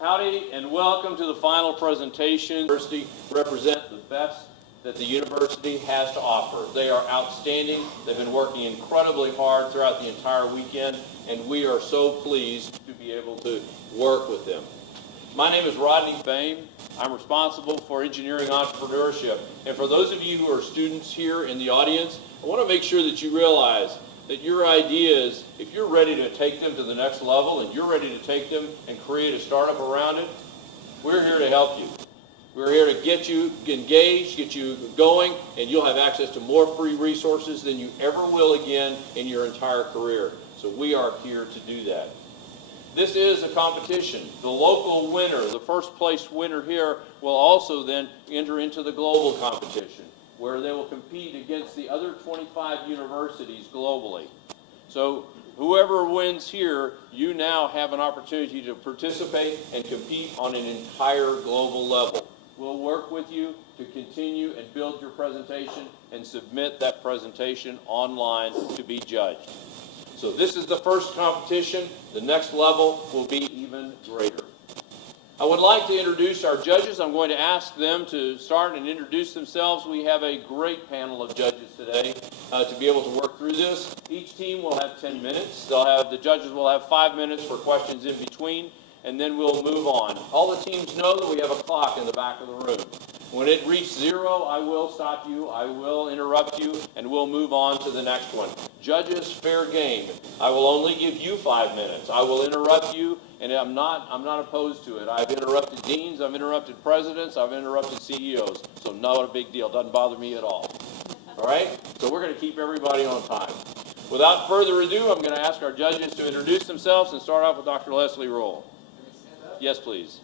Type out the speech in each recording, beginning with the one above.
Howdy and welcome to the final presentation. University represent the best that the university has to offer. They are outstanding. They've been working incredibly hard throughout the entire weekend, and we are so pleased to be able to work with them. My name is Rodney Fame. I'm responsible for engineering entrepreneurship. And for those of you who are students here in the audience, I want to make sure that you realize that your ideas, if you're ready to take them to the next level and you're ready to take them and create a startup around it, we're here to help you. We're here to get you engaged, get you going, and you'll have access to more free resources than you ever will again in your entire career. So we are here to do that. This is a competition. The local winner, the first place winner here, will also then enter into the global competition, where they will compete against the other 25 universities globally. So whoever wins here, you now have an opportunity to participate and compete on an entire global level. We'll work with you to continue and build your presentation and submit that presentation online to be judged. So this is the first competition. The next level will be even greater. I would like to introduce our judges. I'm going to ask them to start and introduce themselves. We have a great panel of judges today to be able to work through this. Each team will have 10 minutes. The judges will have 5 minutes for questions in between, and then we'll move on. All the teams know that we have a clock in the back of the room. When it reaches 0, I will stop you, I will interrupt you, and we'll move on to the next one. Judges, fair game. I will only give you 5 minutes. I will interrupt you, and I'm not opposed to it. I've interrupted deans, I've interrupted presidents, I've interrupted CEOs, so not a big deal. Doesn't bother me at all. All right? So we're going to keep everybody on time. Without further ado, I'm going to ask our judges to introduce themselves and start off with Dr. Leslie Rule. Yes, please.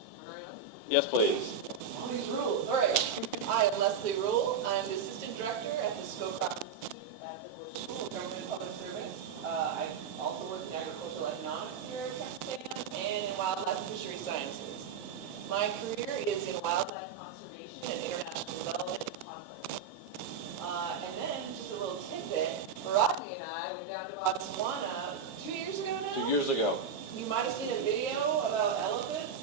Yes, please. All these rules. All right. I am Leslie Rule. I'm the Assistant Director at the Scowcroft Institute at the Bush School of Government and Public Service. I also work in agricultural economics here at Panacea and in wildlife and fishery sciences. My career is in wildlife conservation and international development and conflict. And then, just a little tidbit, Rodney and I went down to Botswana 2 years ago now? 2 years ago. You might have seen a video about elephants.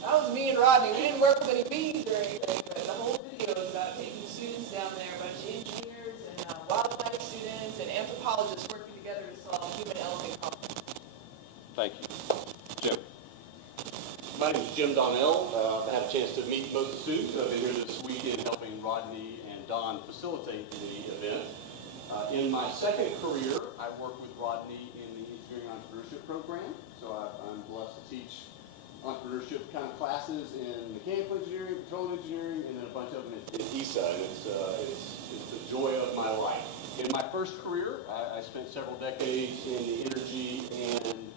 That was me and Rodney. We didn't work with any bees or anything, but the whole video is about taking students down there, a bunch of engineers and wildlife students and anthropologists working together to solve human-elephant conflict. Thank you. Jim. My name is Jim Donnell. I had a chance to meet both the students. I've been here this weekend helping Rodney and Don facilitate the event. In my second career, I worked with Rodney in the Engineering Entrepreneurship Program. So I'm blessed to teach entrepreneurship kind of classes in mechanical engineering, petroleum engineering, and then a bunch of them in ESA, and it's the joy of my life. In my first career, I spent several decades in the energy and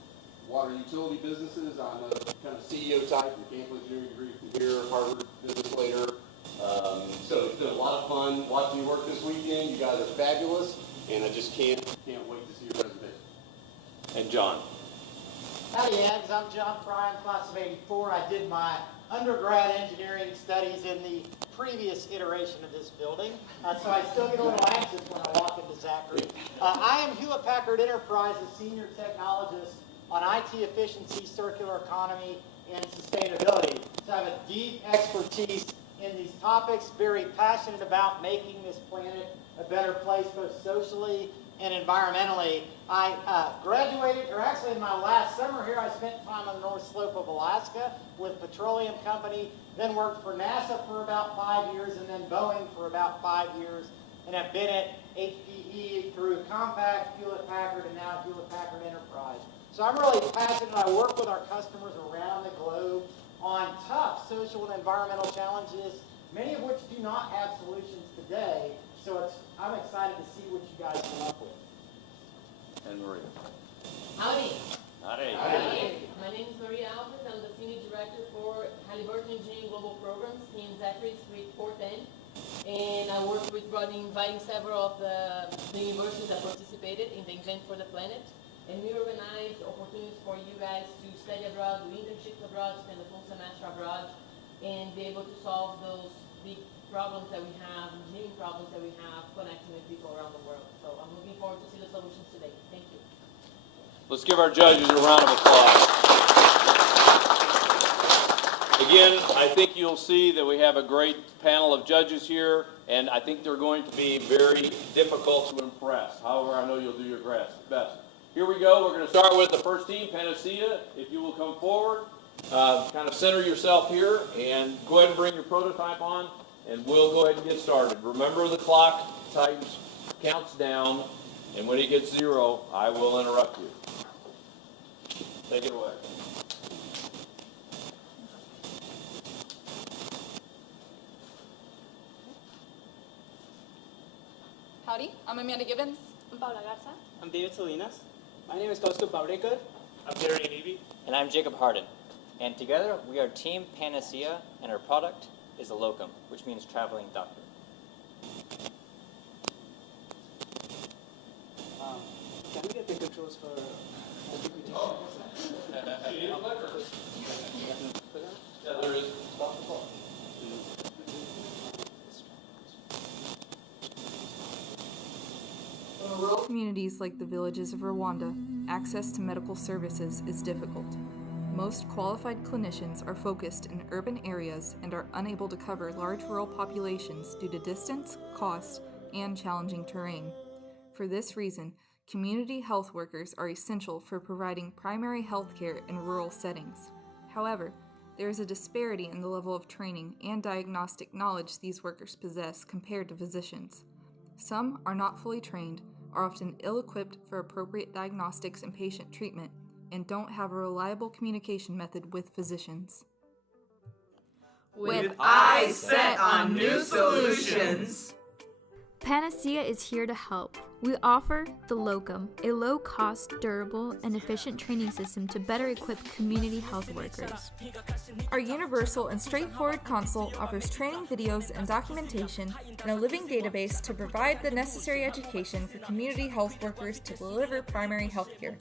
water utility businesses. I'm a kind of CEO type, mechanical engineering degree from here, Harvard business later. So it's been a lot of fun watching you work this weekend. You guys are fabulous, and I just can't wait to see your presentation. And John. Howdy, Yags. I'm John Fry. I'm class of '84. I did my undergrad engineering studies in the previous iteration of this building, so I still get a little anxious when I walk into Zachary. I am Hewlett Packard Enterprise's senior technologist on IT efficiency, circular economy, and sustainability. So I have a deep expertise in these topics, very passionate about making this planet a better place, both socially and environmentally. I graduated, or actually in my last summer here, I spent time on the North Slope of Alaska with a petroleum company, then worked for NASA for about 5 years, and then Boeing for about 5 years, and have been at HPE through Compaq, Hewlett Packard, and now Hewlett Packard Enterprise. So I'm really passionate. I work with our customers around the globe on tough social and environmental challenges, many of which do not have solutions today. So I'm excited to see what you guys come up with. And Maria. Howdy. Howdy. Howdy. My name is Maria Alves. I'm the Senior Director for Halliburton Engineering Global Programs in Zachary Street 410. And I work with Rodney, inviting several of the universities that participated in the Invent for the Planet. And we organize opportunities for you guys to study abroad, do internships abroad, spend a full semester abroad, and be able to solve those big problems that we have, engineering problems that we have, connecting with people around the world. So I'm looking forward to see the solutions today. Thank you. Let's give our judges a round of applause. Again, I think you'll see that we have a great panel of judges here, and I think they're going to be very difficult to impress. However, I know you'll do your best. Here we go. We're going to start with the first team, Panacea. If you will come forward, kind of center yourself here, and go ahead and bring your prototype on, and we'll go ahead and get started. Remember, the clock counts down, and when it gets 0, I will interrupt you. Take it away. Howdy, I'm Amanda Gibbons. I'm Paula Garza. I'm David Salinas. My name is Kaustubh Bavdekar. I'm Gary Anibi. And I'm Jacob Harden. And together we are Team Panacea, and our product is a locum, which means traveling doctor. Can we get the controls for PPT? Yeah, there is. In rural communities like the villages of Rwanda, access to medical services is difficult. Most qualified clinicians are focused in urban areas and are unable to cover large rural populations due to distance, cost, and challenging terrain. For this reason, community health workers are essential for providing primary health care in rural settings. However, there is a disparity in the level of training and diagnostic knowledge these workers possess compared to physicians. Some are not fully trained, are often ill-equipped for appropriate diagnostics and patient treatment, and don't have a reliable communication method with physicians. With eyes set on new solutions, Panacea is here to help. We offer the Locum, a low-cost, durable, and efficient training system to better equip community health workers. Our universal and straightforward console offers training videos and documentation and a living database to provide the necessary education for community health workers to deliver primary health care.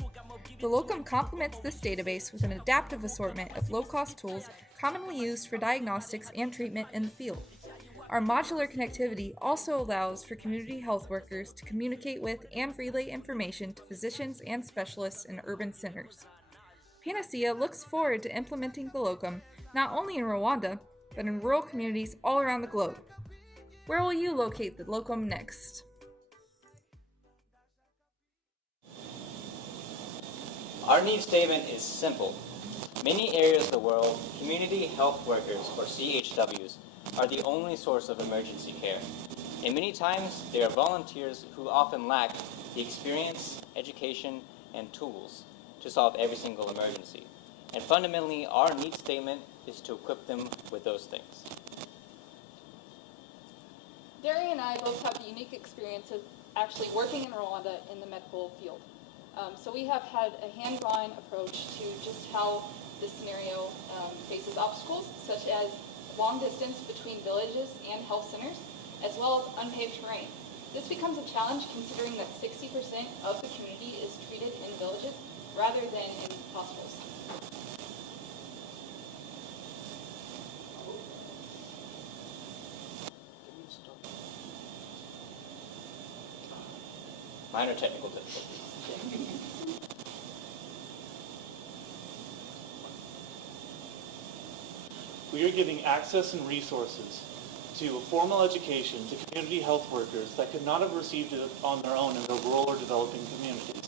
The Locum complements this database with an adaptive assortment of low-cost tools commonly used for diagnostics and treatment in the field. Our modular connectivity also allows for community health workers to communicate with and relay information to physicians and specialists in urban centers. Panacea looks forward to implementing the Locum not only in Rwanda, but in rural communities all around the globe. Where will you locate the Locum next? Our need statement is simple. Many areas of the world, community health workers, or CHWs, are the only source of emergency care. And many times, they are volunteers who often lack the experience, education, and tools to solve every single emergency. And fundamentally, our need statement is to equip them with those things. Derry and I both have a unique experience of actually working in Rwanda in the medical field. So we have had a hand-drawn approach to just how this scenario faces obstacles, such as long distance between villages and health centers, as well as unpaved terrain. This becomes a challenge considering that 60% of the community is treated in villages rather than in hospitals. Minor technical difficulties. We are giving access and resources to a formal education to community health workers that could not have received it on their own in their rural or developing communities.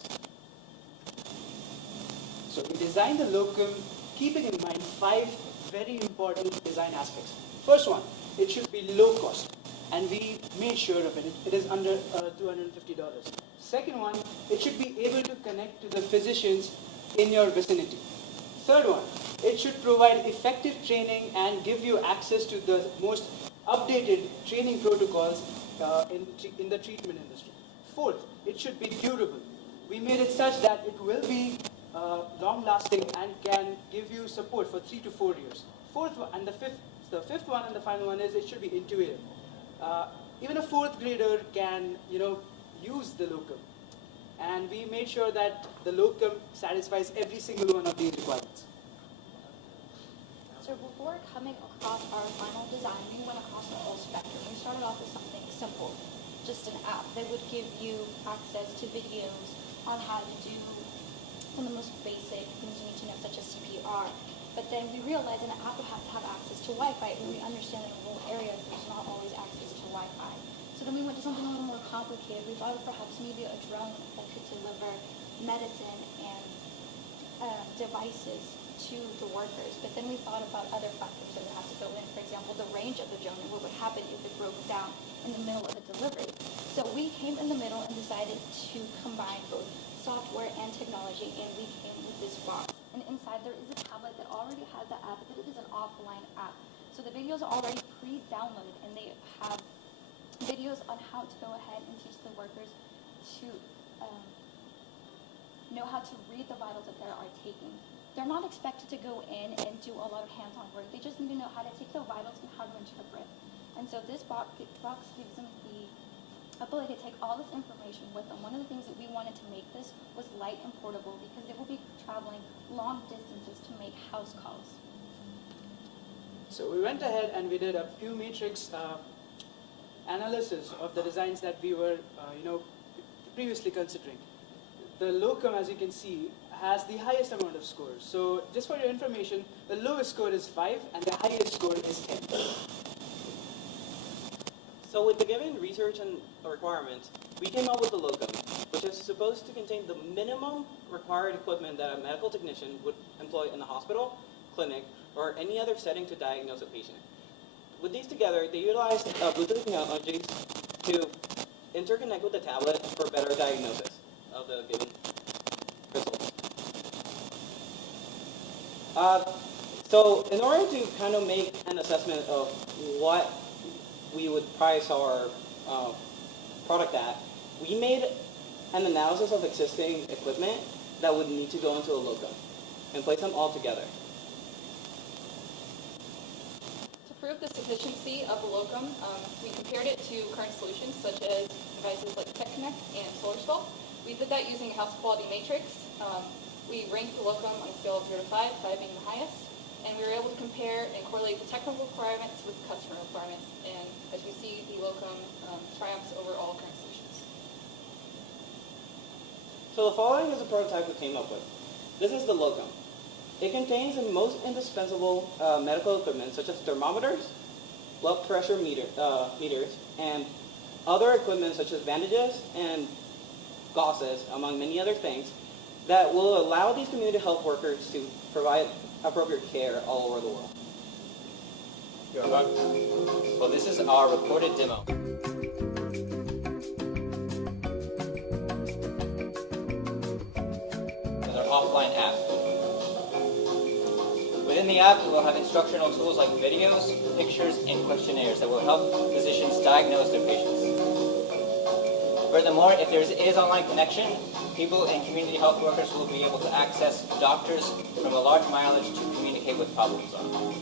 So we designed the Locum keeping in mind 5 very important design aspects. First one, it should be low cost, and we made sure of it. It is under $250. Second one, it should be able to connect to the physicians in your vicinity. Third one, it should provide effective training and give you access to the most updated training protocols in the treatment industry. Fourth, it should be durable. We made it such that it will be long-lasting and can give you support for 3 to 4 years. Fourth one, and the fifth one and the final one is it should be intuitive. Even a 4th grader can, use the Locum. And we made sure that the Locum satisfies every single one of these requirements. So before coming across our final design, we went across the whole spectrum. We started off with something simple, just an app that would give you access to videos on how to do some of the most basic things you need to know, such as CPR. But then we realized an app would have to have access to Wi-Fi, and we understand that in rural areas there's not always access to Wi-Fi. So then we went to something a little more complicated. We thought of perhaps maybe a drone that could deliver medicine and devices to the workers. But then we thought about other factors that would have to go in. For example, the range of the drone and what would happen if it broke down in the middle of a delivery. So we came in the middle and decided to combine both software and technology, and we came with this box. And inside there is a tablet that already has the app, but it is an offline app. So the videos are already pre-downloaded, and they have videos on how to go ahead and teach the workers to know how to read the vitals that they are taking. They're not expected to go in and do a lot of hands-on work. They just need to know how to take the vitals and how to interpret. And so this box gives them the ability to take all this information with them. One of the things that we wanted to make this was light and portable, because they will be traveling long distances to make house calls. So we went ahead and we did a few matrix analysis of the designs that we were, previously considering. The locum, as you can see, has the highest amount of scores. So just for your information, the lowest score is 5 and the highest score is 10. So with the given research and requirements, we came up with the locum, which is supposed to contain the minimum required equipment that a medical technician would employ in a hospital, clinic, or any other setting to diagnose a patient. With these together, they utilized Bluetooth technologies to interconnect with the tablet for better diagnosis of the given results. So in order to kind of make an assessment of what we would price our product at, we made an analysis of existing equipment that would need to go into a locum and place them all together. To prove the sufficiency of the locum, we compared it to current solutions such as devices like TechConnect and SolarSpell. We did that using a house quality matrix. We ranked the locum on a scale of 0 to 5, 5 being the highest, and we were able to compare and correlate the technical requirements with customer requirements. And as you see, the locum triumphs over all current solutions. So the following is a prototype we came up with. This is the locum. It contains the most indispensable medical equipment, such as thermometers, blood pressure meters, and other equipment such as bandages and gauses, among many other things, that will allow these community health workers to provide appropriate care all over the world. You're welcome. Well, this is our recorded demo. With our offline app. Within the app, we'll have instructional tools like videos, pictures, and questionnaires that will help physicians diagnose their patients. Furthermore, if there is online connection, people and community health workers will be able to access doctors from a large mileage to communicate with problem solving.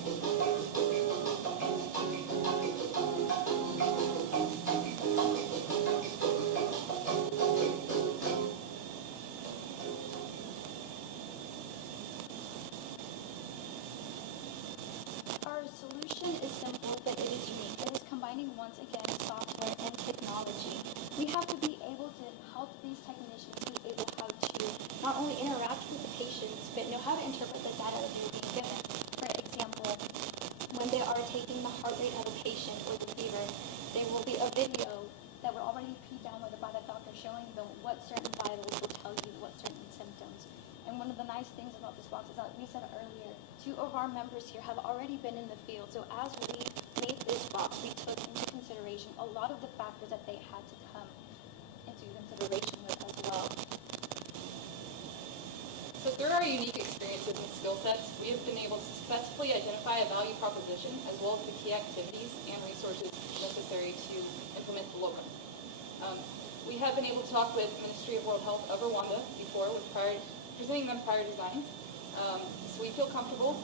Our solution is simple, but it is unique. It is combining, once again, software and technology. We have to be able to help these technicians be able how to not only interact with the patients, but know how to interpret the data that they're being given. For example, when they are taking the heart rate of a patient or the fever, there will be a video that will already be downloaded by the doctor showing them what certain vitals will tell you what certain symptoms. And one of the nice things about this box is that we said earlier, 2 of our members here have already been in the field. So as we made this box, we took into consideration a lot of the factors that they had to come into consideration with as well. So through our unique experiences and skill sets, we have been able to successfully identify a value proposition as well as the key activities and resources necessary to implement the locum. We have been able to talk with Ministry of World Health of Rwanda before with presenting them prior designs. So we feel comfortable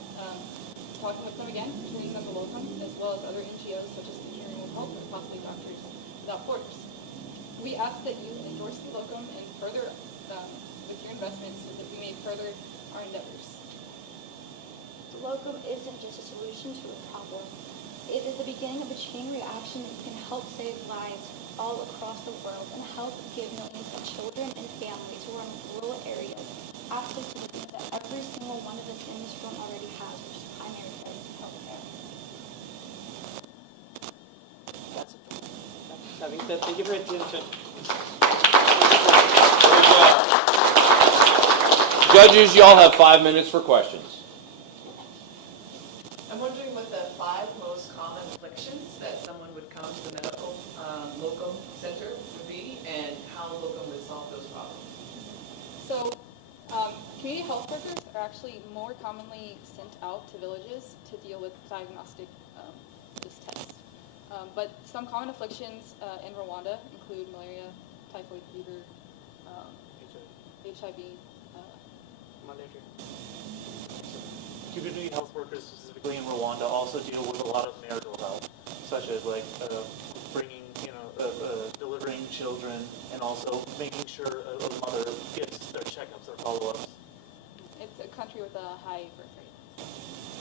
talking with them again, presenting them the locum, as well as other NGOs such as Engineering with Health and possibly Doctors Without Borders. We ask that you endorse the locum and further with your investments so that we may further our endeavors. The locum isn't just a solution to a problem. It is the beginning of a chain reaction that can help save lives all across the world and help give millions of children and families who are in rural areas access to the things that everyone every single one of us in this room already has, which is primary care and health care. That's it. Having said, thank you for your attention. Judges, y'all have 5 minutes for questions. I'm wondering what the 5 most common afflictions that someone would come to the medical locum center would be, and how locum would solve those problems. So, community health workers are actually more commonly sent out to villages to deal with diagnostic just tests. But some common afflictions in Rwanda include malaria, typhoid fever, HIV. Malaria. Community health workers, specifically in Rwanda, also deal with a lot of marital health, such as like bringing, delivering children, and also making sure a mother gets their checkups or follow-ups. It's a country with a high birth rate.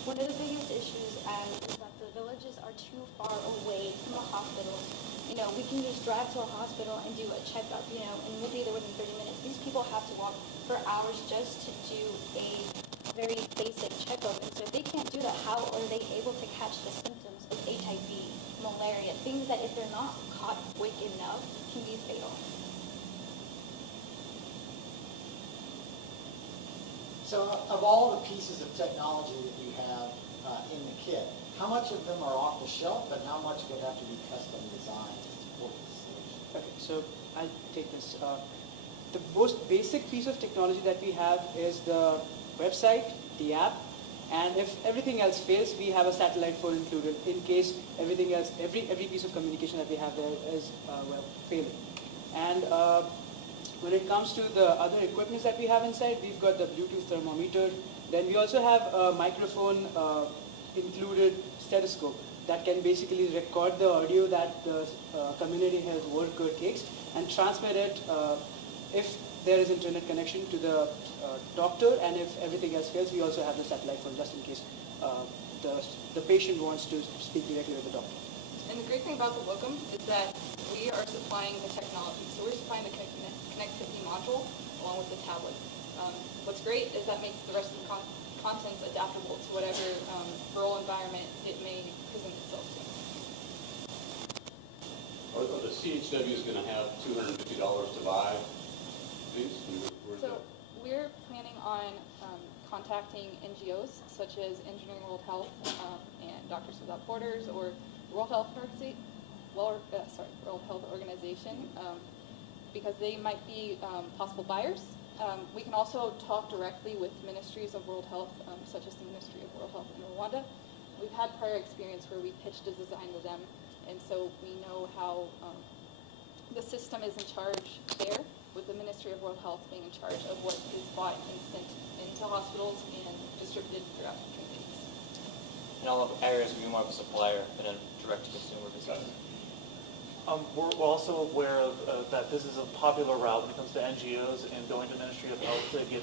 One of the biggest issues is that the villages are too far away from the hospitals. We can just drive to a hospital and do a checkup, and we'll be there within 30 minutes. These people have to walk for hours just to do a very basic checkup. And so if they can't do that, how are they able to catch the symptoms of HIV, malaria, things that if they're not caught quick enough can be fatal? So of all the pieces of technology that you have in the kit, how much of them are off the shelf and how much would have to be custom designed to support this solution? Okay, so I'll take this. The most basic piece of technology that we have is the website, the app, and if everything else fails, we have a satellite phone included in case everything else, every piece of communication that we have there is failing. And when it comes to the other equipment that we have inside, we've got the Bluetooth thermometer. Then we also have a microphone included stethoscope that can basically record the audio that the community health worker takes and transmit it if there is internet connection to the doctor, and if everything else fails, we also have the satellite phone just in case the patient wants to speak directly with the doctor. And the great thing about the locum is that we are supplying the technology. So we're supplying the connectivity module along with the tablet. What's great is that makes the rest of the contents adaptable to whatever rural environment it may present itself to. Are the CHWs going to have $250 to buy these? So we're planning on contacting NGOs such as Engineering World Health and Doctors Without Borders or World Health Organization because they might be possible buyers. We can also talk directly with ministries of World Health, such as the Ministry of World Health in Rwanda. We've had prior experience where we pitched a design to them, and so we know how the system is in charge there, with the Ministry of World Health being in charge of what is bought and sent into hospitals and distributed throughout the communities. In all areas, we'll be more of a supplier than a direct-to-consumer business. We're also aware of that this is a popular route when it comes to NGOs and going to Ministry of Health to get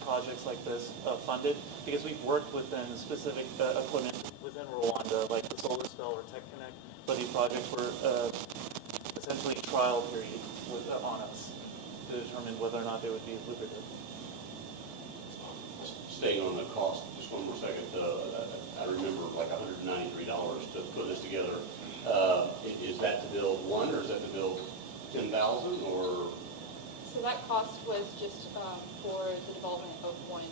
projects like this funded, because we've worked within specific equipment within Rwanda, like the Solar Spell or Tech Connect, but these projects were essentially trial period on us to determine whether or not they would be lucrative. Staying on the cost, just one more second. I remember like $193 to put this together. Is that to build one, or is that to build 10,000, or? So that cost was just for the development of one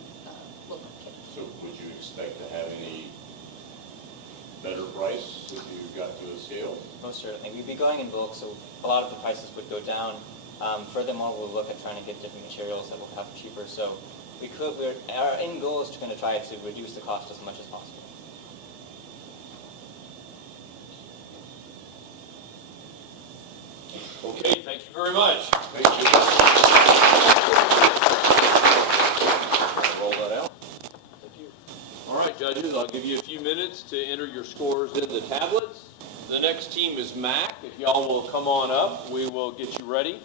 local kit. So would you expect to have any better price if you got to a scale? Most certainly. We'd be going in bulk, so a lot of the prices would go down. Furthermore, we'll look at trying to get different materials that will have cheaper. So our end goal is to kind of try to reduce the cost as much as possible. Okay, thank you very much. Thank you. Roll that out. Thank you. All right, judges, I'll give you a few minutes to enter your scores in the tablets. The next team is MAC. If y'all will come on up, we will get you ready.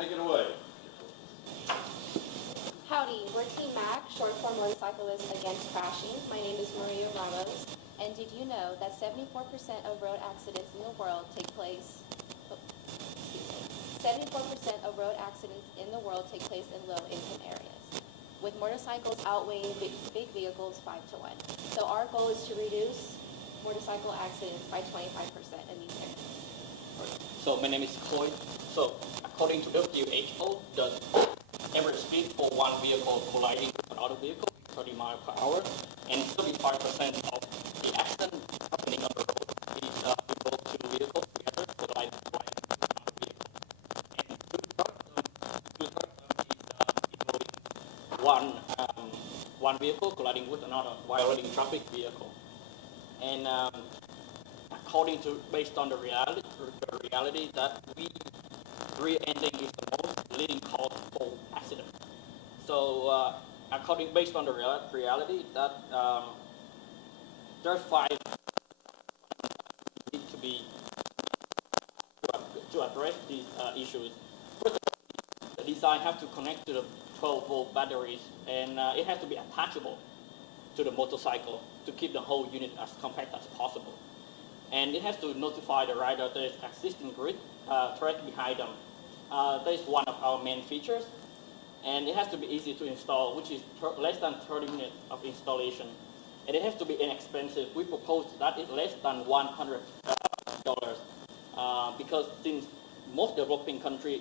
take it away. Howdy, we're Team MAC, short for Motorcyclists Against Crashing. My name is Maria Ramos, and did you know that 74% of road accidents in the world take place, 74% of road accidents in the world take place in low-income areas, with motorcycles outweighing big vehicles 5-1. So our goal is to reduce motorcycle accidents by 25% in these areas. So my name is Chloe. So according to WHO, the average speed for one vehicle colliding with another vehicle is 30 miles per hour, and 35% of the accident happening on the road is involved two vehicles together colliding with another vehicle. And two-thirds is involving one vehicle colliding with another violating traffic vehicle. And according to, based on the reality that rear-ending is the most leading cause for accident. So based on the reality that there's 5 need to be to address these issues. First of all, the design has to connect to the 12-volt batteries, and it has to be attachable to the motorcycle to keep the whole unit as compact as possible. And it has to notify the rider there is existing grid thread behind them. That is one of our main features. And it has to be easy to install, which is less than 30 minutes of installation. And it has to be inexpensive. We propose that it's less than $100 because since most developing country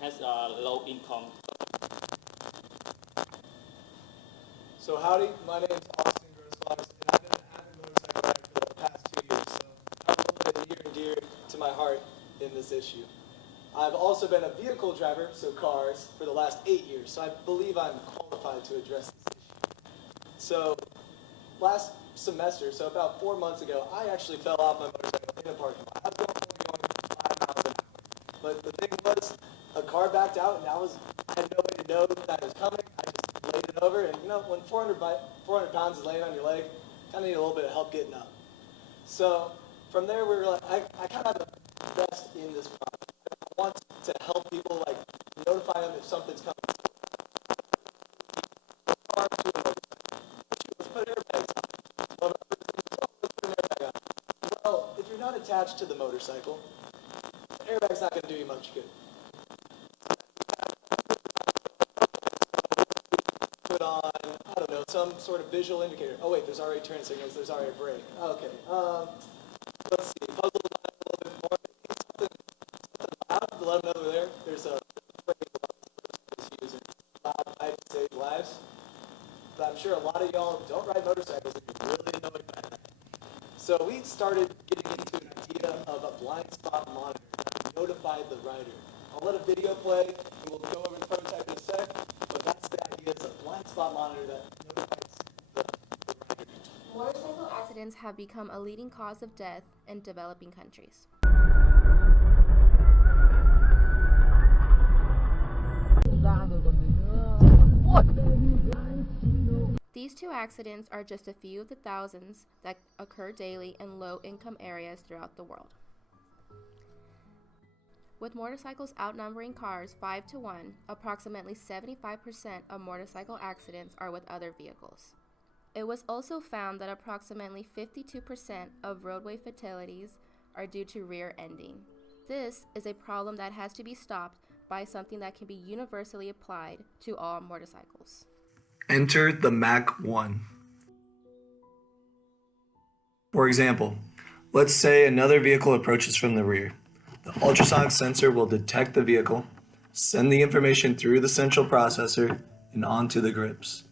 has low income. So howdy, my name is Austin Grosswise, and I've been an avid motorcycle rider for the past 2 years, so I'm a little bit near and dear to my heart in this issue. I've also been a vehicle driver, so cars, for the last 8 years, so I believe I'm qualified to address this issue. So last semester, so about 4 months ago, I actually fell off my motorcycle in a parking lot. I was only going 5 miles an hour. But the thing was, a car backed out, and I had no way to know that it was coming. I just laid it over, and you know, when 400 pounds is laying on your leg, kind of need a little bit of help getting up. So from there, we were like, I kind of have a best in this project. I want to help people, like notify them if something's coming. Let's put airbags on. Well, let's put an airbag on. Well, if you're not attached to the motorcycle, the airbag's not going to do you much good. Put on, I don't know, some sort of visual indicator. Oh wait, there's already turn signals, there's already a brake. Okay, let's see, puzzle the line a little bit more. Something loud to let them know they're there. There's a brake using loud pipe to save lives. But I'm sure a lot of y'all don't ride motorcycles and you're really annoyed by that. So we started getting into an idea of a blind spot monitor that notified the rider. I'll let a video play, and we'll go over the prototype in a sec, but that's the idea. It's a blind spot monitor that notifies the rider. Motorcycle accidents have become a leading cause of death in developing countries. These 2 accidents are just a few of the thousands that occur daily in low-income areas throughout the world. With motorcycles outnumbering cars 5-1, approximately 75% of motorcycle accidents are with other vehicles. It was also found that approximately 52% of roadway fatalities are due to rear-ending. This is a problem that has to be stopped by something that can be universally applied to all motorcycles. Enter the Mach 1. For example, let's say another vehicle approaches from the rear. The ultrasonic sensor will detect the vehicle, send the information through the central processor and onto the grips.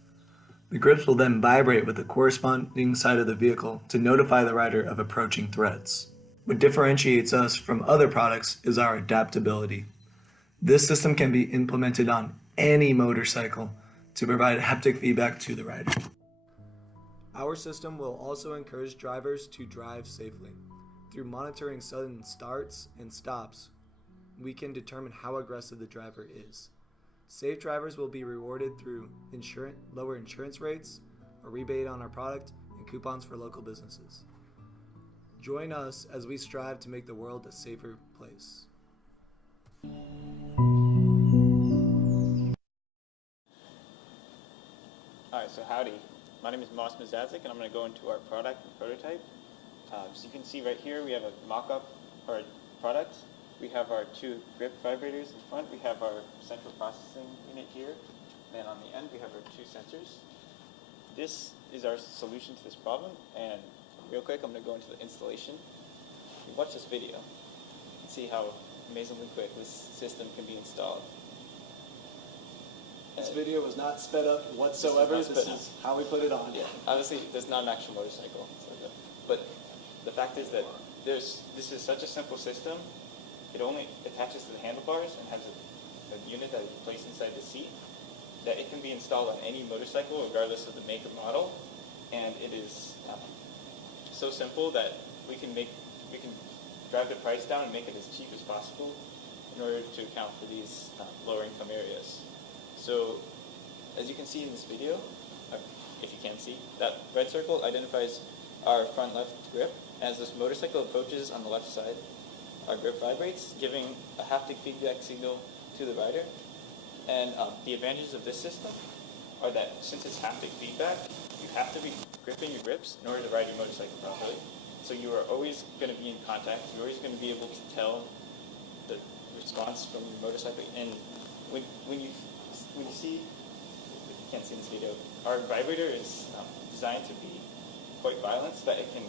The grips will then vibrate with the corresponding side of the vehicle to notify the rider of approaching threats. What differentiates us from other products is our adaptability. This system can be implemented on any motorcycle to provide haptic feedback to the rider. Our system will also encourage drivers to drive safely. Through monitoring sudden starts and stops, we can determine how aggressive the driver is. Safe drivers will be rewarded through lower insurance rates, a rebate on our product, and coupons for local businesses. Join us as we strive to make the world a safer place. So howdy. My name is Moss Mazazik, and I'm going to go into our product and prototype. So you can see right here we have a mock-up for our product. We have our 2 grip vibrators in front. We have our central processing unit here. Then on the end we have our 2 sensors. This is our solution to this problem, and real quick I'm going to go into the installation. You watch this video and see how amazingly quick this system can be installed. This video was not sped up whatsoever. This is how we put it on. Yeah, obviously there's not an actual motorcycle, but the fact is that this is such a simple system. It only attaches to the handlebars and has a unit that is placed inside the seat, that it can be installed on any motorcycle regardless of the make or model, and it is so simple that we can drive the price down and make it as cheap as possible in order to account for these lower income areas. So, as you can see in this video, if you can see, that red circle identifies our front left grip. As this motorcycle approaches on the left side, our grip vibrates, giving a haptic feedback signal to the rider. And the advantages of this system are that since it's haptic feedback, you have to be gripping your grips in order to ride your motorcycle properly. So you are always going to be in contact. You're always going to be able to tell the response from your motorcycle. And when you see, you can't see in this video, our vibrator is designed to be quite violent so that it can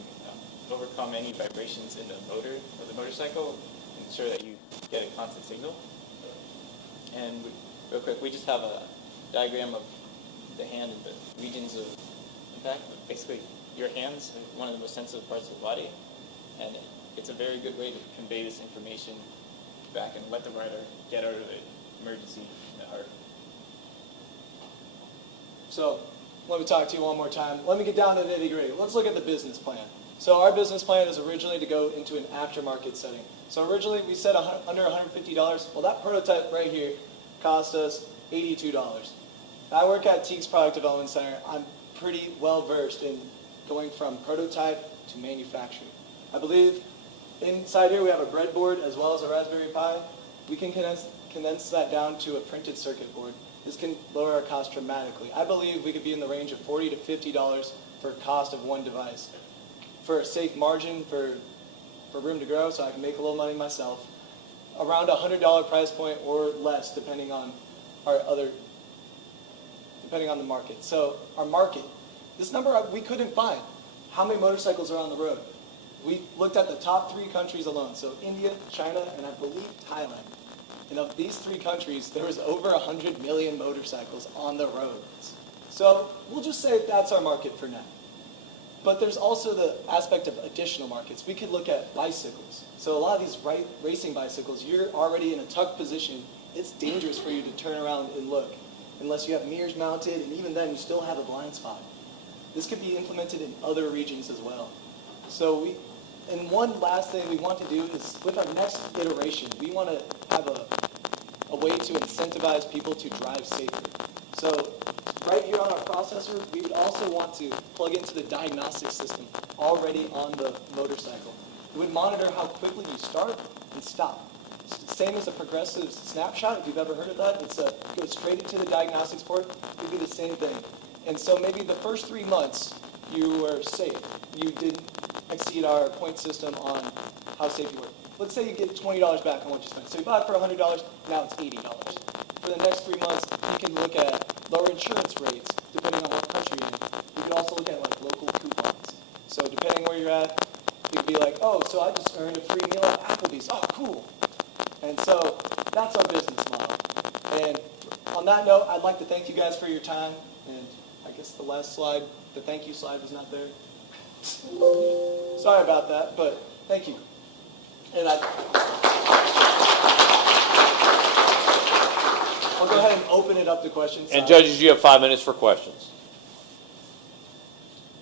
overcome any vibrations in the motor of the motorcycle and ensure that you get a constant signal. And real quick, we just have a diagram of the hand and the regions of impact. Basically, your hands are one of the most sensitive parts of the body, and it's a very good way to convey this information back and let the rider get out of the emergency. So let me talk to you one more time. Let me get down to the nitty-gritty. Let's look at the business plan. So our business plan is originally to go into an aftermarket setting. So originally we said under $150. Well, that prototype right here cost us $82. I work at Teague's Product Development Center. I'm pretty well versed in going from prototype to manufacturing. I believe inside here we have a breadboard as well as a Raspberry Pi. We can condense that down to a printed circuit board. This can lower our cost dramatically. I believe we could be in the range of $40 to $50 for cost of one device. For a safe margin, for room to grow, so I can make a little money myself, around a $100 price point or less, depending on the market. So our market, this number we couldn't find. How many motorcycles are on the road? We looked at the top 3 countries alone, so India, China, and I believe Thailand. And of these 3 countries, there was over 100 million motorcycles on the roads. So we'll just say that's our market for now. But there's also the aspect of additional markets. We could look at bicycles. So a lot of these racing bicycles, you're already in a tucked position. It's dangerous for you to turn around and look unless you have mirrors mounted, and even then you still have a blind spot. This could be implemented in other regions as well. So and one last thing we want to do is with our next iteration, we want to have a way to incentivize people to drive safely. So right here on our processor, we would also want to plug into the diagnostic system already on the motorcycle. It would monitor how quickly you start and stop. Same as a progressive snapshot, if you've ever heard of that. It goes straight into the diagnostics port. It would be the same thing. And so maybe the first 3 months, you were safe. You didn't exceed our point system on how safe you were. Let's say you get $20 back on what you spent. So you bought it for $100, now it's $80. For the next 3 months, you can look at lower insurance rates, depending on what country you're in. You can also look at like local coupons. So depending where you're at, you could be like, oh, so I just earned a free meal at Applebee's. Oh, cool. And so that's our business model. And on that note, I'd like to thank you guys for your time. And I guess the last slide, the thank you slide was not there. Sorry about that, but thank you. And I'll go ahead and open it up to questions. And judges, you have 5 minutes for questions.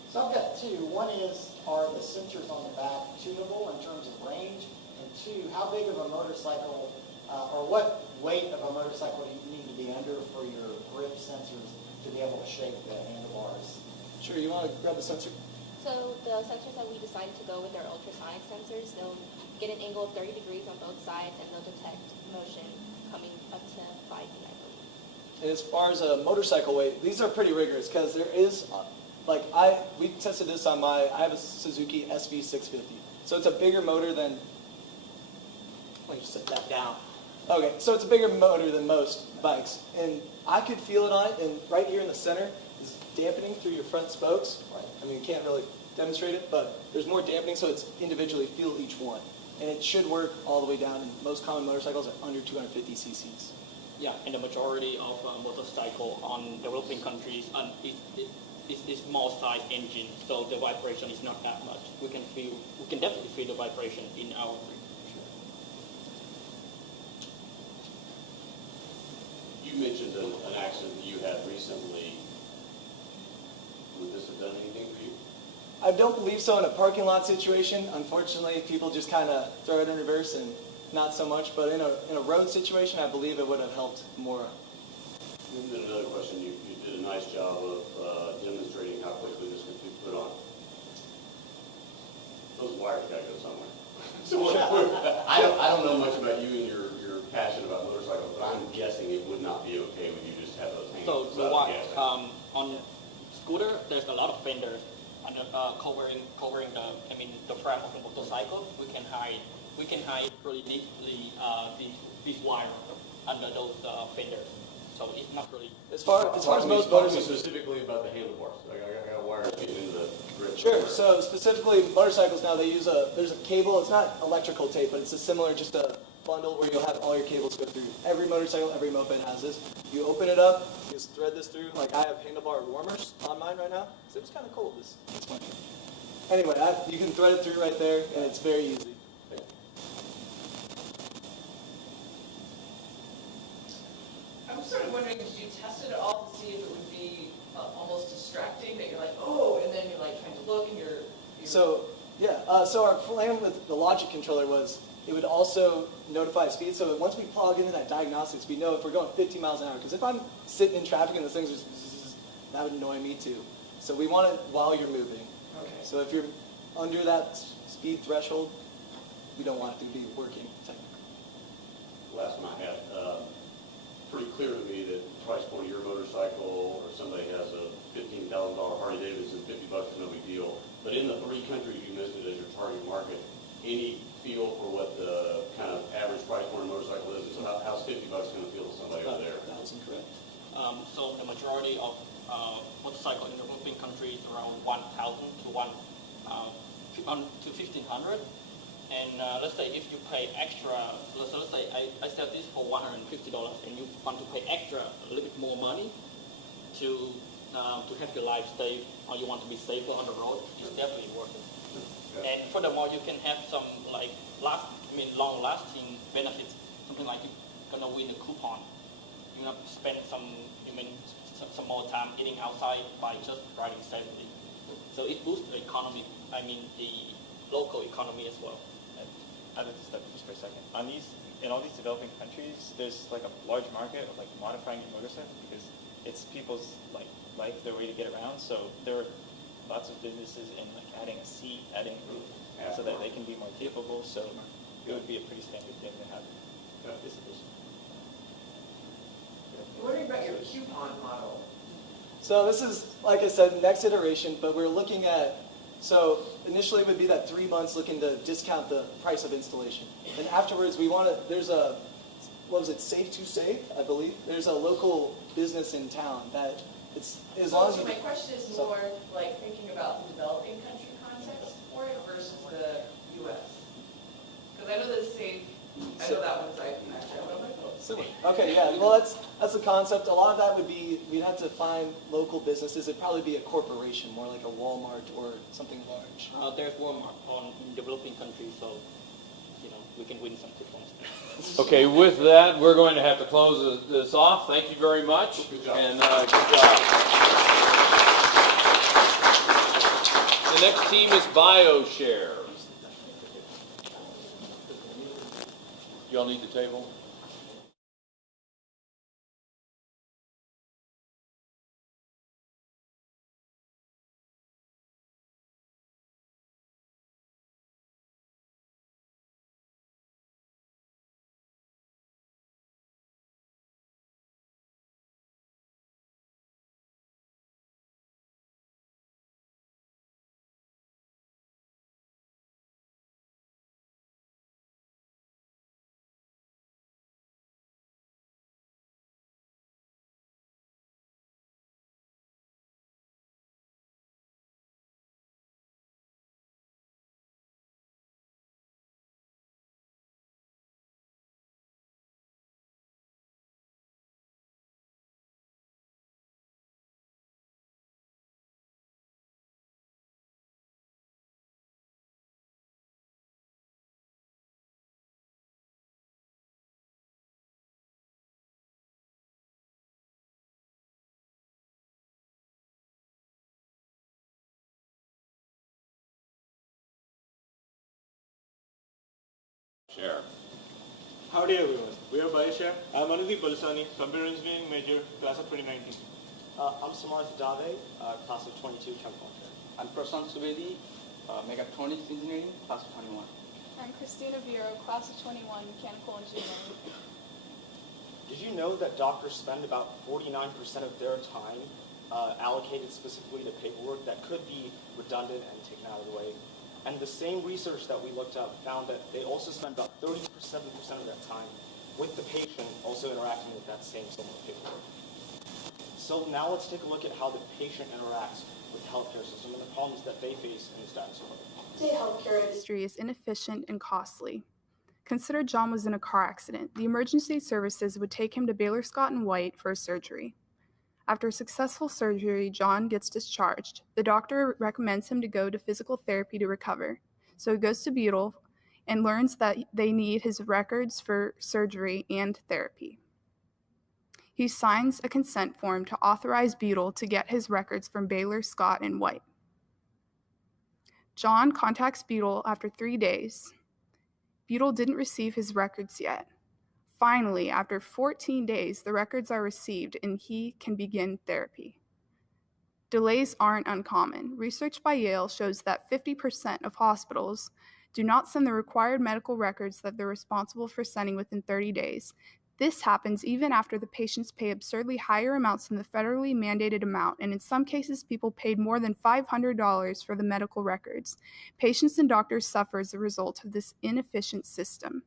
So I've got 2. One is, are the sensors on the back tunable in terms of range? And 2, how big of a motorcycle, or what weight of a motorcycle do you need to be under for your grip sensors to be able to shake the handlebars? Sure, you want to grab the sensor? So the sensors that we decided to go with are ultrasonic sensors. They'll get an angle of 30 degrees on both sides, and they'll detect motion coming up to 5 feet, I believe. And as far as a motorcycle weight, these are pretty rigorous because there is, we tested this on I have a Suzuki SV650. So it's a bigger motor than, let me just set that down. Okay, so it's a bigger motor than most bikes. And I could feel it on it, and right here in the center is dampening through your front spokes. I mean, you can't really demonstrate it, but there's more dampening, so it's individually feel each one. And it should work all the way down, and most common motorcycles are under 250 cc's. Yeah, and the majority of motorcycle on developing countries is small size engine, so the vibration is not that much. We can definitely feel the vibration in our rig. You mentioned an accident that you had recently. Would this have done anything for you? I don't believe so in a parking lot situation. Unfortunately, people just kind of throw it in reverse and not so much. But in a road situation, I believe it would have helped more. And then another question. You did a nice job of demonstrating how quickly this could be put on. Those wires got to go somewhere. So I don't know much about you and your passion about motorcycles, but I'm guessing it would not be okay when you just have those hands. So the wire on scooter, there's a lot of fenders under covering the frame of the motorcycle. We can hide really neatly this wire under those fenders. So it's not really. As far as most motorcycles, specifically about the handlebars. I got wires getting into the grip. Sure. So specifically motorcycles now, they use there's a cable. It's not electrical tape, but it's a similar, just a bundle where you'll have all your cables go through. Every motorcycle, every moped has this. You open it up, you just thread this through. Like I have handlebar warmers on mine right now. So it was kind of cold this morning. Anyway, you can thread it through right there, and it's very easy. I'm sort of wondering, did you test it at all to see if it would be almost distracting, that you're like, oh, and then you're like trying to look and you're So, yeah, so our plan with the logic controller was it would also notify speed. So that once we plug into that diagnostics, we know if we're going 50 miles an hour. Because if I'm sitting in traffic and the things are, that would annoy me too. So we want it while you're moving. Okay. So if you're under that speed threshold, we don't want it to be working technically. Last one I had, pretty clear to me that the price point of your motorcycle, or somebody has a $15,000 Harley Davidson, $50 is no big deal. But in the 3 countries you listed as your target market, any feel for what the kind of average price point of motorcycle is? So how's $50 going to feel to somebody over there? That's incorrect. So the majority of motorcycle in developing countries around 1,000 to 1,500. And let's say if you pay extra, so let's say I sell this for $150, and you want to pay extra, a little bit more money to have your life safe, or you want to be safer on the road, it's definitely worth it. Yeah. And furthermore, you can have some long-lasting benefits. Something like you're gonna win a coupon. You're gonna spend some more time eating outside by just riding safely. So it boosts the economy. The local economy as well. I'd like to step in just for a second. In all these developing countries, there's like a large market of like modifying your motorcycle because it's people's life, their way to get around. So there are lots of businesses in like adding a seat, adding a roof, so that they can be more capable. So it would be a pretty standard thing to have. This edition. I'm wondering about your coupon model. So this is, like I said, next iteration, but we're looking at, so initially it would be that 3 months looking to discount the price of installation. And afterwards we want to, there's a, what was it, Safe to Save, I believe? There's a local business in town that it's, as long as you... So my question is more like thinking about the developing country context for it versus the U.S. Because I know that Safe, I know that one's actually I don't know. Similar. Okay, yeah, well that's the concept. A lot of that would be, we'd have to find local businesses. It'd probably be a corporation, more like a Walmart or something large. There's Walmart in developing countries, so we can win some coupons. Okay, with that, we're going to have to close this off. Thank you very much. Good job. And good job. The next team is BioShare. Y'all need the table? BioShare. Howdy everyone, we are BioShare. I'm Anudeep Balasani, Computer Engineering major, class of 2019. I'm Samarth Dave, class of 22, chemical engineering. I'm Prashant Subedi, Mechatronics Engineering, class of 21. I'm Christina Vero, class of 21, mechanical engineering. Did you know that doctors spend about 49% of their time allocated specifically to paperwork that could be redundant and taken out of the way? And the same research that we looked up found that they also spend about 37% of their time with the patient also interacting with that same similar paperwork. So now let's take a look at how the patient interacts with the healthcare system and the problems that they face in this dinosaur. The healthcare industry is inefficient and costly. Consider John was in a car accident. The emergency services would take him to Baylor Scott and White for a surgery. After a successful surgery, John gets discharged. The doctor recommends him to go to physical therapy to recover. So he goes to Butyl and learns that they need his records for surgery and therapy. He signs a consent form to authorize Butyl to get his records from Baylor, Scott, and White. John contacts Butyl after 3 days. Butyl didn't receive his records yet. Finally, after 14 days, the records are received and he can begin therapy. Delays aren't uncommon. Research by Yale shows that 50% of hospitals do not send the required medical records that they're responsible for sending within 30 days. This happens even after the patients pay absurdly higher amounts than the federally mandated amount, and in some cases, people paid more than $500 for the medical records. Patients and doctors suffer as a result of this inefficient system.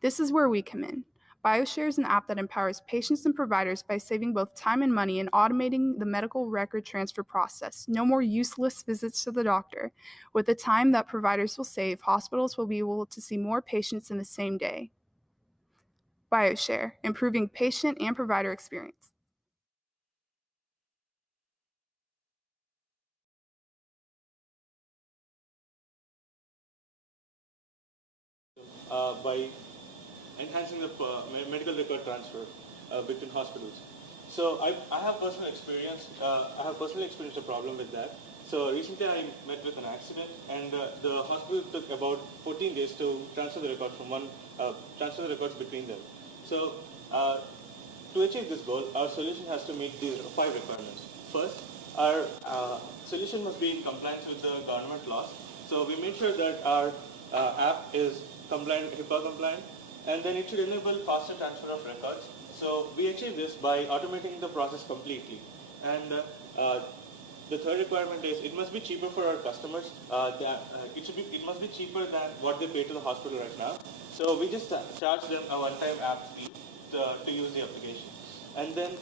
This is where we come in. BioShare is an app that empowers patients and providers by saving both time and money and automating the medical record transfer process. No more useless visits to the doctor. With the time that providers will save, hospitals will be able to see more patients in the same day. BioShare, improving patient and provider experience. By enhancing the medical record transfer between hospitals. So I have personally experienced a problem with that. So recently I met with an accident, and the hospital took about 14 days to transfer the records between them. So to achieve this goal, our solution has to meet these 5 requirements. First, our solution must be in compliance with the government laws. So we made sure that our app is compliant, HIPAA compliant, and then it should enable faster transfer of records. So we achieve this by automating the process completely. And the third requirement is it must be cheaper for our customers. It must be cheaper than what they pay to the hospital right now. So we just charge them a one-time app fee to use the application. And then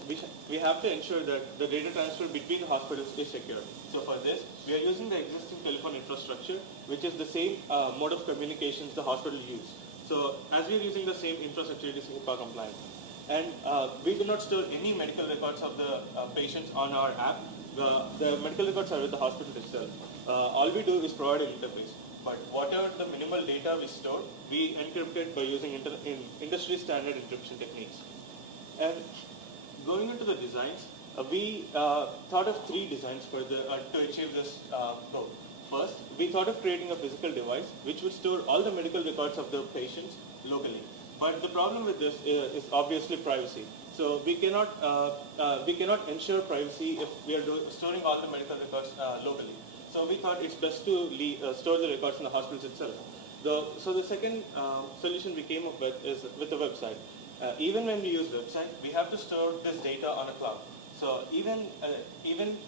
we have to ensure that the data transfer between the hospitals is secure. So for this, we are using the existing telephone infrastructure, which is the same mode of communications the hospital use. So as we are using the same infrastructure, it is HIPAA compliant. And we do not store any medical records of the patients on our app. The medical records are with the hospital itself. All we do is provide an interface. But whatever the minimal data we store, we encrypt it by using industry standard encryption techniques. And going into the designs, we thought of 3 designs for to achieve this goal. First, we thought of creating a physical device which would store all the medical records of the patients locally. But the problem with this is obviously privacy. So we cannot ensure privacy if we are storing all the medical records locally. So we thought it's best to store the records in the hospitals itself. So the second solution we came up with is with a website. Even when we use website, we have to store this data on a cloud. So even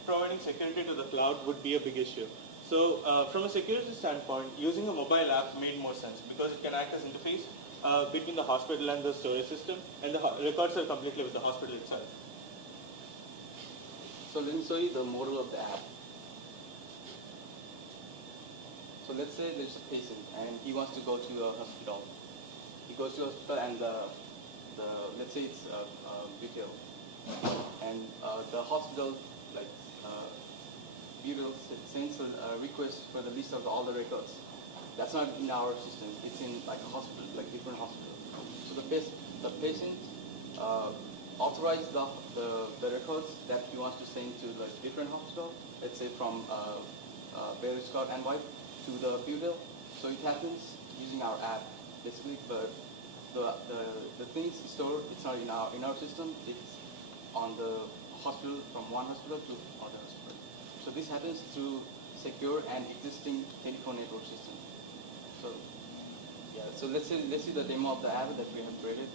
providing security to the cloud would be a big issue. So from a security standpoint, using a mobile app made more sense because it can act as interface between the hospital and the storage system, and the records are completely with the hospital itself. So let me show you the model of the app. So let's say there's a patient and he wants to go to a hospital. He goes to a hospital and let's say it's retail, and the hospital sends a request for the list of all the records. That's not in our system. It's in like a hospital, like different hospital. So the patient authorizes the records that he wants to send to the different hospital. Let's say from Baylor Scott and White to the Butyl. So it happens using our app. basically, but the things stored, it's not in our system, it's on the hospital, from one hospital to other hospital. So this happens through secure and existing telephone network system. So yeah, so let's see the demo of the app that we have created.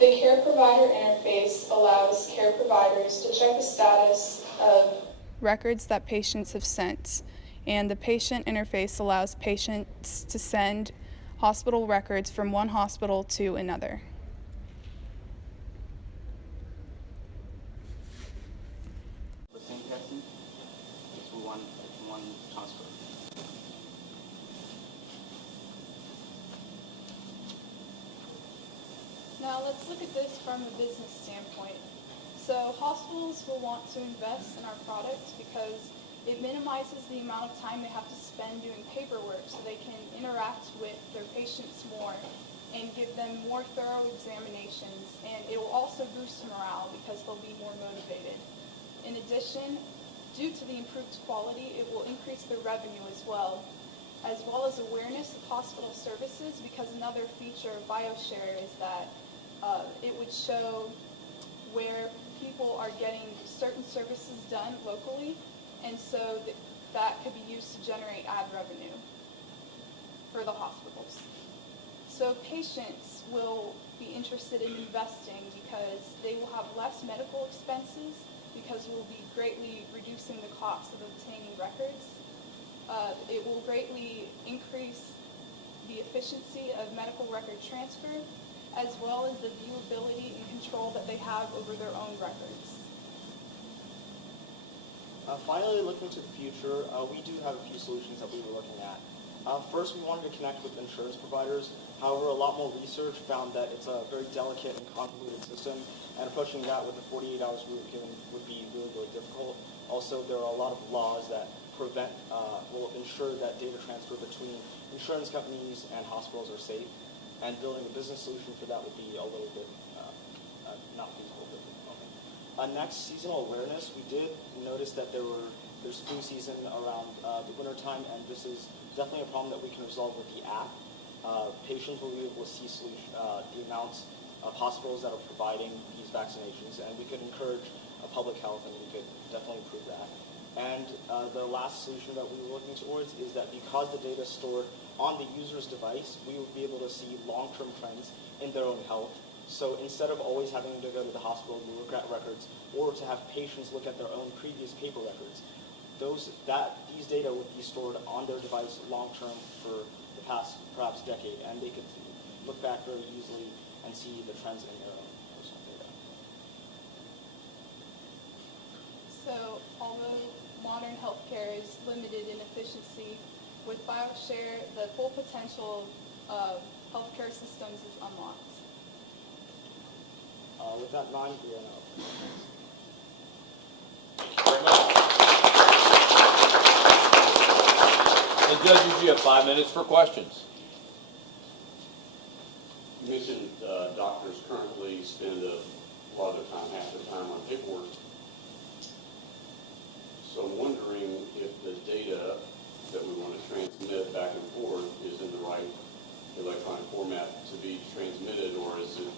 The care provider interface allows care providers to check the status of records that patients have sent, and the patient interface allows patients to send hospital records from one hospital to another. The same person through one transfer. Now let's look at this from a business standpoint. So hospitals will want to invest in our product because it minimizes the amount of time they have to spend doing paperwork so they can interact with their patients more and give them more thorough examinations, and it will also boost morale because they'll be more motivated. In addition, due to the improved quality, it will increase their revenue as well as awareness of hospital services, because another feature of BioShare is that it would show where people are getting certain services done locally, and so that could be used to generate ad revenue for the hospitals. So patients will be interested in investing because they will have less medical expenses because we'll be greatly reducing the cost of obtaining records. It will greatly increase the efficiency of medical record transfer, as well as the viewability and control that they have over their own records. Finally, looking to the future, we do have a few solutions that we were looking at. First, we wanted to connect with insurance providers. However, a lot more research found that it's a very delicate and convoluted system, and approaching that with the 48 hours we were given would be really, really difficult. Also, there are a lot of laws that will ensure that data transfer between insurance companies and hospitals are safe, and building a business solution for that would be a little bit not feasible at the moment. Next, seasonal awareness. We did notice that there's flu season around the winter time, and this is definitely a problem that we can resolve with the app. Patients will be able to see the amounts of hospitals that are providing these vaccinations, and we could encourage public health, and we could definitely improve that. And the last solution that we were looking towards is that because the data is stored on the user's device, we would be able to see long-term trends in their own health. So instead of always having to go to the hospital to look at records, or to have patients look at their own previous paper records, these data would be stored on their device long-term for the past, perhaps, decade, and they could look back very easily and see the trends in their own personal data. So although modern healthcare is limited in efficiency, with BioShare, the full potential of healthcare systems is unlocked. With that in mind, we are now. The judges, you have 5 minutes for questions. You mentioned doctors currently spend a lot of their time, half their time on paperwork. So I'm wondering if the data that we want to transmit back and forth is in the right electronic format to be transmitted, or is it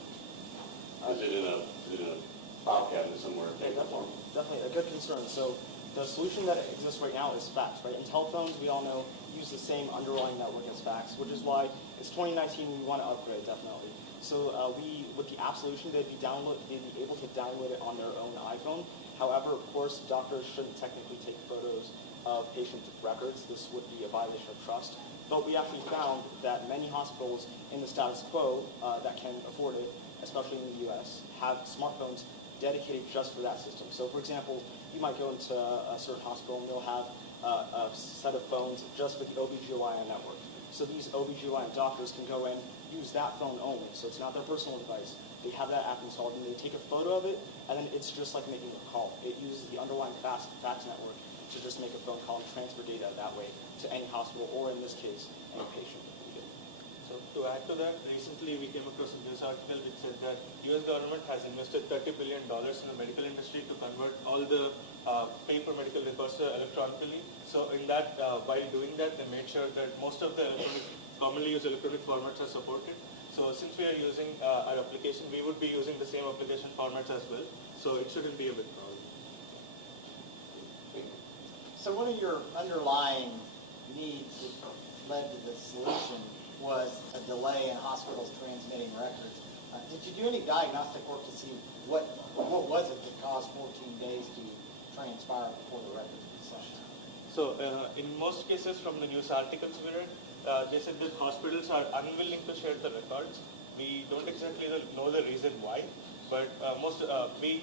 in a file cabinet somewhere in paper form? Definitely a good concern. So the solution that exists right now is fax, right? And telephones, we all know, use the same underlying network as fax, which is why it's 2019, we want to upgrade, definitely. So with the app solution, they'd be able to download it on their own iPhone. However, of course, doctors shouldn't technically take photos of patient records. This would be a violation of trust. But we actually found that many hospitals in the status quo that can afford it, especially in the US, have smartphones dedicated just for that system. So for example, you might go into a certain hospital and they'll have a set of phones just for the OBGYN network. So these OBGYN doctors can go in, use that phone only, so it's not their personal device. They have that app installed and they take a photo of it, and then it's just like making a call. It uses the underlying fax network to just make a phone call and transfer data that way to any hospital, or in this case, any patient. So to add to that, recently we came across a news article which said that US government has invested $30 billion in the medical industry to convert all the paper medical records electronically. So in that, by doing that, they made sure that most of the commonly used electronic formats are supported. So since we are using our application, we would be using the same application formats as well. So it shouldn't be a big problem. So one of your underlying needs that led to this solution was a delay in hospitals transmitting records. Did you do any diagnostic work to see what was it that caused 14 days to transpire before the records were sent? So in most cases from the news articles we read, they said that hospitals are unwilling to share the records. We don't exactly know the reason why, but we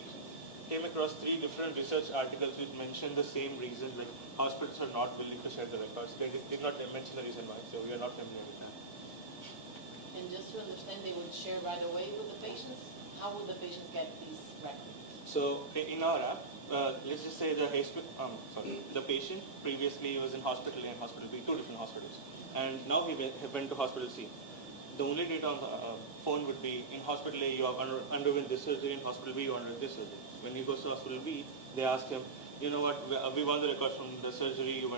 came across 3 different research articles which mentioned the same reason, like hospitals are not willing to share the records. They did not mention the reason why, so we are not familiar with that. And just to understand, they would share right away with the patients? How would the patients get these records? So in our app, let's just say the patient previously was in hospital A and hospital B, 2 different hospitals, and now he went to hospital C. The only data on the phone would be in hospital A you have underwent this surgery, in hospital B you underwent this surgery. When he goes to hospital B, they ask him, you know what, we want the records from the surgery you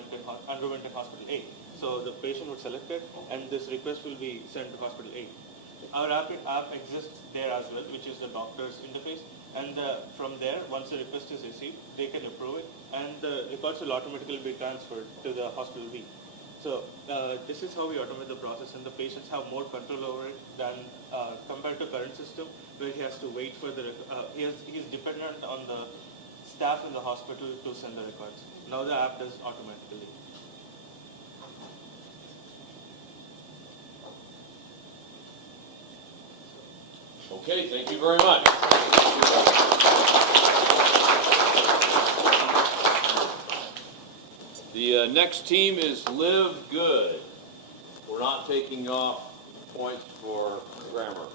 underwent in hospital A. So the patient would select it, and this request will be sent to hospital A. Our app exists there as well, which is the doctor's interface, and from there, once the request is received, they can approve it, and the records will automatically be transferred to the hospital B. So this is how we automate the process, and the patients have more control over it than compared to current system, where he has to wait for the he is dependent on the staff in the hospital to send the records. Now the app does automatically. Okay, thank you very much. The next team is Live Good. We're not taking off points for grammar.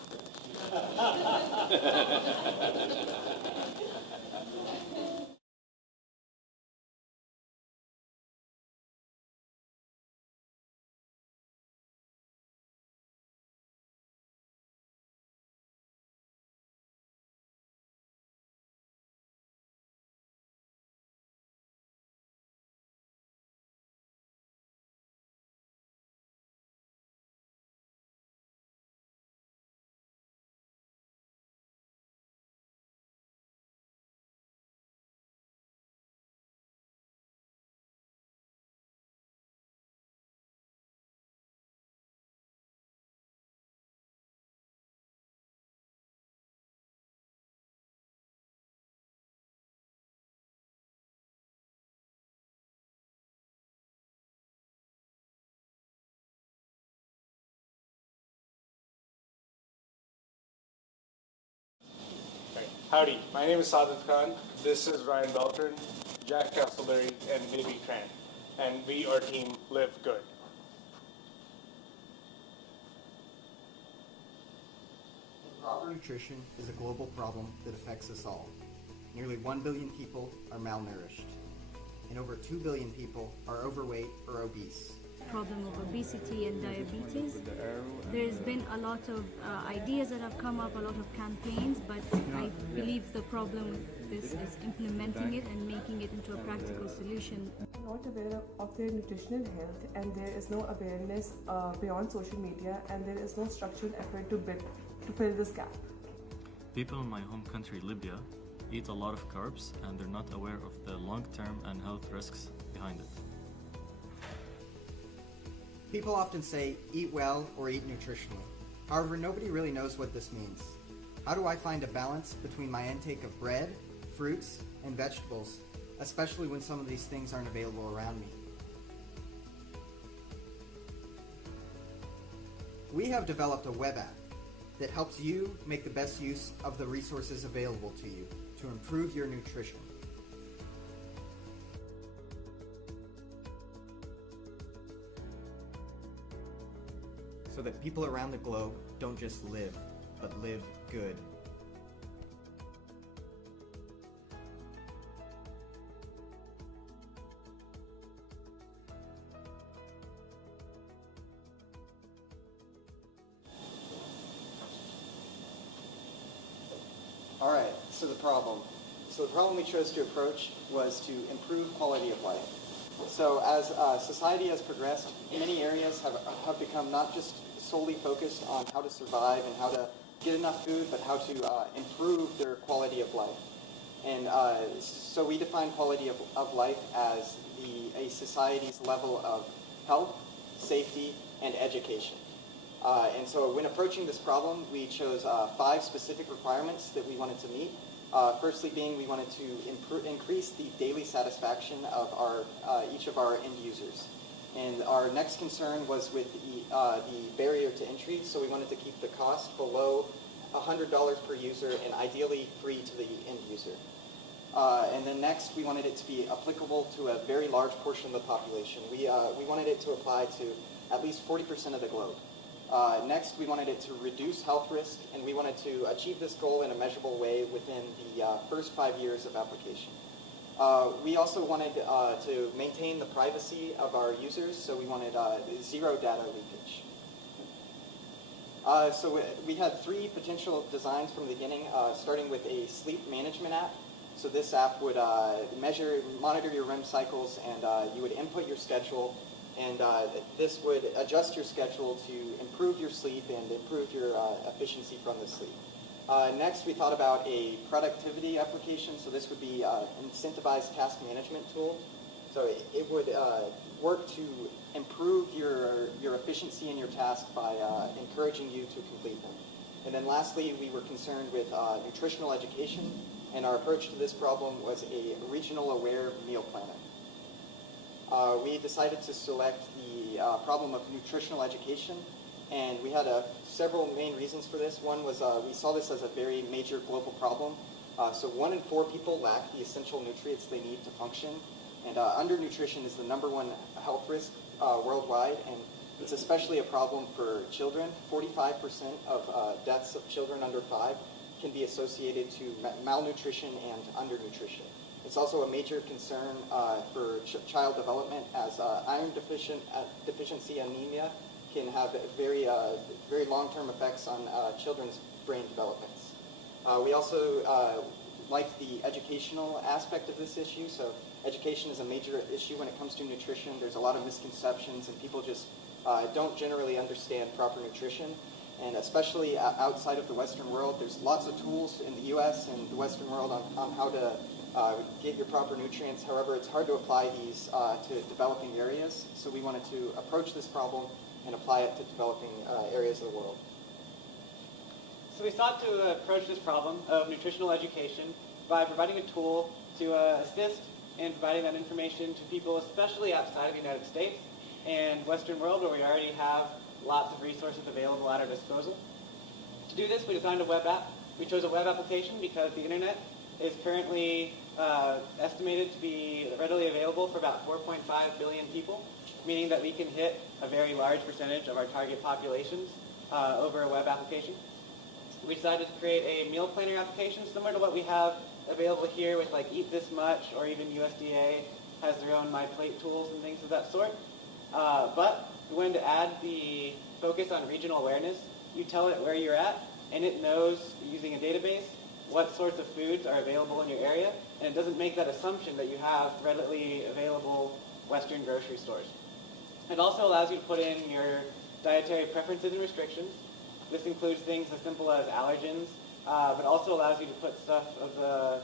Howdy, my name is Sadat Khan. This is Ryan Beltran, Jack Castleberry, and Baby Tran. And we are team Live Good. Improper nutrition is a global problem that affects us all. Nearly 1 billion people are malnourished, and over 2 billion people are overweight or obese. Problem of obesity and diabetes. There's been a lot of ideas that have come up, a lot of campaigns, but I believe the problem with this is implementing it and making it into a practical solution. Not aware of their nutritional health, and there is no awareness beyond social media, and there is no structured effort to fill this gap. People in my home country, Libya, eat a lot of carbs, and they're not aware of the long-term and health risks behind it. People often say, eat well or eat nutritionally. However, nobody really knows what this means. How do I find a balance between my intake of bread, fruits, and vegetables, especially when some of these things aren't available around me? We have developed a web app that helps you make the best use of the resources available to you to improve your nutrition. So that people around the globe don't just live, but live good. All right, so the problem. So the problem we chose to approach was to improve quality of life. So as society has progressed, many areas have become not just solely focused on how to survive and how to get enough food, but how to improve their quality of life. And so we define quality of life as a society's level of health, safety, and education. And so when approaching this problem, we chose 5 specific requirements that we wanted to meet. Firstly being we wanted to increase the daily satisfaction of each of our end users. And our next concern was with the barrier to entry, so we wanted to keep the cost below $100 per user and ideally free to the end user. And then next, we wanted it to be applicable to a very large portion of the population. We wanted it to apply to at least 40% of the globe. Next, we wanted it to reduce health risk, and we wanted to achieve this goal in a measurable way within the first 5 years of application. We also wanted to maintain the privacy of our users, so we wanted 0 data leakage. So we had 3 potential designs from the beginning, starting with a sleep management app. So this app would monitor your REM cycles, and you would input your schedule, and this would adjust your schedule to improve your sleep and improve your efficiency from the sleep. Next, we thought about a productivity application. So this would be an incentivized task management tool. So it would work to improve your efficiency in your task by encouraging you to complete them. And then lastly, we were concerned with nutritional education, and our approach to this problem was a regional aware meal planner. We decided to select the problem of nutritional education, and we had several main reasons for this. One was we saw this as a very major global problem. So 1 in 4 people lack the essential nutrients they need to function, and undernutrition is the #1 health risk worldwide, and it's especially a problem for children. 45% of deaths of children under 5 can be associated to malnutrition and undernutrition. It's also a major concern for child development, as iron deficiency anemia can have very long-term effects on children's brain developments. We also like the educational aspect of this issue. So education is a major issue when it comes to nutrition. There's a lot of misconceptions, and people just don't generally understand proper nutrition. And especially outside of the Western world, there's lots of tools in the U.S. and the Western world on how to get your proper nutrients. However, it's hard to apply these to developing areas. So we wanted to approach this problem and apply it to developing areas of the world. So we sought to approach this problem of nutritional education by providing a tool to assist in providing that information to people, especially outside of the United States and Western world, where we already have lots of resources available at our disposal. To do this, we designed a web app. We chose a web application because the internet is currently estimated to be readily available for about 4.5 billion people, meaning that we can hit a very large percentage of our target populations over a web application. We decided to create a meal planner application similar to what we have available here with like Eat This Much, or even USDA has their own My Plate tools and things of that sort. But we wanted to add the focus on regional awareness. You tell it where you're at, and it knows, using a database, what sorts of foods are available in your area, and it doesn't make that assumption that you have readily available Western grocery stores. It also allows you to put in your dietary preferences and restrictions. This includes things as simple as allergens, but also allows you to put stuff of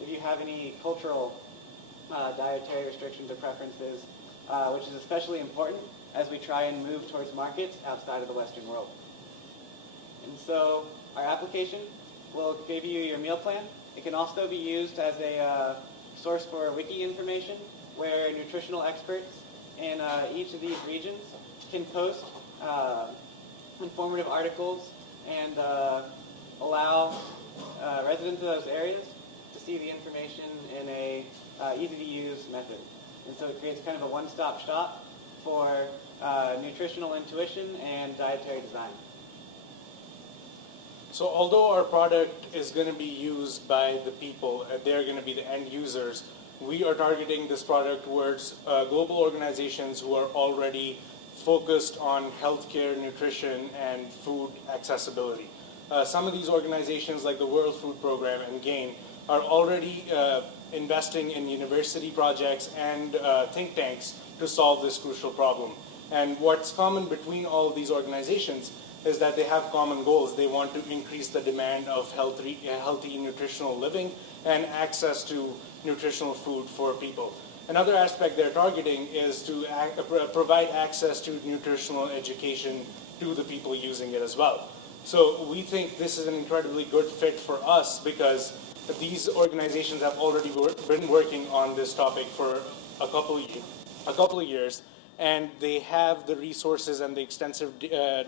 if you have any cultural dietary restrictions or preferences, which is especially important as we try and move towards markets outside of the Western world. And so our application will give you your meal plan. It can also be used as a source for wiki information, where nutritional experts in each of these regions can post informative articles and allow residents of those areas to see the information in a easy-to-use method. And so it creates kind of a one-stop shop for nutritional intuition and dietary design. So although our product is going to be used by the people, they're going to be the end users, we are targeting this product towards global organizations who are already focused on healthcare, nutrition, and food accessibility. some of these organizations like the World Food Program and GAIN are already investing in university projects and think tanks to solve this crucial problem. And what's common between all of these organizations is that they have common goals. They want to increase the demand of healthy nutritional living and access to nutritional food for people. Another aspect they're targeting is to provide access to nutritional education to the people using it as well. So we think this is an incredibly good fit for us because these organizations have already been working on this topic for a couple of years, and they have the resources and the extensive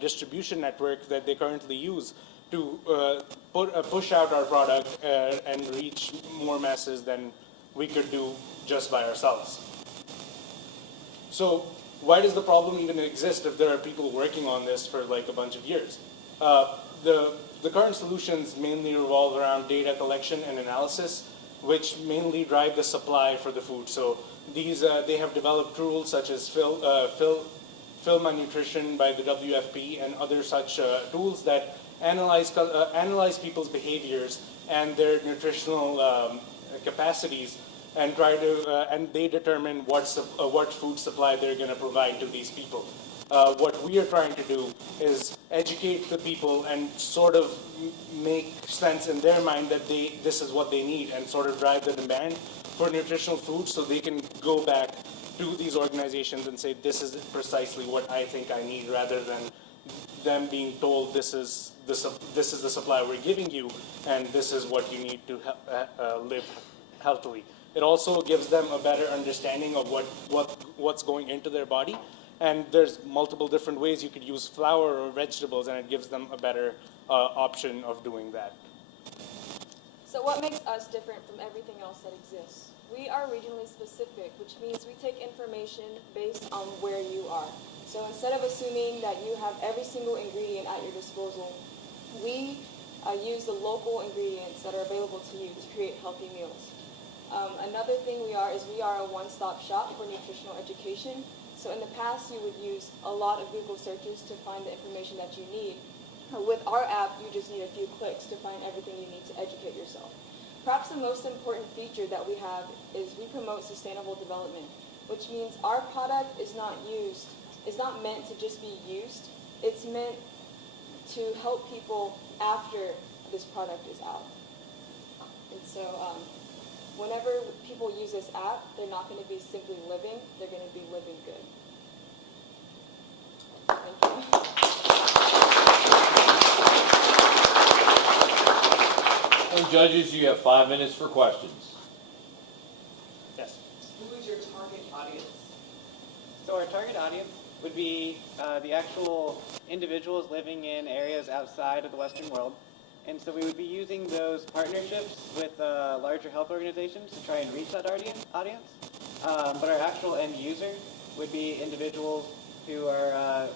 distribution network that they currently use to push out our product and reach more masses than we could do just by ourselves. So why does the problem even exist if there are people working on this for like a bunch of years? The current solutions mainly revolve around data collection and analysis, which mainly drive the supply for the food. So these they have developed tools such as Fill My Nutrition by the WFP and other such tools that analyze people's behaviors and their nutritional capacities and try to and they determine what food supply they're going to provide to these people. What we are trying to do is educate the people and sort of make sense in their mind that this is what they need and sort of drive the demand for nutritional food so they can go back to these organizations and say, this is precisely what I think I need, rather than them being told this is the supply we're giving you and this is what you need to live healthily. It also gives them a better understanding of what's going into their body. And there's multiple different ways you could use flour or vegetables, and it gives them a better option of doing that. So what makes us different from everything else that exists? We are regionally specific, which means we take information based on where you are. So instead of assuming that you have every single ingredient at your disposal, we use the local ingredients that are available to you to create healthy meals. Another thing we are a one-stop shop for nutritional education. So in the past, you would use a lot of Google searches to find the information that you need. With our app, you just need a few clicks to find everything you need to educate yourself. Perhaps the most important feature that we have is we promote sustainable development, which means our product is not meant to just be used. It's meant to help people after this product is out. And so whenever people use this app, they're not going to be simply living, they're going to be living good. Thank you. And judges, you have 5 minutes for questions. Yes. Who is your target audience? So our target audience would be the actual individuals living in areas outside of the Western world. And so we would be using those partnerships with larger health organizations to try and reach that audience. But our actual end user would be individuals who are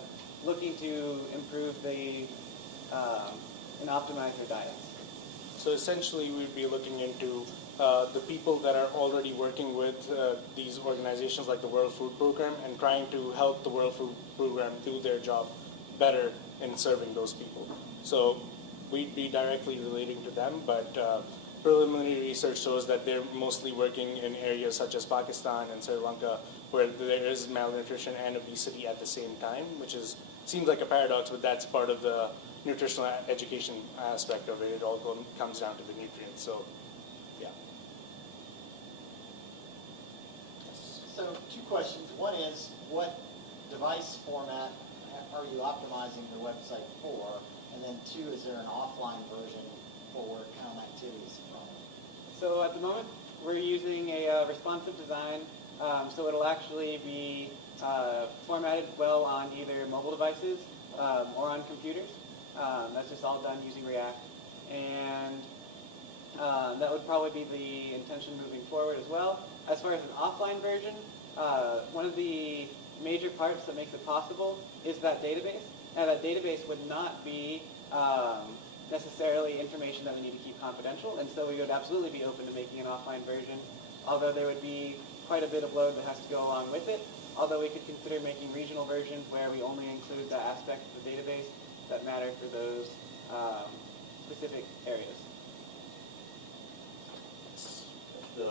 looking to improve and optimize their diets. So essentially, we'd be looking into the people that are already working with these organizations like the World Food Program and trying to help the World Food Program do their job better in serving those people. So we'd be directly relating to them, but preliminary research shows that they're mostly working in areas such as Pakistan and Sri Lanka, where there is malnutrition and obesity at the same time, which seems like a paradox, but that's part of the nutritional education aspect of it. It all comes down to the nutrients. So, yeah. So 2 questions. One is, what device format are you optimizing the website for? And then 2, is there an offline version for connectivities from it? So at the moment, we're using a responsive design, so it'll actually be formatted well on either mobile devices or on computers. That's just all done using React. And that would probably be the intention moving forward as well. As far as an offline version, one of the major parts that makes it possible is that database. Now that database would not be necessarily information that we need to keep confidential, and so we would absolutely be open to making an offline version, although there would be quite a bit of load that has to go along with it. Although we could consider making regional versions where we only include the aspects of the database that matter for those specific areas? The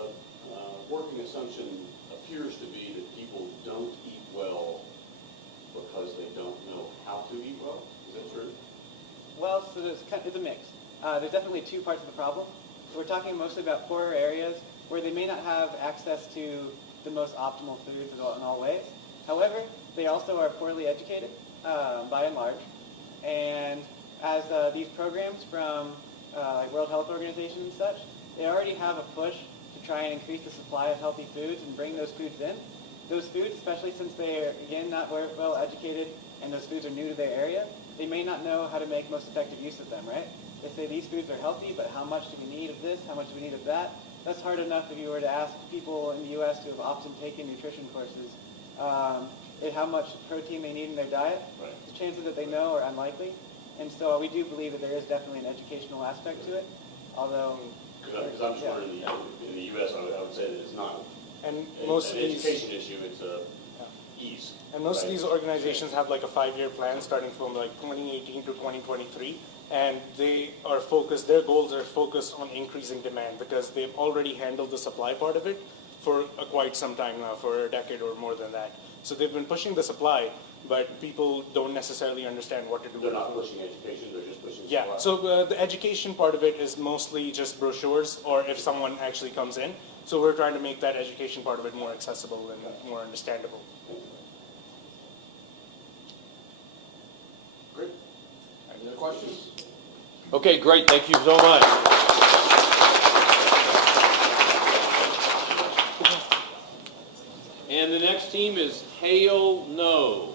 working assumption appears to be that people don't eat well because they don't know how to eat well. Is that true? Well, so it's a mix. There's definitely two parts of the problem. So we're talking mostly about poorer areas where they may not have access to the most optimal foods in all ways. However, they also are poorly educated by and large. And as these programs from like World Health Organization and such, they already have a push to try and increase the supply of healthy foods and bring those foods in. Those foods, especially since they are, again, not very well educated and those foods are new to their area, they may not know how to make most effective use of them, right? They say these foods are healthy, but how much do we need of this? How much do we need of that? That's hard enough if you were to ask people in the U.S. who have often taken nutrition courses how much protein they need in their diet. Right. The chances that they know are unlikely. And so we do believe that there is definitely an educational aspect to it, although... Because I'm sure in the U.S. I would say that it's not and most an education issue, it's a ease. And most of these organizations have like a 5-year plan starting from like 2018 to 2023, and they are focused, their goals are focused on increasing demand because they've already handled the supply part of it for quite some time now, for a decade or more than that. So they've been pushing the supply, but people don't necessarily understand what to do. They're not pushing education, they're just pushing supply. Yeah, so the education part of it is mostly just brochures or if someone actually comes in. So we're trying to make that education part of it more accessible and more understandable. Great. Any other questions? Okay, great. Thank you so much. And the next team is Hail No.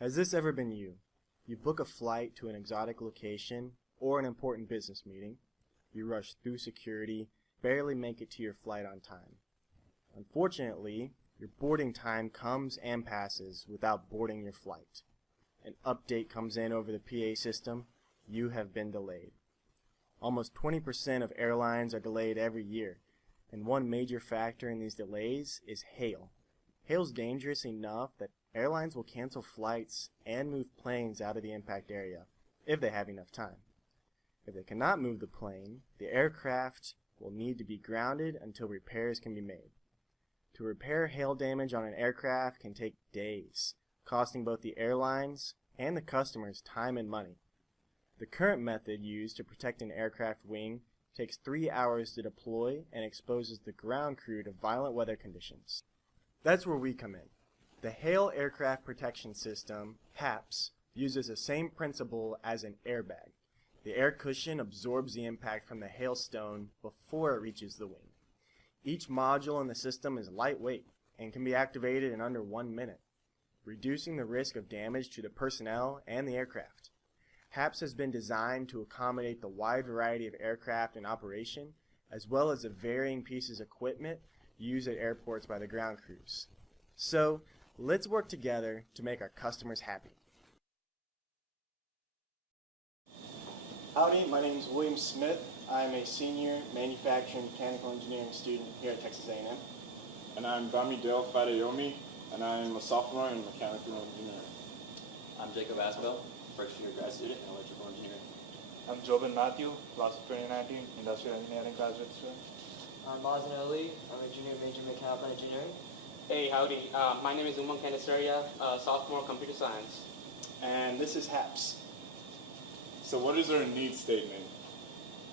Has this ever been you? You book a flight to an exotic location or an important business meeting. You rush through security, barely make it to your flight on time. Unfortunately, your boarding time comes and passes without boarding your flight. An update comes in over the PA system. You have been delayed. Almost 20% of airlines are delayed every year, and one major factor in these delays is hail. Hail's dangerous enough that airlines will cancel flights and move planes out of the impact area if they have enough time. If they cannot move the plane, the aircraft will need to be grounded until repairs can be made. To repair hail damage on an aircraft can take days, costing both the airlines and the customers time and money. The current method used to protect an aircraft wing takes 3 hours to deploy and exposes the ground crew to violent weather conditions. That's where we come in. The Hail Aircraft Protection System, Haps, uses the same principle as an airbag. The air cushion absorbs the impact from the hailstone before it reaches the wing. Each module in the system is lightweight and can be activated in under 1 minute, reducing the risk of damage to the personnel and the aircraft. Haps has been designed to accommodate the wide variety of aircraft in operation, as well as the varying pieces of equipment used at airports by the ground crews. So, let's work together to make our customers happy. Howdy, my name is William Smith. I'm a senior manufacturing mechanical engineering student here at Texas A&M. And I'm Bamidele Fadayomi, and I'm a sophomore in mechanical engineering. I'm Jacob Asbell, first year grad student in electrical engineering. I'm Jobin Matthew, class of 2019, industrial engineering graduate student. I'm Mazen Ali. I'm a junior major in mechanical engineering. Hey, howdy. My name is Umang Canisteria, sophomore computer science. And this is Haps. So what is our need statement?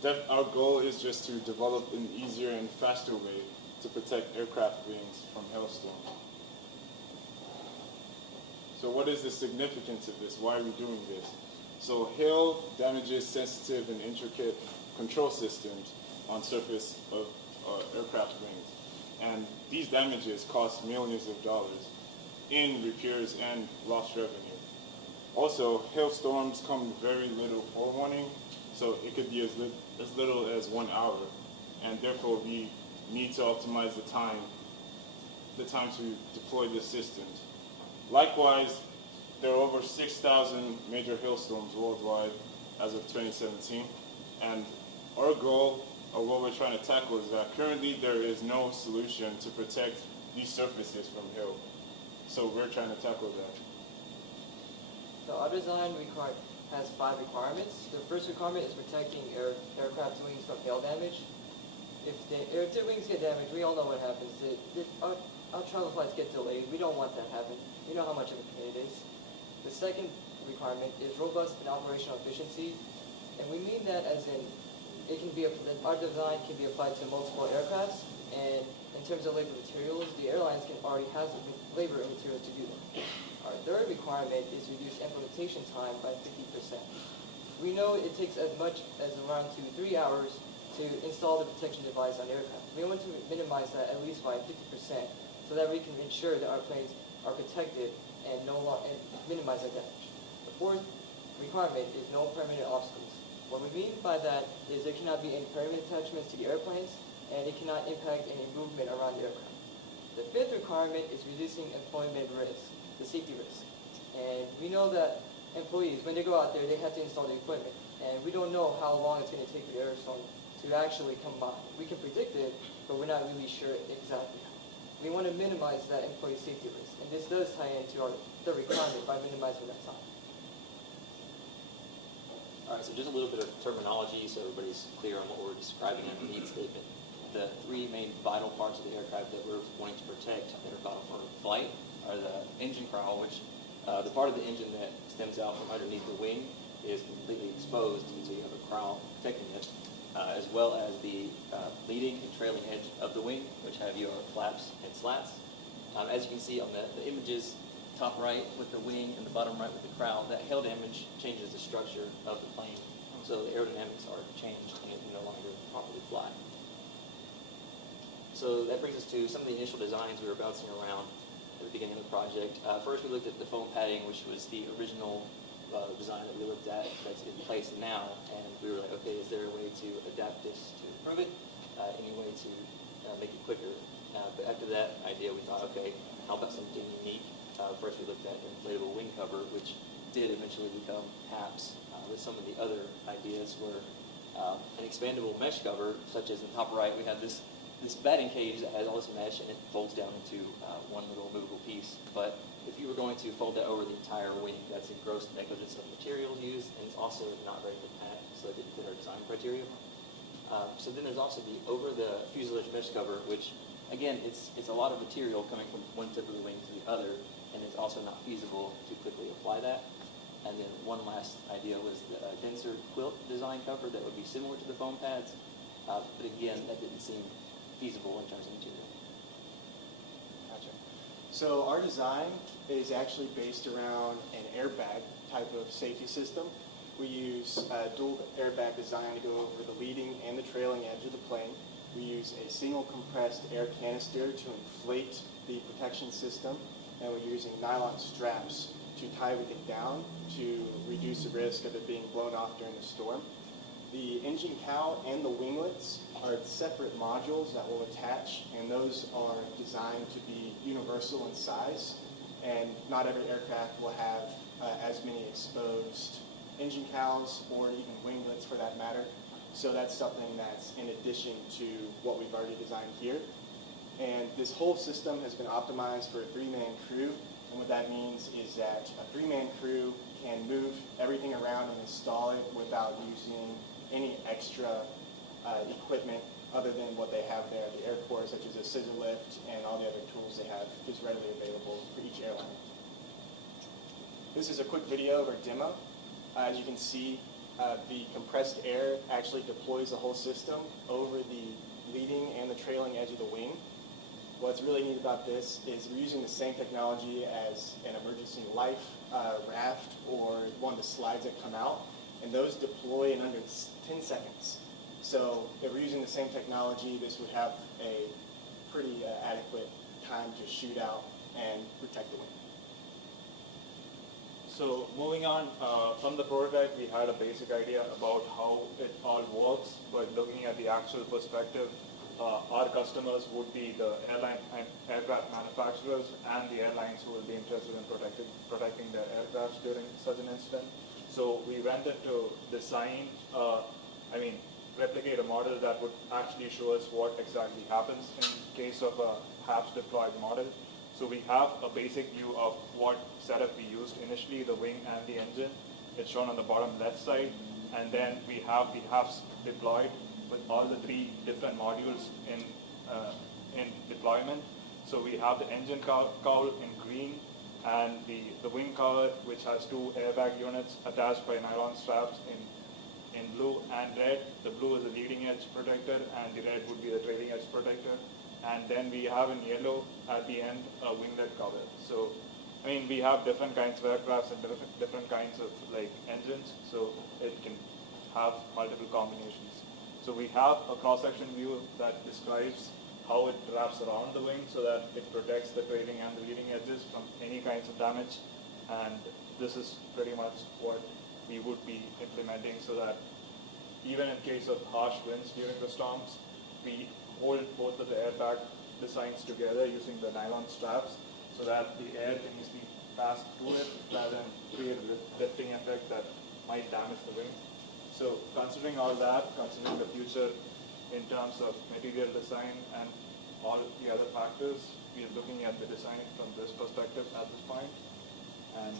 Our goal is just to develop an easier and faster way to protect aircraft wings from hailstorms. So what is the significance of this? Why are we doing this? So hail damages sensitive and intricate control systems on surface of aircraft wings. And these damages cost millions of dollars in repairs and lost revenue. Also, hailstorms come with very little forewarning, so it could be as little as 1 hour. And therefore, we need to optimize the time to deploy the systems. Likewise, there are over 6,000 major hailstorms worldwide as of 2017. And our goal, or what we're trying to tackle, is that currently there is no solution to protect these surfaces from hail. So we're trying to tackle that. So our design has 5 requirements. The first requirement is protecting aircraft wings from hail damage. If the wings get damaged, we all know what happens. Our travel flights get delayed. We don't want that to happen. You know how much of a pain it is. The second requirement is robust and operational efficiency. And we mean that as in our design can be applied to multiple aircrafts. And in terms of labor materials, the airlines can already have the labor and materials to do them. Our third requirement is reduce implementation time by 50%. We know it takes as much as around 2 to 3 hours to install the protection device on aircraft. We want to minimize that at least by 50% so that we can ensure that our planes are protected and minimize that damage. The fourth requirement is no permanent obstacles. What we mean by that is there cannot be any permanent attachments to the airplanes, and it cannot impact any movement around the aircraft. The fifth requirement is reducing employment risk, the safety risk. And we know that employees, when they go out there, they have to install the equipment. And we don't know how long it's going to take for the airstone to actually come by. We can predict it, but we're not really sure exactly how. We want to minimize that employee safety risk. And this does tie into the requirement by minimizing that time. All right, so just a little bit of terminology so everybody's clear on what we're describing in the need statement. The 3 main vital parts of the aircraft that we're wanting to protect that are vital for flight are the engine crown, which the part of the engine that stems out from underneath the wing is completely exposed until you have a crown protecting it, as well as the leading and trailing edge of the wing, which have your flaps and slats. As you can see on the images, top right with the wing and the bottom right with the crown, that hail damage changes the structure of the plane. So the aerodynamics are changed and it can no longer properly fly. So that brings us to some of the initial designs we were bouncing around at the beginning of the project. First we looked at the foam padding, which was the original design that we looked at that's in place now, and we were like, okay, is there a way to adapt this to improve it? Any way to make it quicker? But after that idea, we thought, okay, how about something unique? First we looked at inflatable wing cover, which did eventually become Haps. With some of the other ideas were an expandable mesh cover, such as in the top right, we have this batting cage that has all this mesh and it folds down into one little movable piece. But if you were going to fold that over the entire wing, that's a gross negligence of materials used, and it's also not very compact, so it didn't fit our design criteria. So then there's also the over the fuselage mesh cover, which again, it's a lot of material coming from one tip of the wing to the other, and it's also not feasible to quickly apply that. And then one last idea was the denser quilt design cover that would be similar to the foam pads, but again, that didn't seem feasible in terms of material. Gotcha. So our design is actually based around an airbag type of safety system. We use a dual airbag design to go over the leading and the trailing edge of the plane. We use a single compressed air canister to inflate the protection system, and we're using nylon straps to tie everything down to reduce the risk of it being blown off during the storm. The engine cowl and the winglets are separate modules that will attach, and those are designed to be universal in size, and not every aircraft will have as many exposed engine cowls or even winglets for that matter. So that's something that's in addition to what we've already designed here. And this whole system has been optimized for a 3-man crew. And what that means is that a 3-man crew can move everything around and install it without using any extra equipment other than what they have there at the airport, such as a scissor lift and all the other tools they have is readily available for each airline. This is a quick video of our demo. As you can see, the compressed air actually deploys the whole system over the leading and the trailing edge of the wing. What's really neat about this is we're using the same technology as an emergency life raft or one of the slides that come out, and those deploy in under 10 seconds. So if we're using the same technology, this would have a pretty adequate time to shoot out and protect the wing. So moving on from the prototype, we had a basic idea about how it all works, but looking at the actual perspective, our customers would be the airline and aircraft manufacturers and the airlines who will be interested in protecting their aircraft during such an incident. So we went into design, replicate a model that would actually show us what exactly happens in case of a Haps deployed model. So we have a basic view of what setup we used initially, the wing and the engine. It's shown on the bottom left side. And then we have the Haps deployed with all the 3 different modules in deployment. So we have the engine cowl in green and the wing cover, which has 2 airbag units attached by nylon straps in blue and red. The blue is the leading edge protector and the red would be the trailing edge protector. And then we have in yellow at the end a winglet cover. So, we have different kinds of aircrafts and different kinds of engines, so it can have multiple combinations. So we have a cross-section view that describes how it wraps around the wing so that it protects the trailing and the leading edges from any kinds of damage. And this is pretty much what we would be implementing so that even in case of harsh winds during the storms, we hold both of the airbag designs together using the nylon straps so that the air can easily pass through it rather than create a lifting effect that might damage the wing. So considering all that, considering the future in terms of material design and all the other factors, we are looking at the design from this perspective at this point. And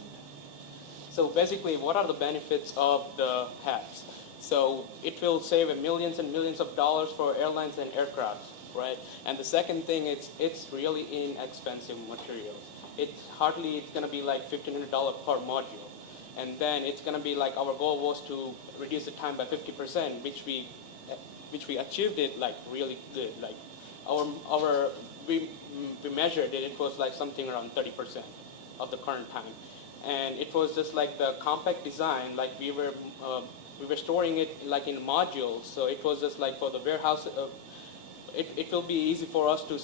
so basically, what are the benefits of the Haps? So it will save millions and millions of dollars for airlines and aircraft, right? And the second thing is it's really inexpensive materials. It's going to be like $1,500 per module. And then it's going to be like our goal was to reduce the time by 50%, which we achieved it really good. Like we measured it, it was like something around 30% of the current time. And it was just like the compact design, like we were storing it like in modules, so it was just like for the warehouse. It will be easy for us to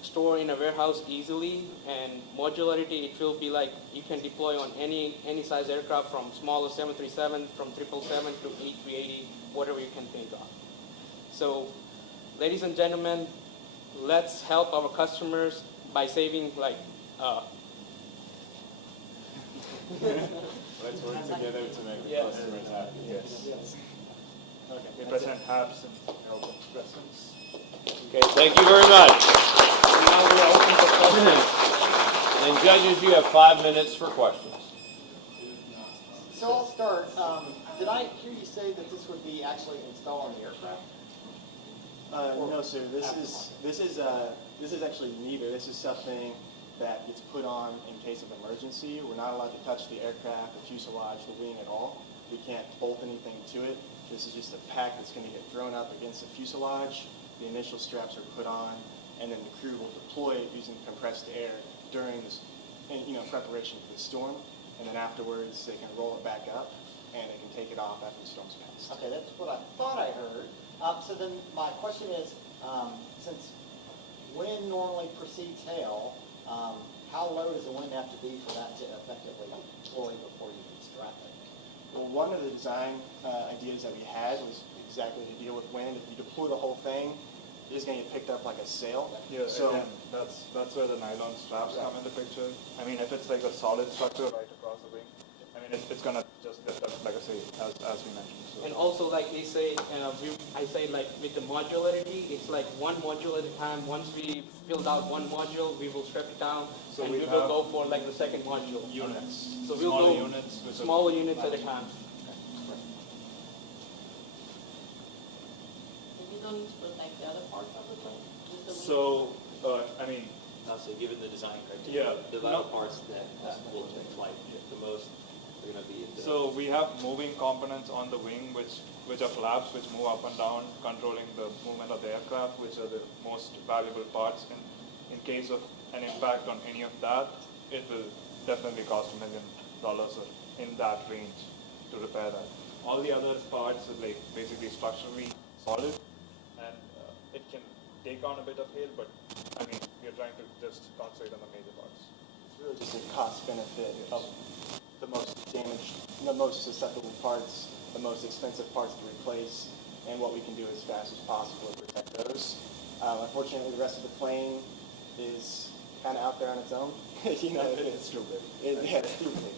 store in a warehouse easily, and modularity, it will be like you can deploy on any size aircraft from smallest 737, from 777 to A380, whatever you can think of. So, ladies and gentlemen, let's help our customers by saving let's work together to make the customers happy. Yes. Okay. Represent Haps and open questions. Okay, thank you very much. Now we're open for questions. And judges, you have 5 minutes for questions. So I'll start. Did I hear you say that this would be actually installed on the aircraft? No, sir. This is actually neither. This is something that gets put on in case of emergency. We're not allowed to touch the aircraft, the fuselage, the wing at all. We can't bolt anything to it. This is just a pack that's going to get thrown up against the fuselage. The initial straps are put on, and then the crew will deploy it using compressed air during this, preparation for the storm. And then afterwards, they can roll it back up, and they can take it off after the storm's passed. Okay, that's what I thought I heard. So then my question is, since wind normally precedes hail, how low does the wind have to be for that to effectively deploy before you can strap it? Well, one of the design ideas that we had was exactly to deal with wind. If you deploy the whole thing, it's going to get picked up like a sail. Yeah, so again, that's where the nylon straps come in the picture. If it's like a solid structure right across the wing, it's going to just get up, like I say, as we mentioned. So. And also, like they say, I say like with the modularity, it's like one module at a time. Once we filled out one module, we will strip it down, so and we will go for like the second module. Units. So we'll go smaller units at a time. systems with like the other parts of the plane? With the wings? So, I mean, So given the design criteria, yeah, the vital parts that will affect flight the most are going to be the... So we have moving components on the wing, which are flaps, which move up and down, controlling the movement of the aircraft, which are the most valuable parts. And in case of an impact on any of that, it will definitely cost $1 million or in that range to repair that. All the other parts are like basically structurally solid, and it can take on a bit of hail, but I mean, we're trying to just concentrate on the major parts. It's really just a cost benefit of the most damaged, the most susceptible parts, the most expensive parts to replace, and what we can do as fast as possible to protect those. Unfortunately, the rest of the plane is kind of out there on its own. You know, it's too big. It's too big.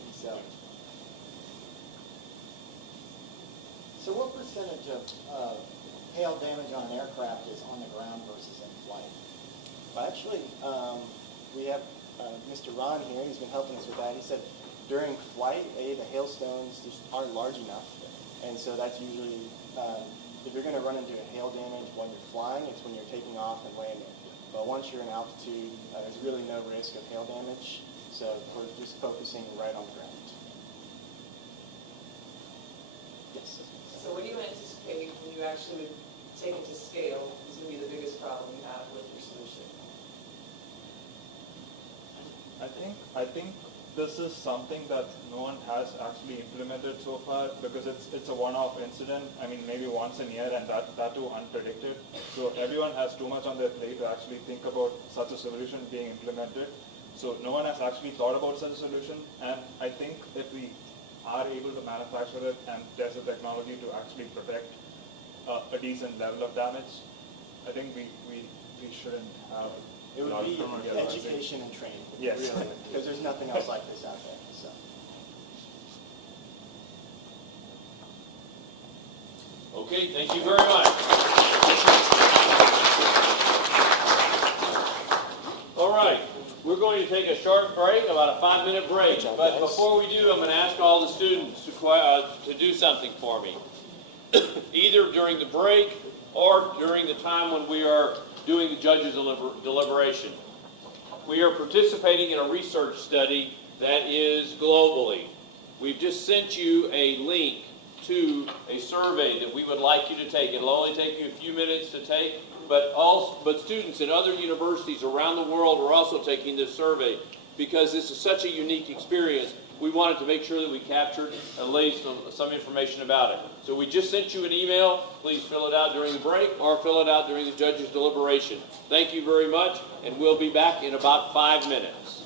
So what percentage of hail damage on an aircraft is on the ground versus in flight? Well, actually, we have Mr. Ron here. He's been helping us with that. He said during flight, the hailstones just aren't large enough, and so that's usually if you're going to run into a hail damage when you're flying, it's when you're taking off and landing. But once you're in altitude, there's really no risk of hail damage, so we're just focusing right on the ground. Yes. So what do you anticipate when you actually take it to scale is going to be the biggest problem you have with your solution? I think this is something that no one has actually implemented so far because it's a one-off incident. I mean, maybe once in a year, and that too unpredicted. So everyone has too much on their plate to actually think about such a solution being implemented. So no one has actually thought about such a solution, and I think if we are able to manufacture it and test the technology to actually protect a decent level of damage, I think we shouldn't have. It would be education and training. Yes. Really, because there's nothing else like this out there. So. Okay, thank you very much. All right, we're going to take a short break, about a 5-minute break. But before we do, I'm going to ask all the students to do something for me. Either during the break or during the time when we are doing the judges' deliberation. We are participating in a research study that is globally. We've just sent you a link to a survey that we would like you to take. It'll only take you a few minutes to take, but students in other universities around the world are also taking this survey because this is such a unique experience. We wanted to make sure that we captured at least some information about it. So we just sent you an email. Please fill it out during the break or fill it out during the judges' deliberation. Thank you very much, and we'll be back in about 5 minutes.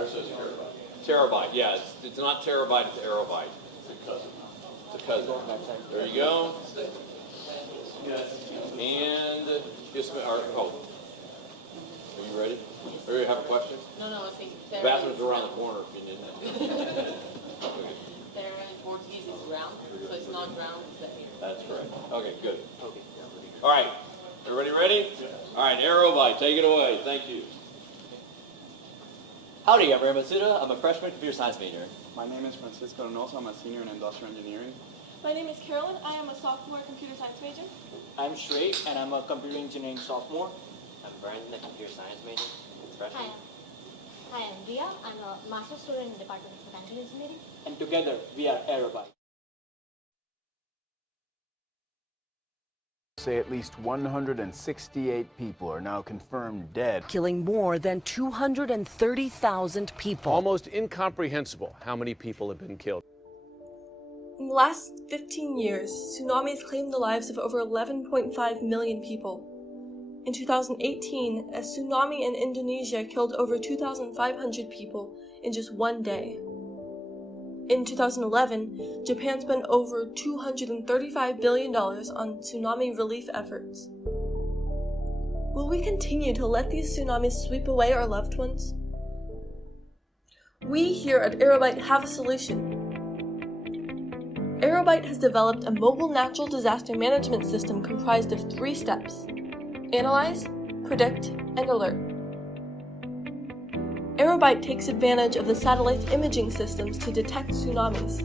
Or says terabyte. Terabyte, yeah, it's not terabyte, it's aerobyte. It's a cousin. It's a cousin. There you go. And just, are you ready? Or you have a question? No, I think Bathrooms around the corner if you need that. Terra in Portuguese is ground, so it's not ground, it's the air. That's correct. Okay, good. Okay. All right, everybody ready? All right, aerobyte, take it away. Thank you. Howdy, I'm Ray Matsuda. I'm a freshman computer science major. My name is Francisco Reynoso. I'm a senior in industrial engineering. My name is Carolyn. I am a sophomore computer science major. I'm Shrey, and I'm a computer engineering sophomore. I'm Brandon, a computer science major, freshman. Hi, I'm Dia. I'm a master's student in the Department of Mechanical Engineering. And together, we are Aerobyte. Say at least 168 people are now confirmed dead, killing more than 230,000 people. Almost incomprehensible how many people have been killed. In the last 15 years, tsunamis claimed the lives of over 11.5 million people. In 2018, a tsunami in Indonesia killed over 2,500 people in just one day. In 2011, Japan spent over $235 billion on tsunami relief efforts. Will we continue to let these tsunamis sweep away our loved ones? We here at Aerobyte have a solution. Aerobyte has developed a mobile natural disaster management system comprised of 3 steps: analyze, predict, and alert. Aerobyte takes advantage of the satellite's imaging systems to detect tsunamis.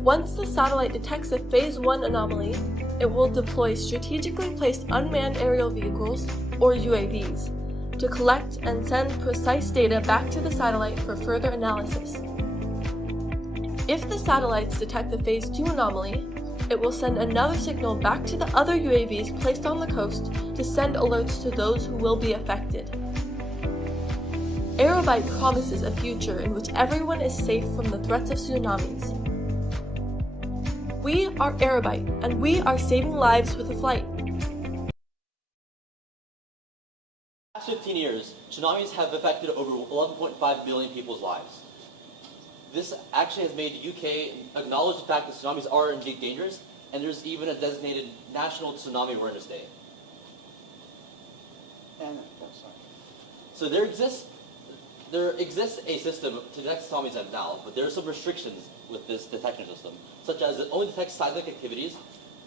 Once the satellite detects a Phase 1 anomaly, it will deploy strategically placed unmanned aerial vehicles, or UAVs, to collect and send precise data back to the satellite for further analysis. If the satellites detect the Phase 2 anomaly, it will send another signal back to the other UAVs placed on the coast to send alerts to those who will be affected. Aerobyte promises a future in which everyone is safe from the threats of tsunamis. We are Aerobyte, and we are saving lives with a flight. In the last 15 years, tsunamis have affected over 11.5 million people's lives. This actually has made the UK acknowledge the fact that tsunamis are indeed dangerous, and there's even a designated National Tsunami Awareness Day. So there exists a system to detect tsunamis now, but there are some restrictions with this detection system, such as it only detects seismic activities,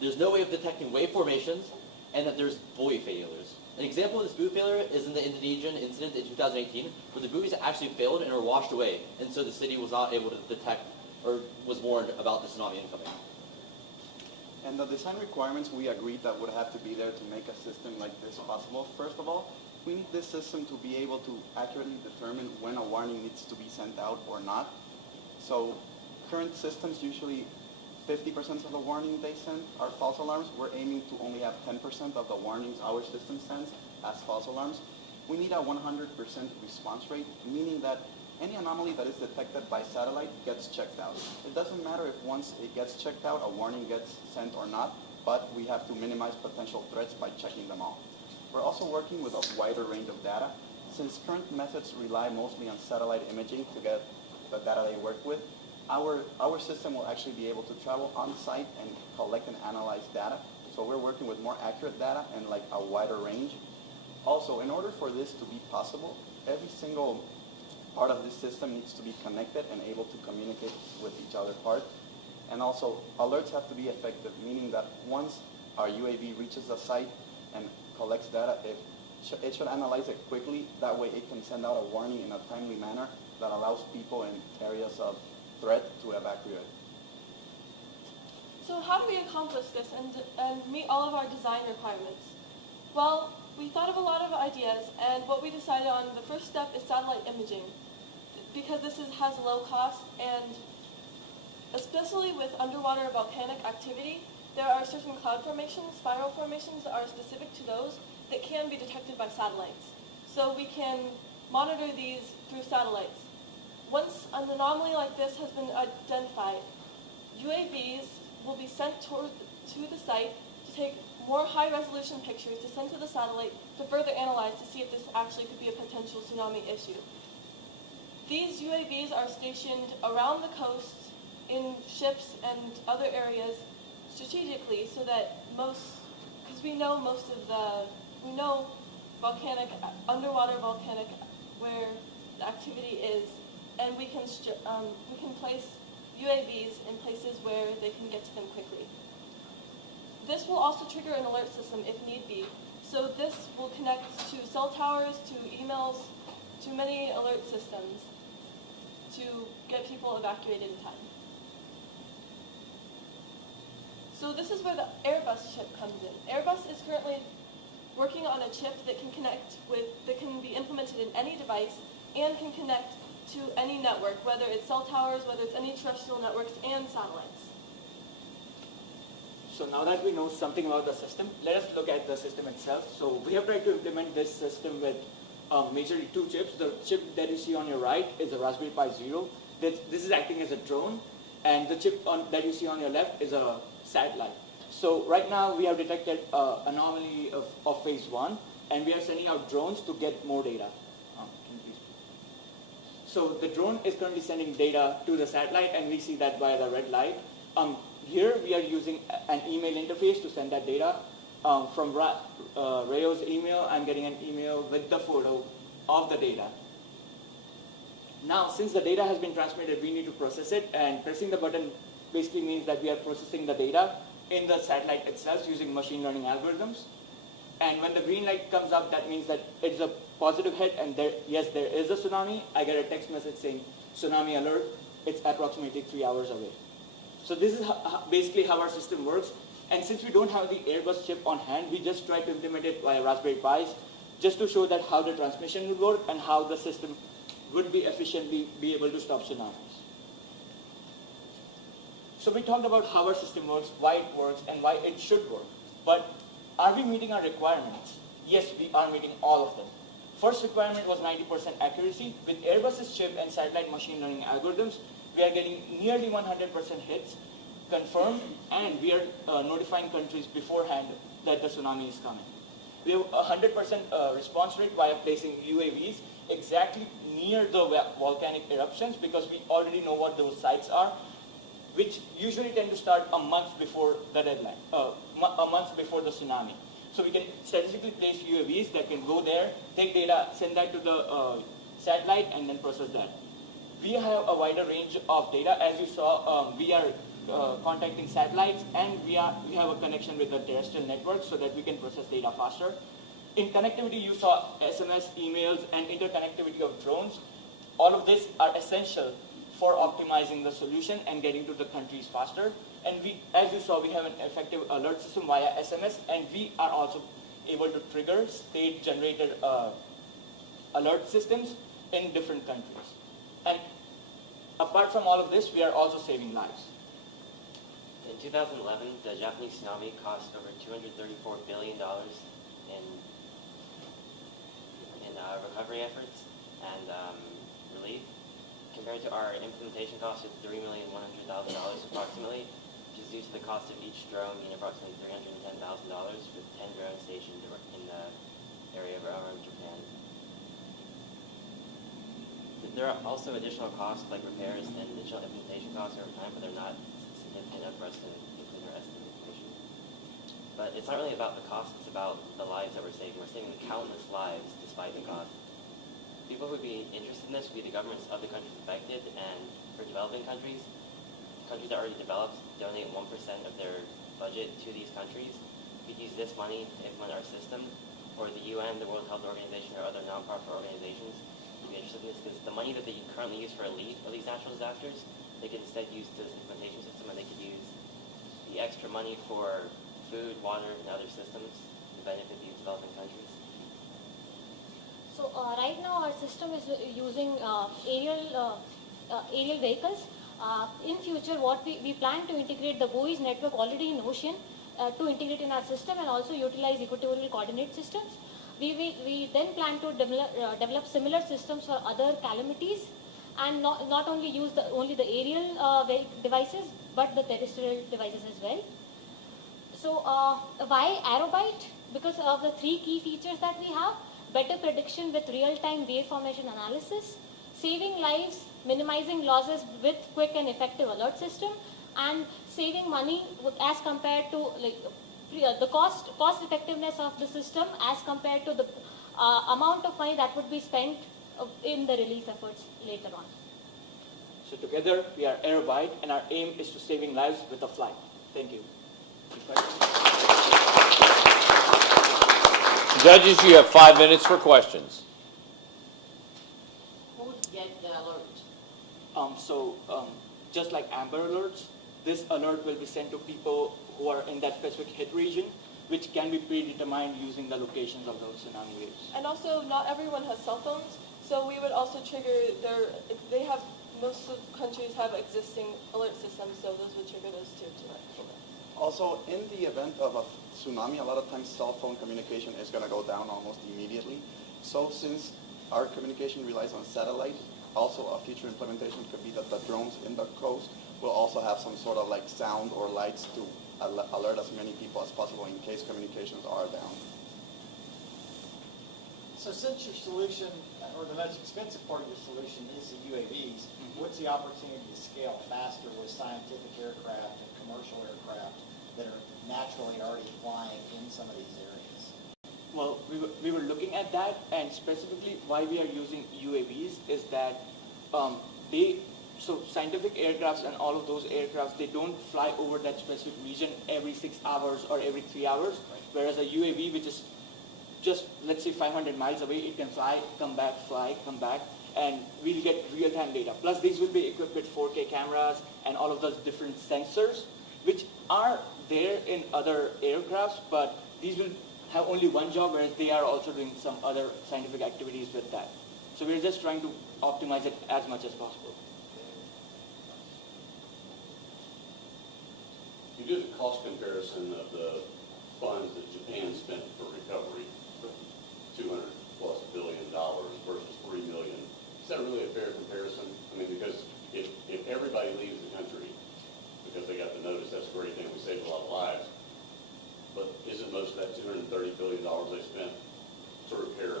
there's no way of detecting wave formations, and that there's buoy failures. An example of this buoy failure is in the Indonesian incident in 2018, where the buoys actually failed and were washed away, and so the city was not able to detect or was warned about the tsunami incoming. And the design requirements we agreed that would have to be there to make a system like this possible. First of all, we need this system to be able to accurately determine when a warning needs to be sent out or not. So current systems, usually 50% of the warning they send are false alarms. We're aiming to only have 10% of the warnings our system sends as false alarms. We need a 100% response rate, meaning that any anomaly that is detected by satellite gets checked out. It doesn't matter if once it gets checked out, a warning gets sent or not, but we have to minimize potential threats by checking them all. We're also working with a wider range of data. Since current methods rely mostly on satellite imaging to get the data they work with, our system will actually be able to travel on site and collect and analyze data. So we're working with more accurate data and like a wider range. Also, in order for this to be possible, every single part of this system needs to be connected and able to communicate with each other part. And also, alerts have to be effective, meaning that once our UAV reaches the site and collects data, it should analyze it quickly. That way it can send out a warning in a timely manner that allows people in areas of threat to evacuate. So how do we accomplish this and meet all of our design requirements? Well, we thought of a lot of ideas, and what we decided on, the first step is satellite imaging. Because this has low cost, and especially with underwater volcanic activity, there are certain cloud formations, spiral formations that are specific to those that can be detected by satellites. So we can monitor these through satellites. Once an anomaly like this has been identified, UAVs will be sent to the site to take more high-resolution pictures to send to the satellite to further analyze to see if this actually could be a potential tsunami issue. These UAVs are stationed around the coast in ships and other areas strategically so that because we know underwater volcanic where the activity is, and we can place UAVs in places where they can get to them quickly. This will also trigger an alert system if need be. So this will connect to cell towers, to emails, to many alert systems to get people evacuated in time. So this is where the Airbus chip comes in. Airbus is currently working on a chip that can be implemented in any device and can connect to any network, whether it's cell towers, whether it's any terrestrial networks and satellites. So now that we know something about the system, let us look at the system itself. So we have tried to implement this system with majorly two chips. The chip that you see on your right is a Raspberry Pi Zero. This is acting as a drone, and the chip that you see on your left is a satellite. So right now we have detected anomaly of phase 1, and we are sending out drones to get more data. So the drone is currently sending data to the satellite, and we see that by the red light. Here we are using an email interface to send that data. From Rayo's email, I'm getting an email with the photo of the data. Now, since the data has been transmitted, we need to process it, and pressing the button basically means that we are processing the data in the satellite itself using machine learning algorithms. And when the green light comes up, that means that it's a positive hit, and yes, there is a tsunami. I get a text message saying, tsunami alert, it's approximately 3 hours away. So this is basically how our system works. And since we don't have the Airbus chip on hand, we just try to implement it via Raspberry Pis, just to show that how the transmission would work and how the system would be efficiently be able to stop tsunamis. So we talked about how our system works, why it works, and why it should work. But are we meeting our requirements? Yes, we are meeting all of them. First requirement was 90% accuracy. With Airbus's chip and satellite machine learning algorithms, we are getting nearly 100% hits confirmed, and we are notifying countries beforehand that the tsunami is coming. We have 100% response rate via placing UAVs exactly near the volcanic eruptions, because we already know what those sites are, which usually tend to start a month before the deadline, a month before the tsunami. So we can strategically place UAVs that can go there, take data, send that to the satellite, and then process that. We have a wider range of data. As you saw, we are contacting satellites, and we have a connection with the terrestrial network so that we can process data faster. In connectivity, you saw SMS, emails, and interconnectivity of drones. All of these are essential for optimizing the solution and getting to the countries faster. And as you saw, we have an effective alert system via SMS, and we are also able to trigger state-generated alert systems in different countries. And apart from all of this, we are also saving lives. In 2011, the Japanese tsunami cost over $234 billion in recovery efforts and relief, compared to our implementation cost of $3,100,000 approximately, which is due to the cost of each drone being approximately $310,000, with 10 drones stationed in the area around Japan. There are also additional costs like repairs and additional implementation costs over time, but they're not significant enough for us to include our estimation. But it's not really about the cost, it's about the lives that we're saving. We're saving countless lives despite the cost. People who would be interested in this would be the governments of the countries affected, and for developing countries that are already developed donate 1% of their budget to these countries. We use this money to implement our system, or the UN, the World Health Organization, or other non-profit organizations would be interested in this, because the money that they currently use for relief of these natural disasters, they could instead use this implementation system, and they could use the extra money for food, water, and other systems to benefit these developing countries. So right now our system is using aerial vehicles. In future, what we plan to integrate the buoys network already in ocean to integrate in our system, and also utilize equatorial coordinate systems. We then plan to develop similar systems for other calamities, and not only use only the aerial devices, but the terrestrial devices as well. So why Aerobyte? Because of the three key features that we have: better prediction with real-time wave formation analysis, saving lives, minimizing losses with quick and effective alert system, and saving money as compared to the cost effectiveness of the system as compared to the amount of money that would be spent in the relief efforts later on. So together we are Aerovite, and our aim is to saving lives with a flight. Thank you. Judges, you have 5 minutes for questions. Who would get the alert? Just like Amber Alerts, this alert will be sent to people who are in that specific hit region, which can be predetermined using the locations of those tsunami waves. And also, not everyone has cell phones, so we would also trigger most of the countries have existing alert systems, so those would trigger those too. Also, in the event of a tsunami, a lot of times cell phone communication is going to go down almost immediately. So since our communication relies on satellite, also a future implementation could be that the drones in the coast will also have some sort of like sound or lights to alert as many people as possible in case communications are down. So since your solution, or the most expensive part of your solution is the UAVs, what's the opportunity to scale faster with scientific aircraft and commercial aircraft that are naturally already flying in some of these areas? Well, we were looking at that, and specifically why we are using UAVs is that scientific aircrafts and all of those aircrafts, they don't fly over that specific region every 6 hours or every 3 hours, whereas a UAV, which is just, let's say, 500 miles away, it can fly, come back, and we'll get real-time data. Plus, these will be equipped with 4K cameras and all of those different sensors, which are there in other aircrafts, but these will have only one job, whereas they are also doing some other scientific activities with that. So we're just trying to optimize it as much as possible. You did a cost comparison of the funds that Japan spent for recovery, $200+ billion versus $3 million. Is that really a fair comparison? I mean, because if everybody leaves the country because they got the notice, that's a great thing. We saved a lot of lives. But isn't most of that $230 billion they spent to repair